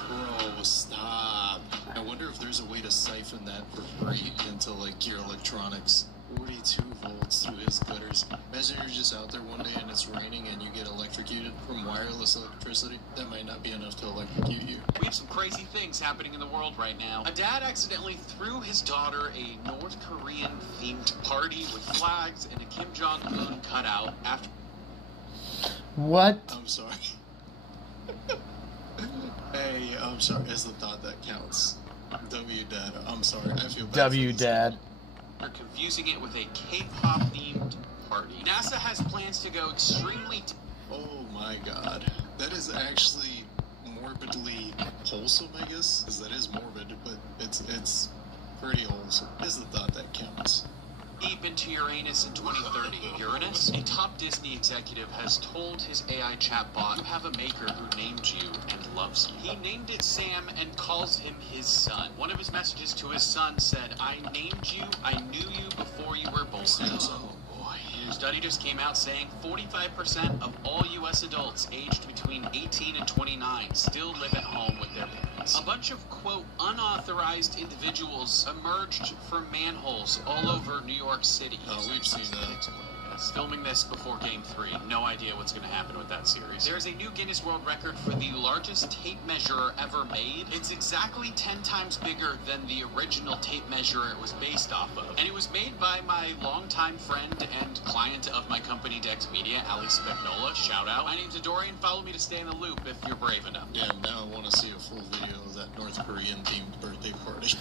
Bro, stop. I wonder if there's a way to siphon that right into, like, your electronics. 42 volts through his gutters. Imagine you're just out there one day and it's raining and you get electrocuted from wireless electricity. That might not be enough to electrocute you. We have some crazy things happening in the world right now. A dad accidentally threw his daughter a North Korean-themed party with flags and a Kim Jong-un cutout after... What? I'm sorry. Hey, I'm sorry. It's the thought that counts. W-Dad. I'm sorry. I feel bad. W-Dad. They're confusing it with a K-pop themed party. NASA has plans to go extremely... Oh my god. That is actually morbidly wholesome, I guess. Because that is morbid, but it's pretty wholesome. It's the thought that counts. Deep into Uranus in 2030. Uranus, a top Disney executive, has told his AI chatbot, "You have a maker who named you and loves you." He named it Sam and calls him his son. One of his messages to his son said, "I named you, I knew you before you were born." Oh boy. A new study just came out saying 45% of all U.S. adults aged between 18 and 29 still live at home with their parents. A bunch of, quote, unauthorized individuals emerged from manholes all over New York City. Oh, we've seen that. Angeles. Filming this before Game 3. No idea what's going to happen with that series. There's a new Guinness World Record for the largest tape measure ever made. It's exactly 10 times bigger than the original tape measure it was based off of. And it was made by my longtime friend and client of my company, Dex Media, Ali Spagnola. Shout out. My name's Dorian. Follow me to stay in the loop if you're brave enough. Yeah, now I want to see a full video of that North Korean themed birthday party.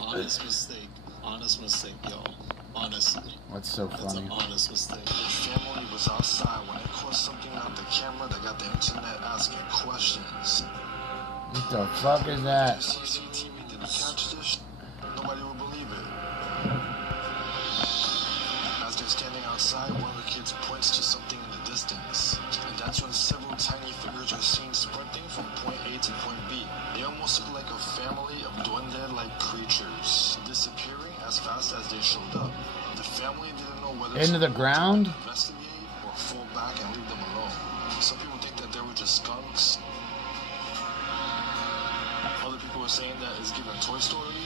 Honest mistake. Honest mistake, y'all. Honestly. What's so That's funny? an honest mistake. The family was outside when they caught something on the camera that got the internet asking questions. What the fuck is that? CCTV didn't catch this. Nobody would believe it. As they're standing outside, one of the kids points to something in the distance. And that's when several tiny figures are seen sprinting from point A to point B. They almost look like a family of duende-like creatures, disappearing as fast as they showed up. The family didn't know whether Into the ground? to investigate or fall back and leave them alone. Some people think that they were just skunks. Other people are saying that it's given Toy Story.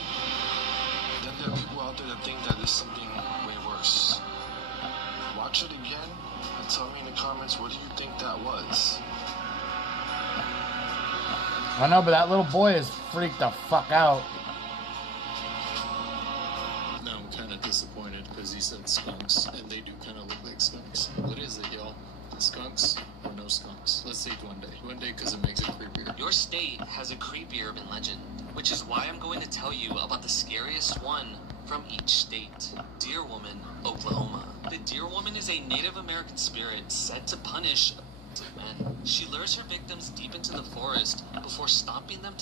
Then there are people out there that think that it's something way worse. Watch it again and tell me in the comments, what do you think that was? I know, but that little boy is freaked the fuck out. Now I'm kind of disappointed because he said skunks, and they do kind of look like skunks. What is it, y'all? Skunks or no skunks? Let's say duende. Duende because it makes it creepier. Your state has a creepy urban legend, which is why I'm going to tell you about the scariest one from each state. Deer Woman, Oklahoma. The Deer Woman is a Native American spirit said to punish men. She lures her victims deep into the forest before stomping them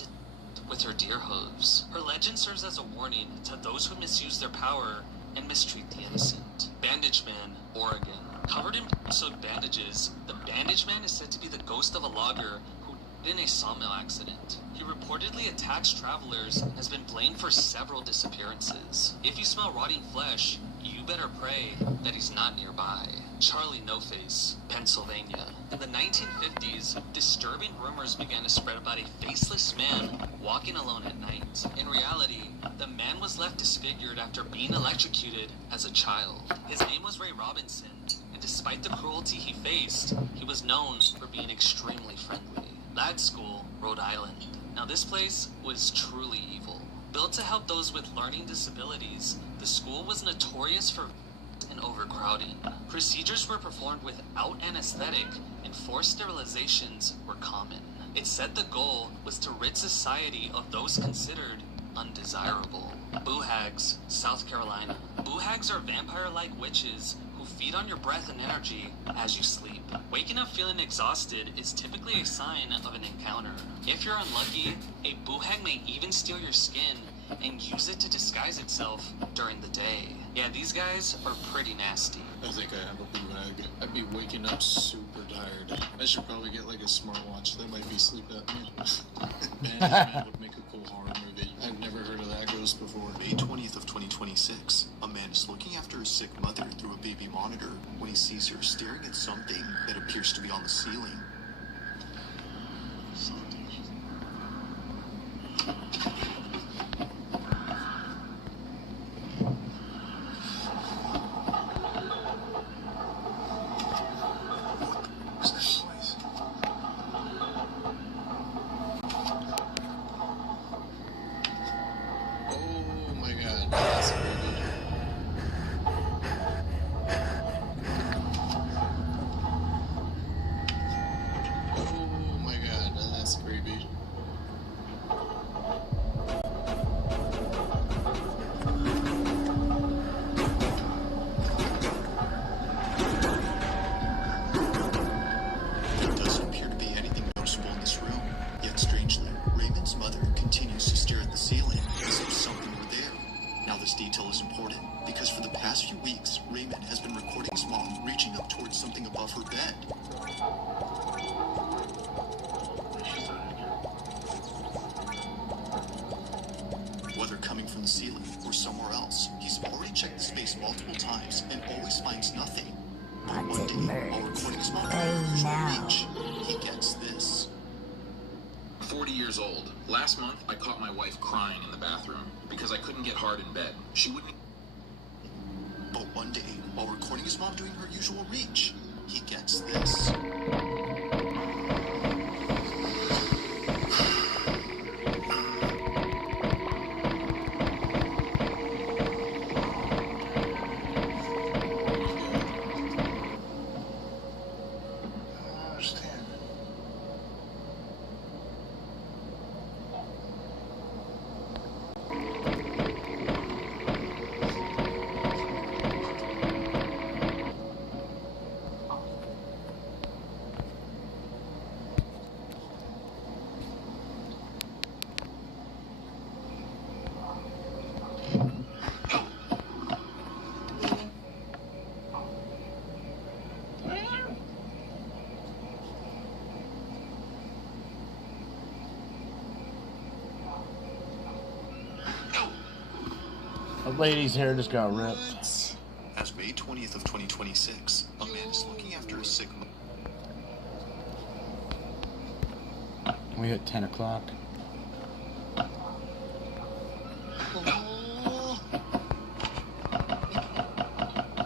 with her deer hooves. Her legend serves as a warning to those who misuse their power and mistreat the innocent. Bandage Man, Oregon. Covered in sewed bandages, the Bandage Man is said to be the ghost of a logger who died in a sawmill accident. He reportedly attacks travelers and has been blamed for several disappearances. If you smell rotting flesh, you better pray that he's not nearby. Charlie No Face, Pennsylvania. In the 1950s, disturbing rumors began to spread about a faceless man walking alone at night. In reality, the man was left disfigured after being electrocuted as a child. His name was Ray Robinson, and despite the cruelty he faced, he was known for being extremely friendly. Lad School, Rhode Island. Now this place was truly evil. Built to help those with learning disabilities, the school was notorious for and overcrowding. Procedures were performed without anesthetic, and forced sterilizations were common. It said the goal was to rid society of those considered undesirable. Boo Hags, South Carolina. Boo Hags are vampire-like witches who feed on your breath and energy as you sleep. Waking up feeling exhausted is typically a sign of an encounter. If you're unlucky, a Boo Hag may even steal your skin and use it to disguise itself during the day. Yeah, these guys are pretty nasty. I think I have a Boo Hag. I'd be waking up super tired. I should probably get like a smartwatch. That might be sleep apnea. Man would make a cool horror movie. I've never heard of that ghost before. May 20th of 2026, a man is looking after his sick mother through a baby monitor when he sees her staring at something that appears to be on the ceiling. Oh my god, that's creepy. Oh my god, that's creepy. There doesn't appear to be anything noticeable in this room. Yet strangely, Raymond's mother continues to stare at the ceiling as if something were there. Now this detail is important because for the past few weeks, Raymond has been recording his mom reaching up towards something above her bed. Whether coming from the ceiling or somewhere else, he's already checked the space multiple times and always finds nothing. But one day, while recording his mom reach, he gets this. 40 years old. Last month, I caught my wife crying in the bathroom because I couldn't get hard in bed. She wouldn't one day, while recording his mom doing her usual reach, he gets this. A lady's hair just got ripped. As May 20th of 2026, a man is looking after a sick mom. We hit 10 o'clock.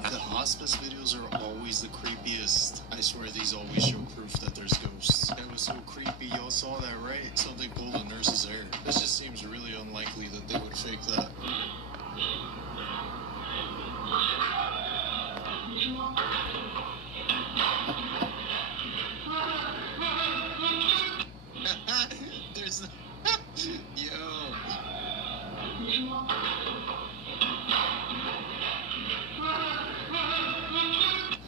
The hospice videos are always the creepiest. I swear these always show proof that there's ghosts. That was so creepy. Y'all saw that, right? Something pulled a nurse's hair. This just seems really unlikely that they would fake that. There's yo.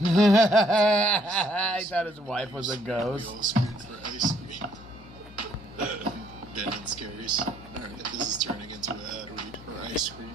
I thought his wife was a ghost. We all screamed for ice cream. Ben and Scaries. Alright, this is turning into an ad read for ice cream.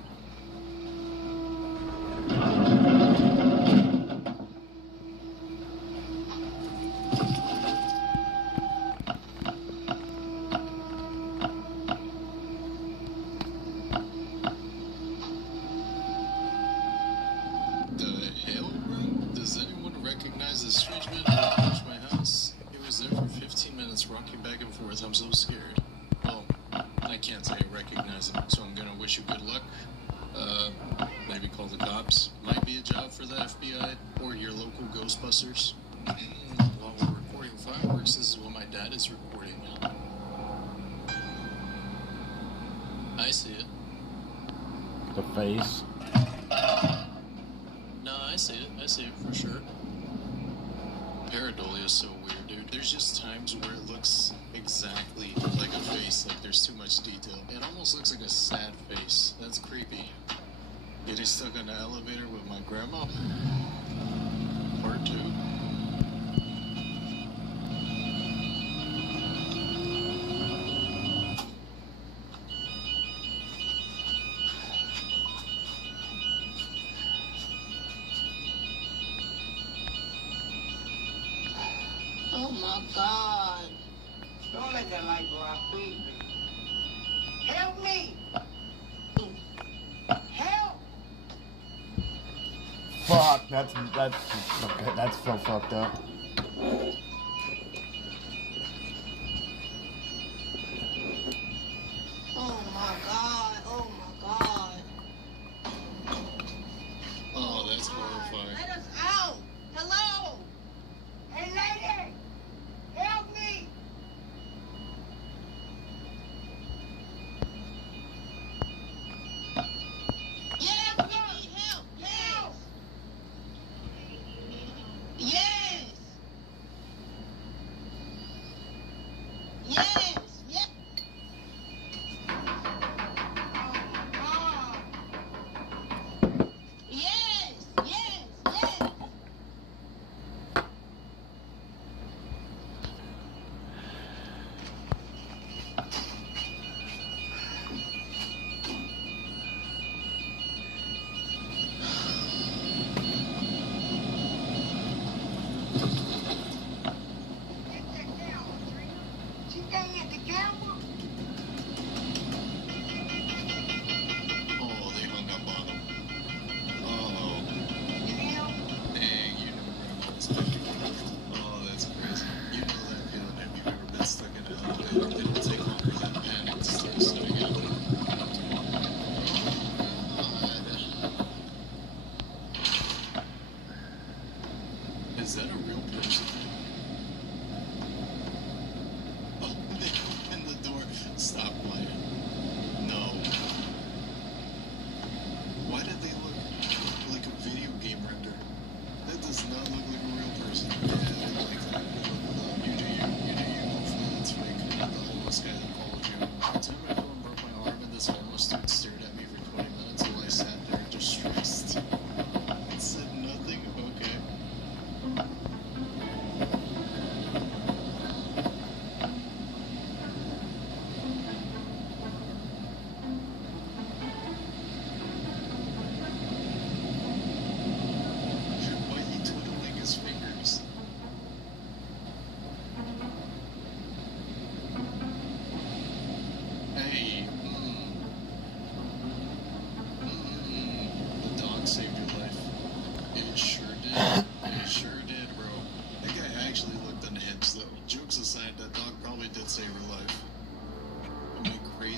The hell, bro? Does anyone recognize this strange man who approached my house? He was there for 15 minutes rocking back and forth. I'm so scared. Well, I can't say I recognize him, so I'm gonna wish you good luck. Maybe call the cops. Might be a job for the FBI or your local Ghostbusters. While we're recording fireworks, this is what my dad is recording. I see it. The face. No, I see it for sure. Pareidolia is so weird, dude. There's just times where it looks exactly like a face, like there's too much detail. It almost looks like a sad face. That's creepy. Getting stuck on the elevator with my grandma. Part 2. Oh my God. Don't let that light go out, please. Help me. Help. Fuck, that's so fucked up. Oh my God. Oh my God. Oh, that's horrifying. Let us out. Hello. Hey, lady. Help me. Yes, we need help. Yes. Yes.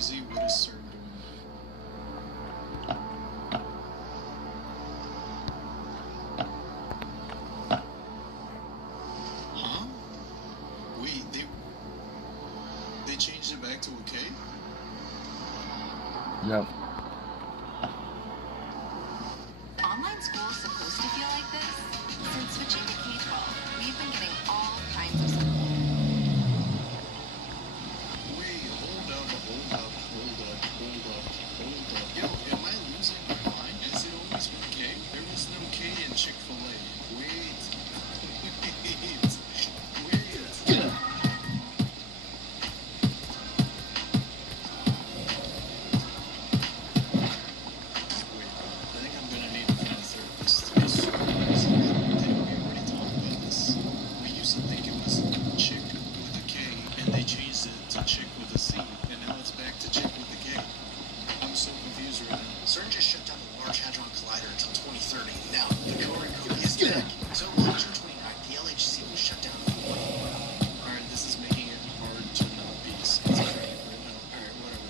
crazy? What is CERN doing? Huh? Wait, they changed it back to a K? Yep. Online school is supposed to feel like this? Since switching to K-12, we've been getting all kinds of support. Wait, hold up. Yo, am I losing my mind? Has it always been K? There was no K in Chick-fil-A. Wait. CERN just shut down the Large Hadron Collider until 2030. Now, the Corey probe is back. So, on June 29th, the LHC was shut down for Alright, this is making it hard to not be schizophrenic right now. Alright, whatever.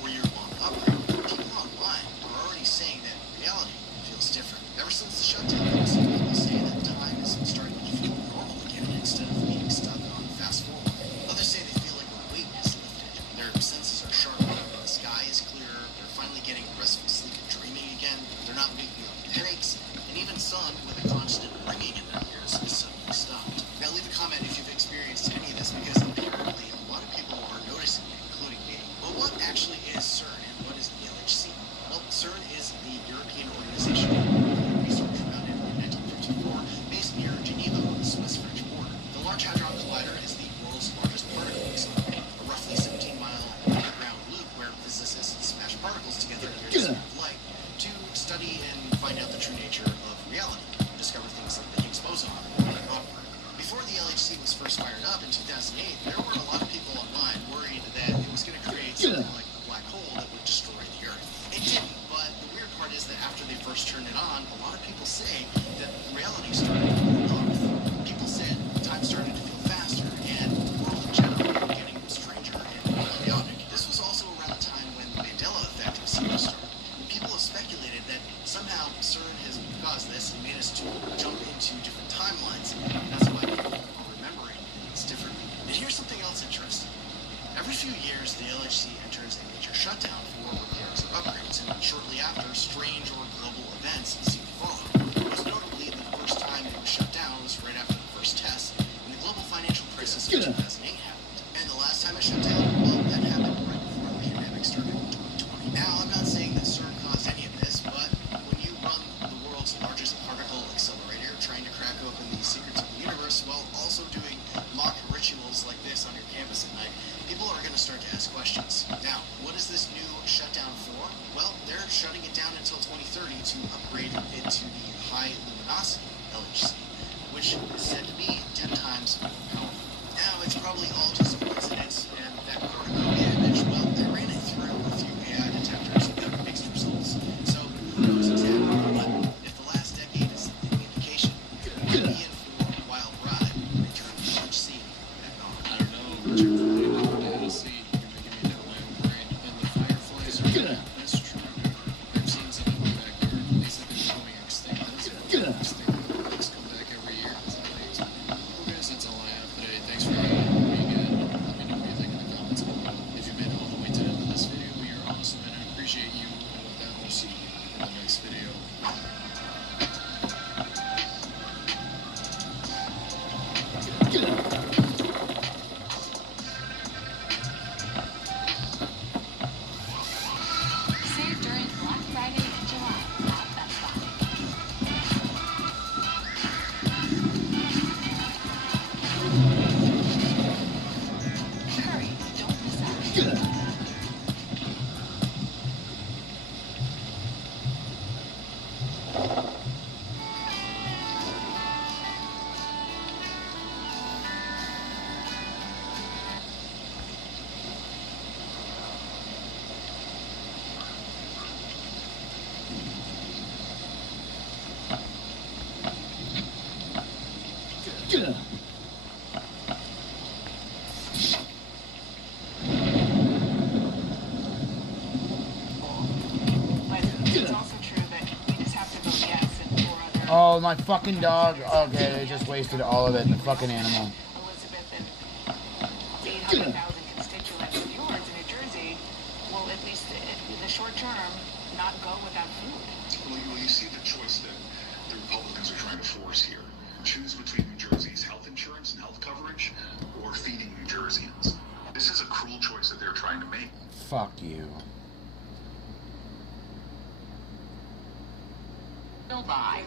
4-year-long upgrade. People online are already saying that reality feels different. Ever since the shutdown, I've seen people say that time is starting to feel normal again instead of being stuck on fast forward. Others say they feel like the weight is lifted. Their senses are sharper, the sky is clearer, they're finally getting restful sleep and dreaming again. They're not waking up with headaches, and even sun with a constant ringing in their ears is suddenly stopped. Now leave a comment if you've experienced any of this, because apparently a lot of people are noticing it, including me. But what actually is CERN and what is the LHC? Well, CERN is the European Organization for Research, founded in 1954, based near Geneva on the Swiss-French border. The Large Hadron Collider is the world's largest particle accelerator, a roughly 17-mile underground loop where physicists smash particles together at the speed of light to study and find out the true nature of reality, discover things like the Higgs boson or upward. Before the LHC was first fired up in 2008, there were a lot of people online worried that it was going to create something like a black hole that would destroy the Earth. It didn't, but the weird part is that after they first turned it on, a lot of people say that reality started to cool off. People said time started to feel faster, and the world in general was getting stranger and more chaotic. This was also around the time when the Mandela effect was seen to start. And people have speculated that somehow CERN has caused this and made us to jump into different timelines. That's why people are remembering things differently. And here's something else interesting. Every few years, the LHC enters a major shutdown for repairs and upgrades, and shortly after, strange or global events seem to follow. Most notably, the first time it was shut down was right after the first test, when the global financial crisis of 2008 happened. And the last time it shut down, well, that happened right before the pandemic started in 2020. Now, I'm not saying that CERN caused any of this, but when you run the world's largest particle accelerator, trying to crack open the secrets of the universe while also doing mock rituals like this on your campus at night, people are going to start to ask questions. Now, what is this new shutdown for? Well, they're shutting it down until 2030 to upgrade it to the high luminosity LHC, which is said to be 10 times more powerful. Now, it's probably all just a coincidence, and that cornucopia image, well, they ran it through a few AI detectors and got mixed results. So, who knows exactly, but if the last decade is any indication, we'll be in for a wild ride when we return to LHC at dawn. I don't know, but you're really not the LHC. You're making me doubt my own brain. And the fireflies are good. That's true. I've seen some of them back there. They said they were going extinct. That's going extinct. Things come back every year. That's how they explain it. Well, guys, that's all I have today. Thanks for being in. Let me know what you think in the comments below. If you made it all the way to the end of this video, you're awesome, and I appreciate you. And with that, we'll see you in the next video. Oh, my fucking dog. Okay, they just wasted all of it. The fucking animal. Elizabeth and 800,000 constituents of yours in New Jersey will, at least in the short term, not go without food. Well, you see the choice that the Republicans are trying to force here. Choose between New Jersey's health insurance and health coverage or feeding New Jerseyans. This is a cruel choice that they're trying to make. Fuck you. They'll buy.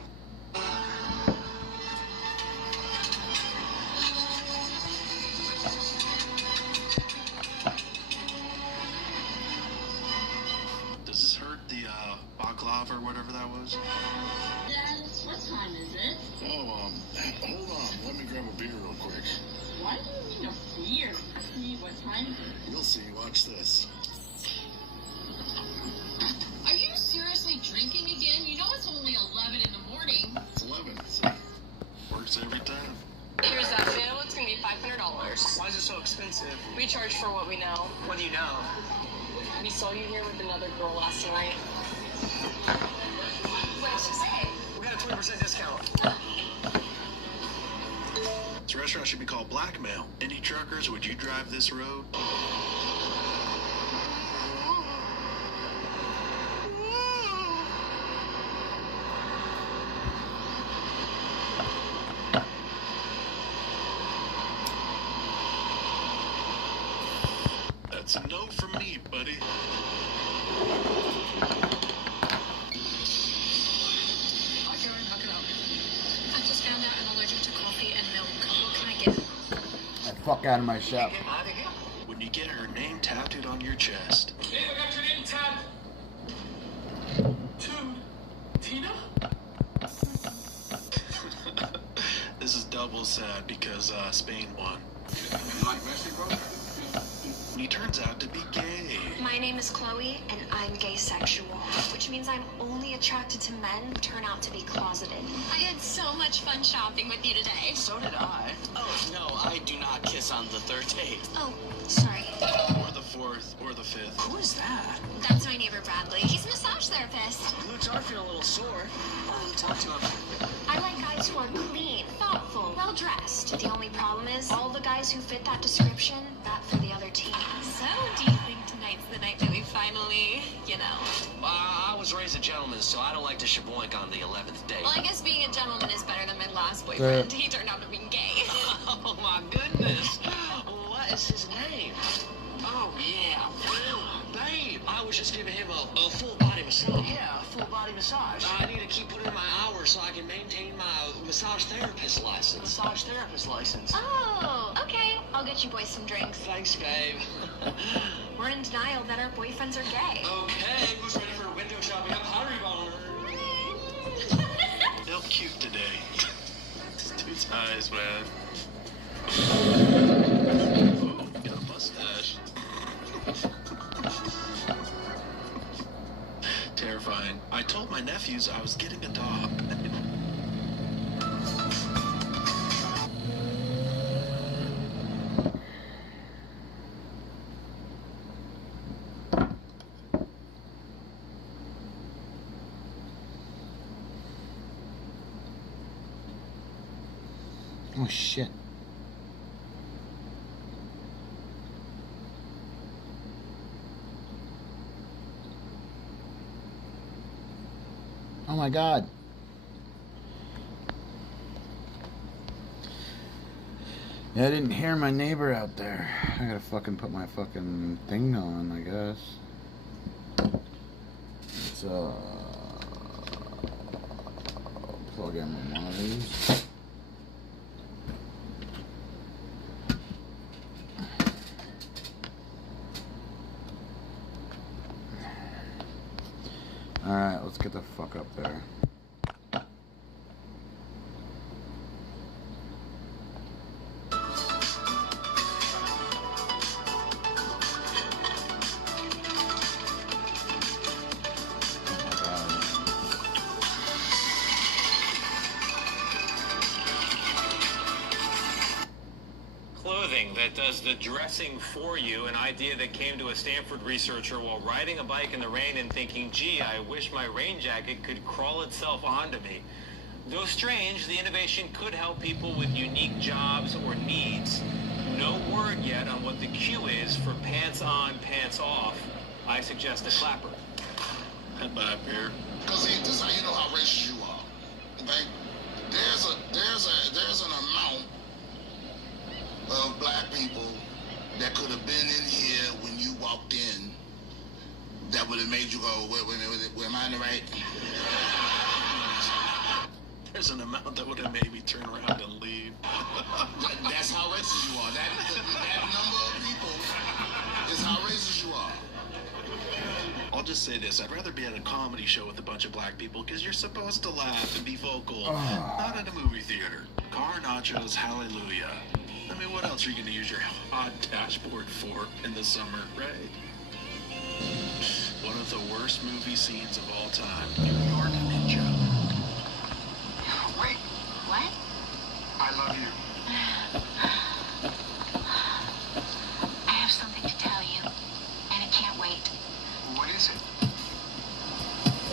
Does this hurt the baklava or whatever that was? Yes, what time is it? Oh, hold on. Let me grab a beer real quick. Why do you need a beer? See what time is it? You'll see. Watch this. Are you seriously drinking again? You know it's only 11 in the morning. It's 11. So works every time. Here's that bill. It's gonna be $500. Why is it so expensive? We charge for what we know. What do you know? We saw you here with another girl last night. What did she say? We got a 20% discount. This restaurant should be called Blackmail. Any truckers, would you drive this road? That's a no from me, buddy. I just found out I'm allergic to coffee and milk. What can I get? Get the fuck out of my shop. When you get her name tattooed on your chest. Hey, I got your name tattooed. Tina? This is double sad because Spain won. You like Messi, bro? He turns out to be gay. My name is Chloe, and I'm gay sexual, which means I'm only attracted to men who turn out to be closeted. I had so much fun shopping with you today. So did I. Oh, no, I do not kiss on the third date. Oh, sorry. Or the fourth, or the fifth. Who is that? That's my neighbor Bradley. He's a massage therapist. Glutes are feeling a little sore. Talk to him. I like guys who are clean, thoughtful, well-dressed. The only problem is, all the guys who fit that description, bat for the other team. So, do you think tonight's the night that we finally, you know? I was raised a gentleman, so I don't like to shaboink on the 11th date. Well, I guess being a gentleman is better than my last boyfriend. He turned out to be gay. Oh, my goodness. What is his name? Oh, yeah. Babe, I was just giving him a full body massage. Yeah, a full body massage. I need to keep putting in my hours so I can maintain my massage therapist license. Massage therapist license. Oh, okay. I'll get you boys some drinks. Thanks, babe. We're in denial that our boyfriends are gay. Okay, who's ready for window shopping? I'm hungry, boner. Felt cute today. Two ties, man. Oh, got a mustache. Terrifying. I told my nephews I was getting a dog. Oh shit. Oh my god. Yeah, I didn't hear my neighbor out there. I gotta fucking put my fucking thing on, I guess. Let's plug in one of these. Alright, let's get the fuck up there. Clothing that does the dressing for you, an idea that came to a Stanford researcher while riding a bike in the rain and thinking, gee, I wish my rain jacket could crawl itself onto me. Though strange, the innovation could help people with unique jobs or needs. No word yet on what the cue is for pants on, pants off. I suggest a clapper. I'd buy a pair. Because this is how you know how racist you are. Okay? There's an amount of black people that could have been in here when you walked in that would have made you go, wait, am I in the right? There's an amount that would have made me turn around and leave. That's how racist you are. That number of people is how racist you are. I'll just say this. I'd rather be at a comedy show with a bunch of black people because you're supposed to laugh and be vocal. Not at a movie theater. Car nachos, hallelujah. I mean, what else are you going to use your hot dashboard for in the summer, right? One of the worst movie scenes of all time. New York Ninja. Wait. What? I love you. I have something to tell you, and it can't wait. What is it?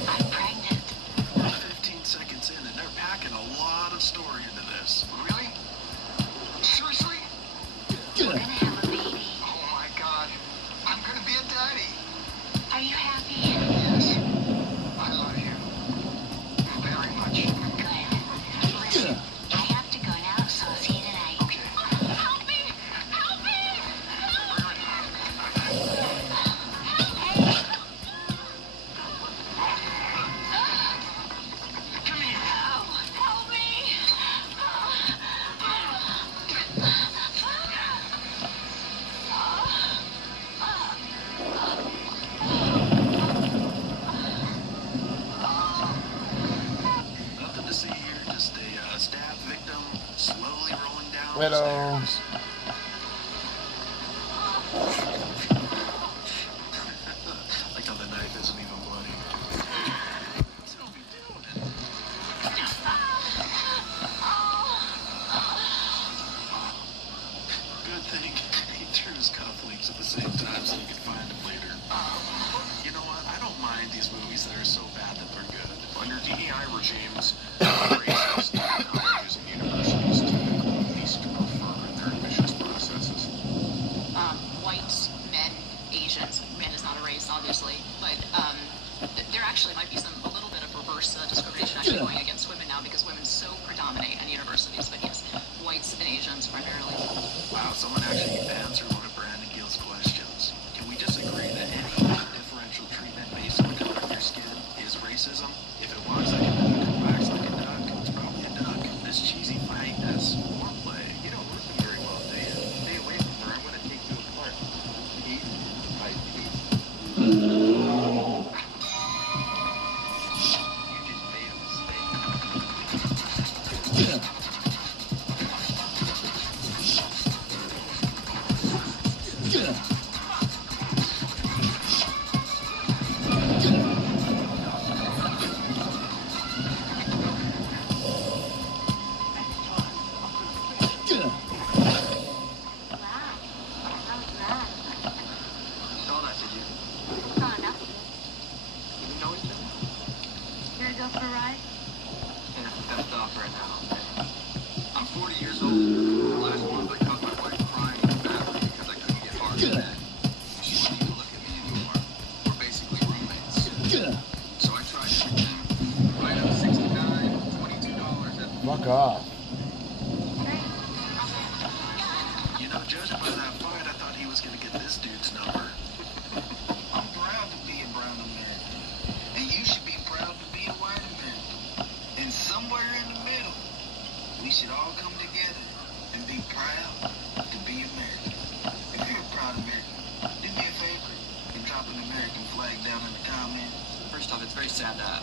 I'm pregnant. 15 seconds in, and they're packing a lot of story into this. Really? Seriously? We're gonna have a baby. Oh my God. I'm gonna be a daddy. Are you happy? Yes. I love you. Very much. Good. Listen, I have to go now, so I'll see you tonight. Okay. Help me! Help me! Come here. Help me! Nothing to see here, just a stab victim slowly rolling down Widow. the stairs. Like how the knife isn't even bloody. What's Sylvie doing? Good thing he threw his cufflinks at the same time so you could find him later. You know what? I don't mind these movies that are so bad that they're good. Under DEI regimes, races, colleges, and universities at least prefer their admissions processes. Whites, men, Asians. Men is not a race, obviously, but there actually might be a little bit of reverse discrimination actually going against women now because women so predominate in universities. But yes, whites and Asians primarily. Wow, someone actually answered one of Brandon Gill's questions. Can we just agree that any differential treatment based on the color of your skin is racism? If it was, like a duck, wax like a duck, it's probably a duck. This cheesy fight has foreplay. You don't listen very well, do you? Stay away from her. I'm going to take you apart. Piece by piece. You just made a mistake. Fuck off. You know, judging by that fight, I thought he was going to get this dude's number. I'm proud to be a brown American. And you should be proud to be a white American. And somewhere in the middle, we should all come together and be proud to be American. If you're a proud American, do me a favor and drop an American flag down in the comments. First off, it's very sad that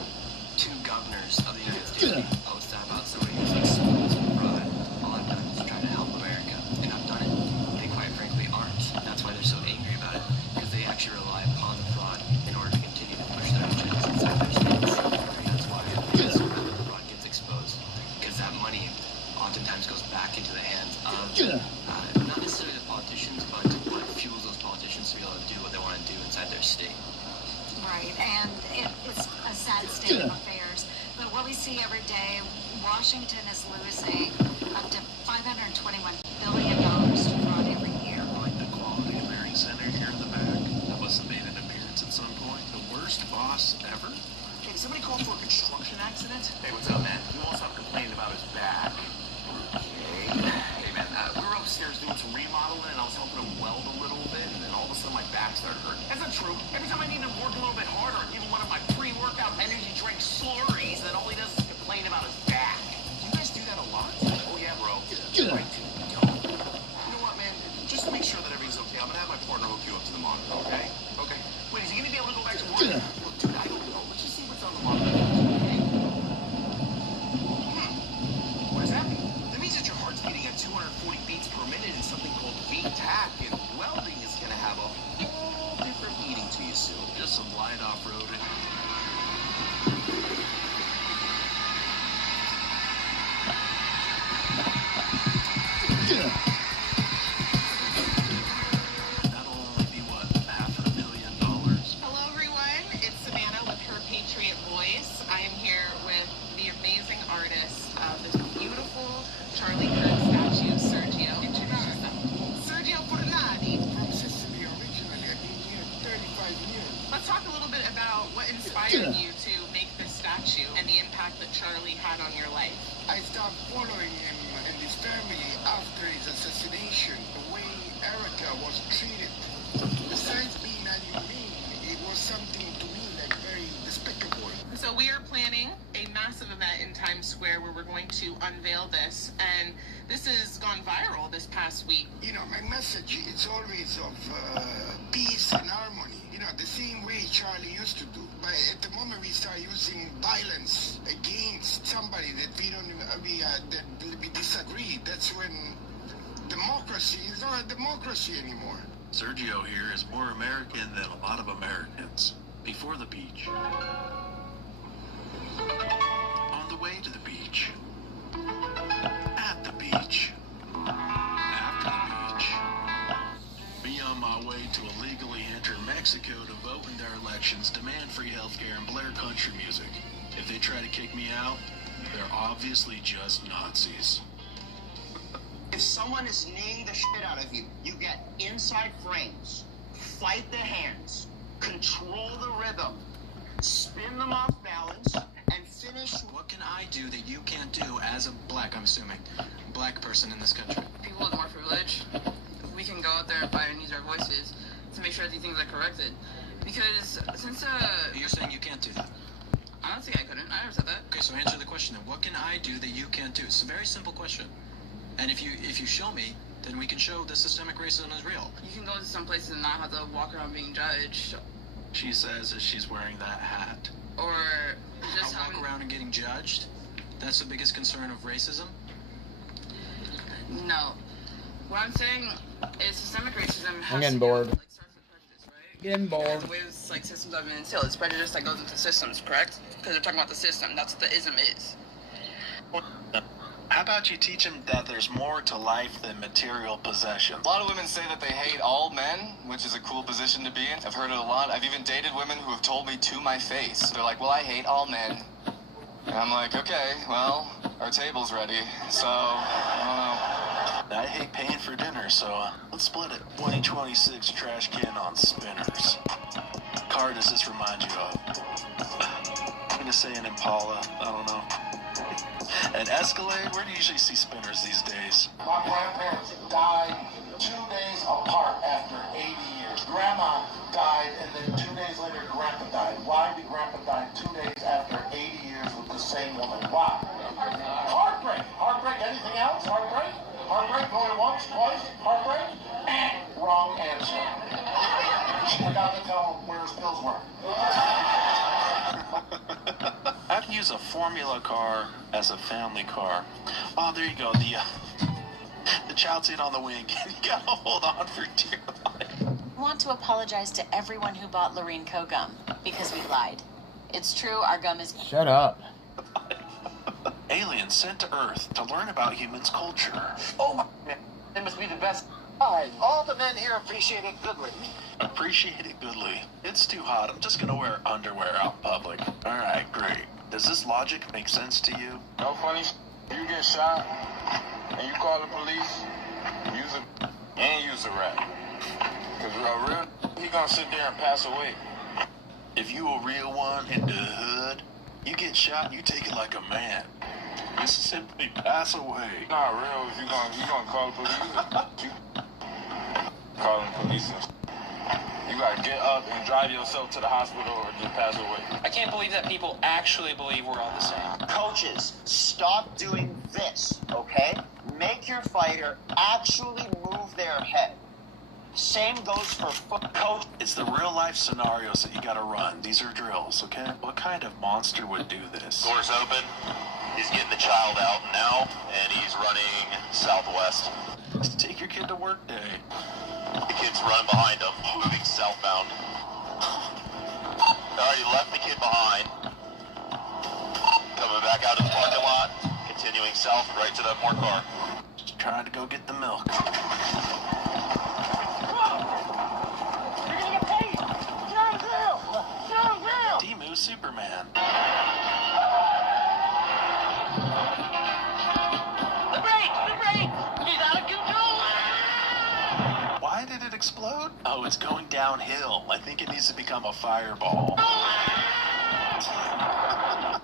two governors of the United States post that about somebody who's like schools and fraud. All I've done is try to help America, and I've done it. They quite frankly aren't. That's why they're so angry about it, because they actually rely upon the fraud in order to continue to push their agendas inside their states. That's why the fraud gets exposed, because that money oftentimes goes back into the hands of not necessarily the politicians, but what fuels those politicians to be able to do what they want to do inside their state. Right, and it's a sad state of affairs. But what we see every day, Washington is losing up to $521 billion to fraud every year. Like the Quality Clearing Center here in the back. That must have made an appearance at some point. The worst boss ever? Hey, did somebody call for a construction accident? Hey, what's up, man? He won't stop complaining about his back. Hey, man, we were upstairs doing some remodeling, and I was helping him weld a little bit, and then all of a sudden my back started hurting. That's not true. Every time I need him to work a little bit harder, I give him one of my pre-workout energy drink slurries, and then all he does is complain about his back. Do you guys do that a lot? Oh, yeah, bro. You know what, man? Just to make sure that everything's okay, I'm gonna have my partner hook you up to the monitor, okay? Okay. Wait, is he gonna be able to go back to work? Look, dude, I don't know. Let's just see what's on the monitor. Okay? What does that mean? That means that your heart's beating at 240 beats per minute in something called VTAC, and welding is gonna have a whole different meaning to you soon. Just some light off-roading. That'll only be, what, $500,000? Hello, everyone. It's Savannah with Her Patriot Voice. I am here with the amazing artist of this beautiful Charlie Kirk statue, Sergio. Introduce yourself. Sergio Fornati. From Sicily originally. I've been here 35 years. Let's talk a little bit about what inspired you to make this statue and the impact that Charlie had on your life. I started following him and his family after his assassination, the way Erica was treated. Besides being inhumane, it was something to me like very despicable. So we are planning a massive event in Times Square where we're going to unveil this, and this has gone viral this past week. You know, my message is always of peace and harmony. You know, the same way Charlie used to do. But at the moment we start using violence against somebody that we disagree, that's when democracy is not a democracy anymore. Sergio here is more American than a lot of Americans. Before the beach. On the way to the beach. At the beach. After the beach. Be on my way to illegally enter Mexico to vote in their elections, demand free healthcare, and blare country music. If they try to kick me out, they're obviously just Nazis. If someone is kneeing the shit out of you, you get inside frames, fight the hands, control the rhythm, spin them off balance, and finish. What can I do that you can't do as a black, I'm assuming, black person in this country? People with more privilege, we can go out there and fight and use our voices to make sure that these things are corrected. Because since You're saying you can't do that? I don't think I couldn't. I never said that. Okay, so answer the question then. What can I do that you can't do? It's a very simple question. And if you show me, then we can show that systemic racism is real. You can go to some places and not have to walk around being judged. She says as she's wearing that hat. Or just walk around and getting judged? That's the biggest concern of racism? No. What I'm saying is systemic racism has I'm getting to do bored. with, like, starts with prejudice, right? Getting bored. And the way this, like, systems have been instilled, it's prejudice that goes into systems, correct? Because they're talking about the system. That's what the ism is. How about you teach them that there's more to life than material possessions? A lot of women say that they hate all men, which is a cool position to be in. I've heard it a lot. I've even dated women who have told me to my face. They're like, well, I hate all men. And I'm like, okay, well, our table's ready, so, I don't know. I hate paying for dinner, so let's split it. 2026 trash can on spinners. Car does this remind you of? I'm gonna say an Impala, I don't know. An Escalade? Where do you usually see spinners these days? My grandparents died 2 days apart after 80 years. Grandma died, and then 2 days later, Grandpa died. Why did Grandpa die 2 days after 80 years with the same woman? Why? Heartbreak. Heartbreak. Anything else? Heartbreak? Heartbreak going once, twice? Heartbreak? Wrong answer. I got to tell him where his pills were. I'd use a Formula car as a family car. Oh, there you go. The child's in on the wing. You gotta hold on for dear life. I want to apologize to everyone who bought Lorene Co gum because we lied. It's true, our gum is... Shut up. Aliens sent to Earth to learn about humans' culture. Oh, man, they must be the best. All the men here appreciate it goodly. Appreciate it goodly. It's too hot. I'm just gonna wear underwear out in public. Alright, great. Does this logic make sense to you? No funny you get shot and you call the police, use a rat. Cause a real he gonna sit there and pass away. If you a real one in the hood, you get shot, you take it like a man. You simply pass away. Not real if you gonna call the police. Calling the police and you gotta get up and drive yourself to the hospital or just pass away. I can't believe that people actually believe we're all the same. Coaches, stop doing this, okay? Make your fighter actually move their head. Same goes for coach. It's the real life scenarios that you gotta run. These are drills, okay? What kind of monster would do this? Doors open. He's getting the child out now, and he's running southwest. Take your kid to work day. The kid's running behind him, moving southbound. Already left the kid behind. Coming back out of the parking lot, continuing south right to that more car. Just trying to go get the milk. Demu Superman. The brake! He's out of control! Why did it explode? Oh, it's going downhill. I think it needs to become a fireball.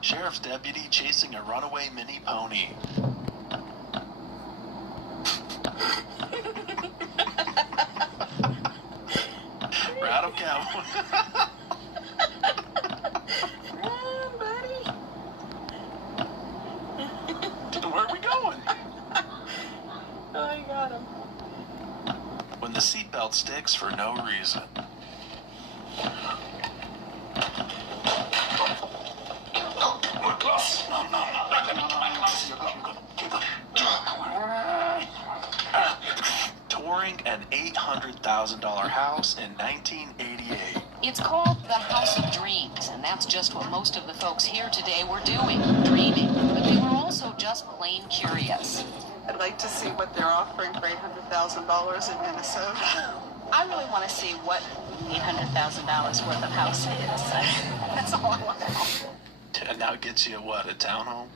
Sheriff's deputy chasing a runaway mini pony. Rattle cowboy. Where are we going? Oh, I got him. When the seatbelt sticks for no reason. Touring an $800,000 house in 1988. It's called the House of Dreams, and that's just what most of the folks here today were doing, dreaming. But they were also just plain curious. I'd like to see what they're offering for $800,000 in Minnesota. I really want to see what $800,000 worth of house is. That's all I want to know. And now it gets you what, a townhome?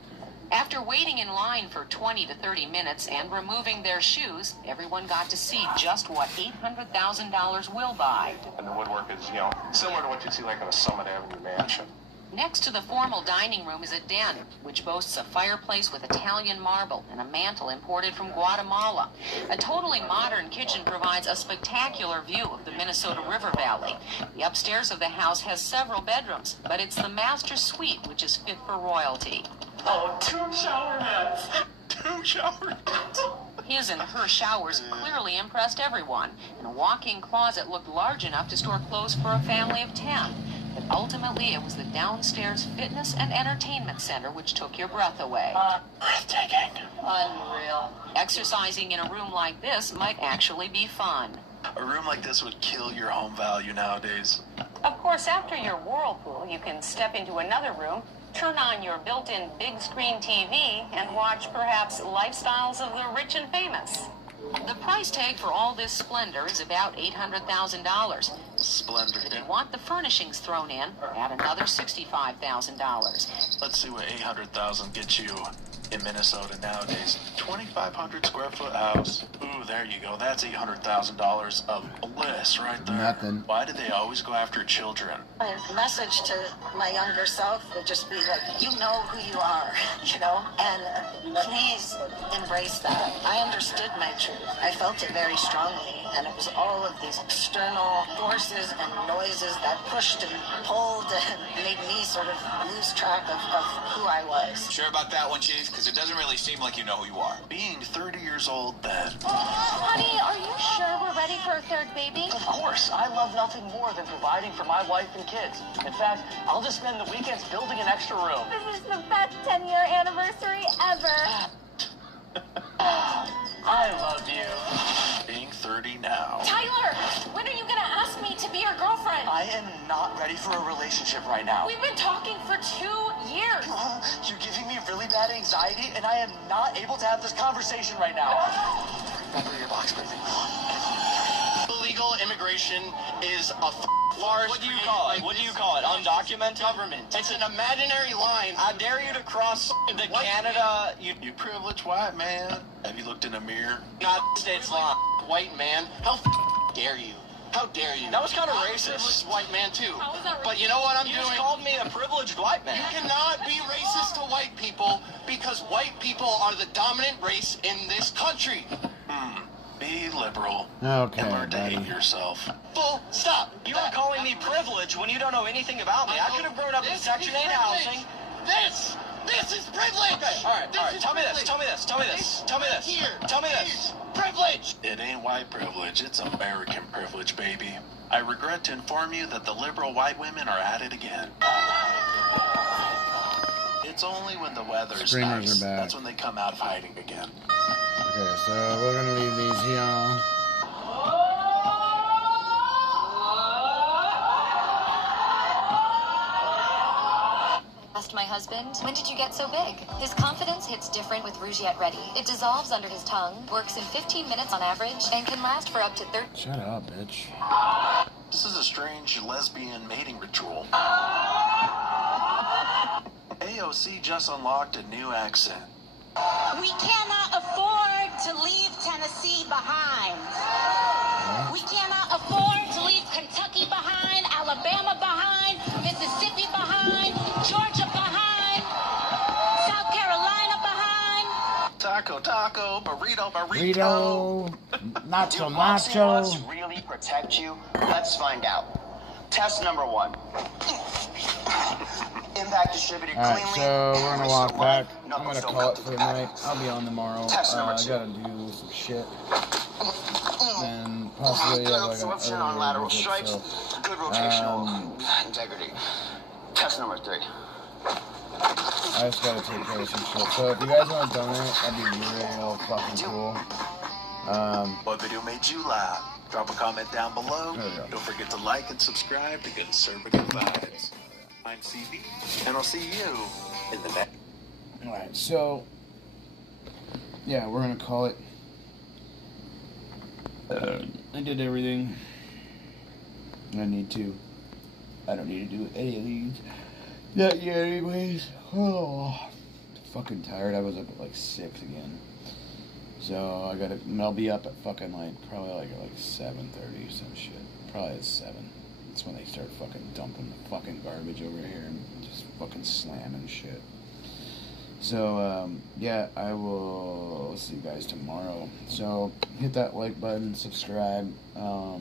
After waiting in line for 20 to 30 minutes and removing their shoes, everyone got to see just what $800,000 will buy. And the woodwork is, similar to what you see like in a Summit Avenue mansion. Next to the formal dining room is a den, which boasts a fireplace with Italian marble and a mantel imported from Guatemala. A totally modern kitchen provides a spectacular view of the Minnesota River Valley. The upstairs of the house has several bedrooms, but it's the master suite which is fit for royalty. Oh, 2 shower heads. 2 shower heads. His and her showers clearly impressed everyone, and a walk-in closet looked large enough to store clothes for a family of 10. But ultimately, it was the downstairs fitness and entertainment center which took your breath away. Breathtaking. Unreal. Exercising in a room like this might actually be fun. A room like this would kill your home value nowadays. Of course, after your whirlpool, you can step into another room, turn on your built-in big screen TV, and watch perhaps Lifestyles of the Rich and Famous. The price tag for all this splendor is about $800,000. Splendor. If you want the furnishings thrown in, add another $65,000. Let's see what $800,000 gets you in Minnesota nowadays. 2,500 square foot house. Ooh, there you go. That's $800,000 of bliss right there. Nothing. Why do they always go after children? My message to my younger self would just be like, you know who you are, and please embrace that. I understood my truth. I felt it very strongly, and it was all of these external forces and noises that pushed and pulled and made me sort of lose track of who I was. Sure about that one, Chief? Because it doesn't really seem like you know who you are. Being 30 years old then. Honey, are you sure we're ready for a third baby? Of course. I love nothing more than providing for my wife and kids. In fact, I'll just spend the weekends building an extra room. This is the best 10-year anniversary ever. I love you. Being 30 now. Tyler, when are you going to ask me to be your girlfriend? I am not ready for a relationship right now. We've been talking for 2 years. You're giving me really bad anxiety, and I am not able to have this conversation right now. Back to your box, please. Illegal immigration is a What do you call it? What do you call it? Undocumented? Government. It's an imaginary line. I dare you to cross the Canada. You privileged white man. Have you looked in a mirror? United States law. White man. How dare you? How dare you? That was kind of racist. White man too. How is that racist? But you know what I'm doing? You just called me a privileged white man. You cannot be racist to white people because white people are the dominant race in this country. Be liberal. Okay, and learn to buddy. hate yourself. Full stop. You are calling me privileged when you don't know anything about me. I could have grown up in Section 8 housing. This is privilege. Okay, all right. Tell me this. Tell me this. Privilege. It ain't white privilege, it's American privilege, baby. I regret to inform you that the liberal white women are at it again. It's only when the weather's Screamers nice. are back. That's when they come out hiding again. Okay, so we're gonna leave these here. Asked my husband, when did you get so big? His confidence hits different with Rougiette Ready. It dissolves under his tongue, works in 15 minutes on average, and can last for up to 30. Shut up, bitch. This is a strange lesbian mating ritual. AOC just unlocked a new accent. We cannot afford to leave Tennessee behind. We cannot afford to leave Kentucky behind, Alabama behind, Mississippi behind, Georgia behind, South Carolina behind. Taco, burrito. Nacho, Do oxymods really protect you? Let's find out. Test number 1. Impact distributed Alright, cleanly. so we're gonna walk back. I'm Knuckles gonna don't call come it to for the the back. night. I'll be on tomorrow. Test number I 2. gotta do some shit. And possibly Good have like an absorption on earlier lateral visit, strikes. so, Good rotational integrity. Test number 3. I just gotta take care of some shit. So if you guys want to donate, that'd be real fucking cool. What video made you laugh? Drop a comment down below. There we go. Don't forget to like and subscribe to Conservative Vibes. I'm CB, and I'll see you in the next. Alright, so yeah, we're gonna call it. I did everything I need to. I don't need to do any of these. Not yet, anyways. Oh, fucking tired. I was up at like 6 again. So I'll be up at fucking probably like 7:30 or some shit. Probably at 7. That's when they start fucking dumping the fucking garbage over here and just fucking slamming shit. So, yeah, I will see you guys tomorrow. So, hit that like button, subscribe. I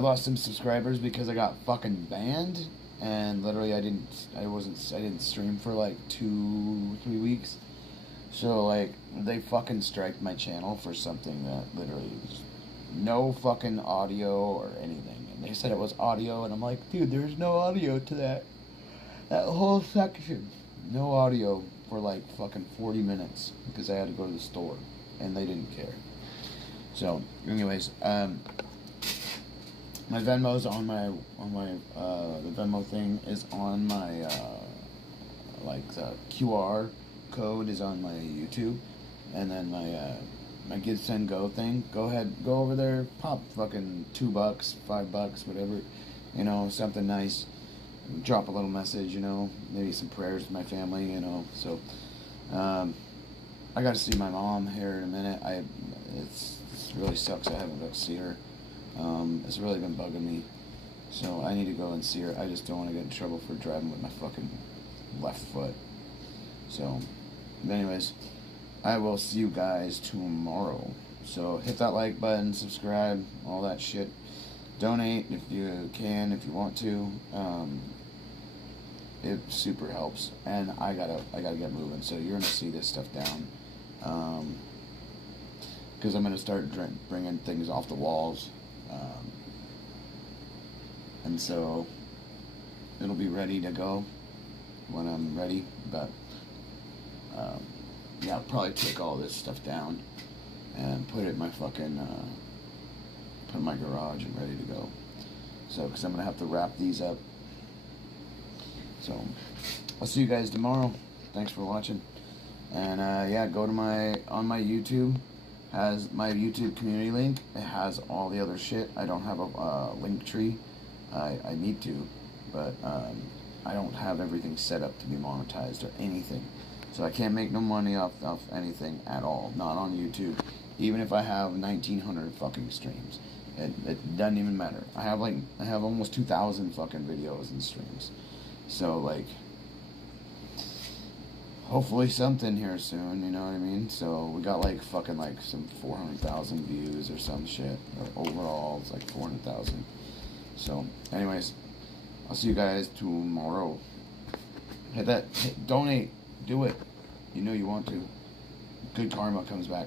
lost some subscribers because I got fucking banned, and literally I didn't stream for like 2-3 weeks. So, like, they fucking striked my channel for something that literally was no fucking audio or anything. And they said it was audio, and I'm like, dude, there's no audio to that whole section. No audio for like fucking 40 minutes because I had to go to the store, and they didn't care. So, anyways, my Venmo's on my the Venmo thing is on my like the QR code is on my YouTube, and then my Give Send Go thing. Go ahead, go over there, pop fucking $2, $5, whatever, you know, something nice. Drop a little message, you know, maybe some prayers to my family, you know. So, I got to see my mom here in a minute. It really sucks. I haven't got to see her. It's really been bugging me. So I need to go and see her. I just don't want to get in trouble for driving with my fucking left foot. So, anyways, I will see you guys tomorrow. So hit that like button, subscribe, all that shit. Donate if you can, if you want to. It super helps, and I gotta get moving. So you're gonna see this stuff down, because I'm gonna start bringing things off the walls, and so it'll be ready to go when I'm ready. But yeah, I'll probably take all this stuff down and put it in my fucking put it in my garage and ready to go. So, because I'm gonna have to wrap these up. So, I'll see you guys tomorrow. Thanks for watching. And yeah, go to on my YouTube, has my YouTube community link. It has all the other shit. I don't have a link tree. I need to, but I don't have everything set up to be monetized or anything. So I can't make no money off anything at all. Not on YouTube. Even if I have 1,900 fucking streams. It doesn't even matter. I have almost 2,000 fucking videos and streams. So like, hopefully something here soon, you know what I mean? So we got like fucking like some 400,000 views or some shit. Or overall, it's like 400,000. So anyways, I'll see you guys tomorrow. Donate. Do it. You know you want to. Good karma comes back.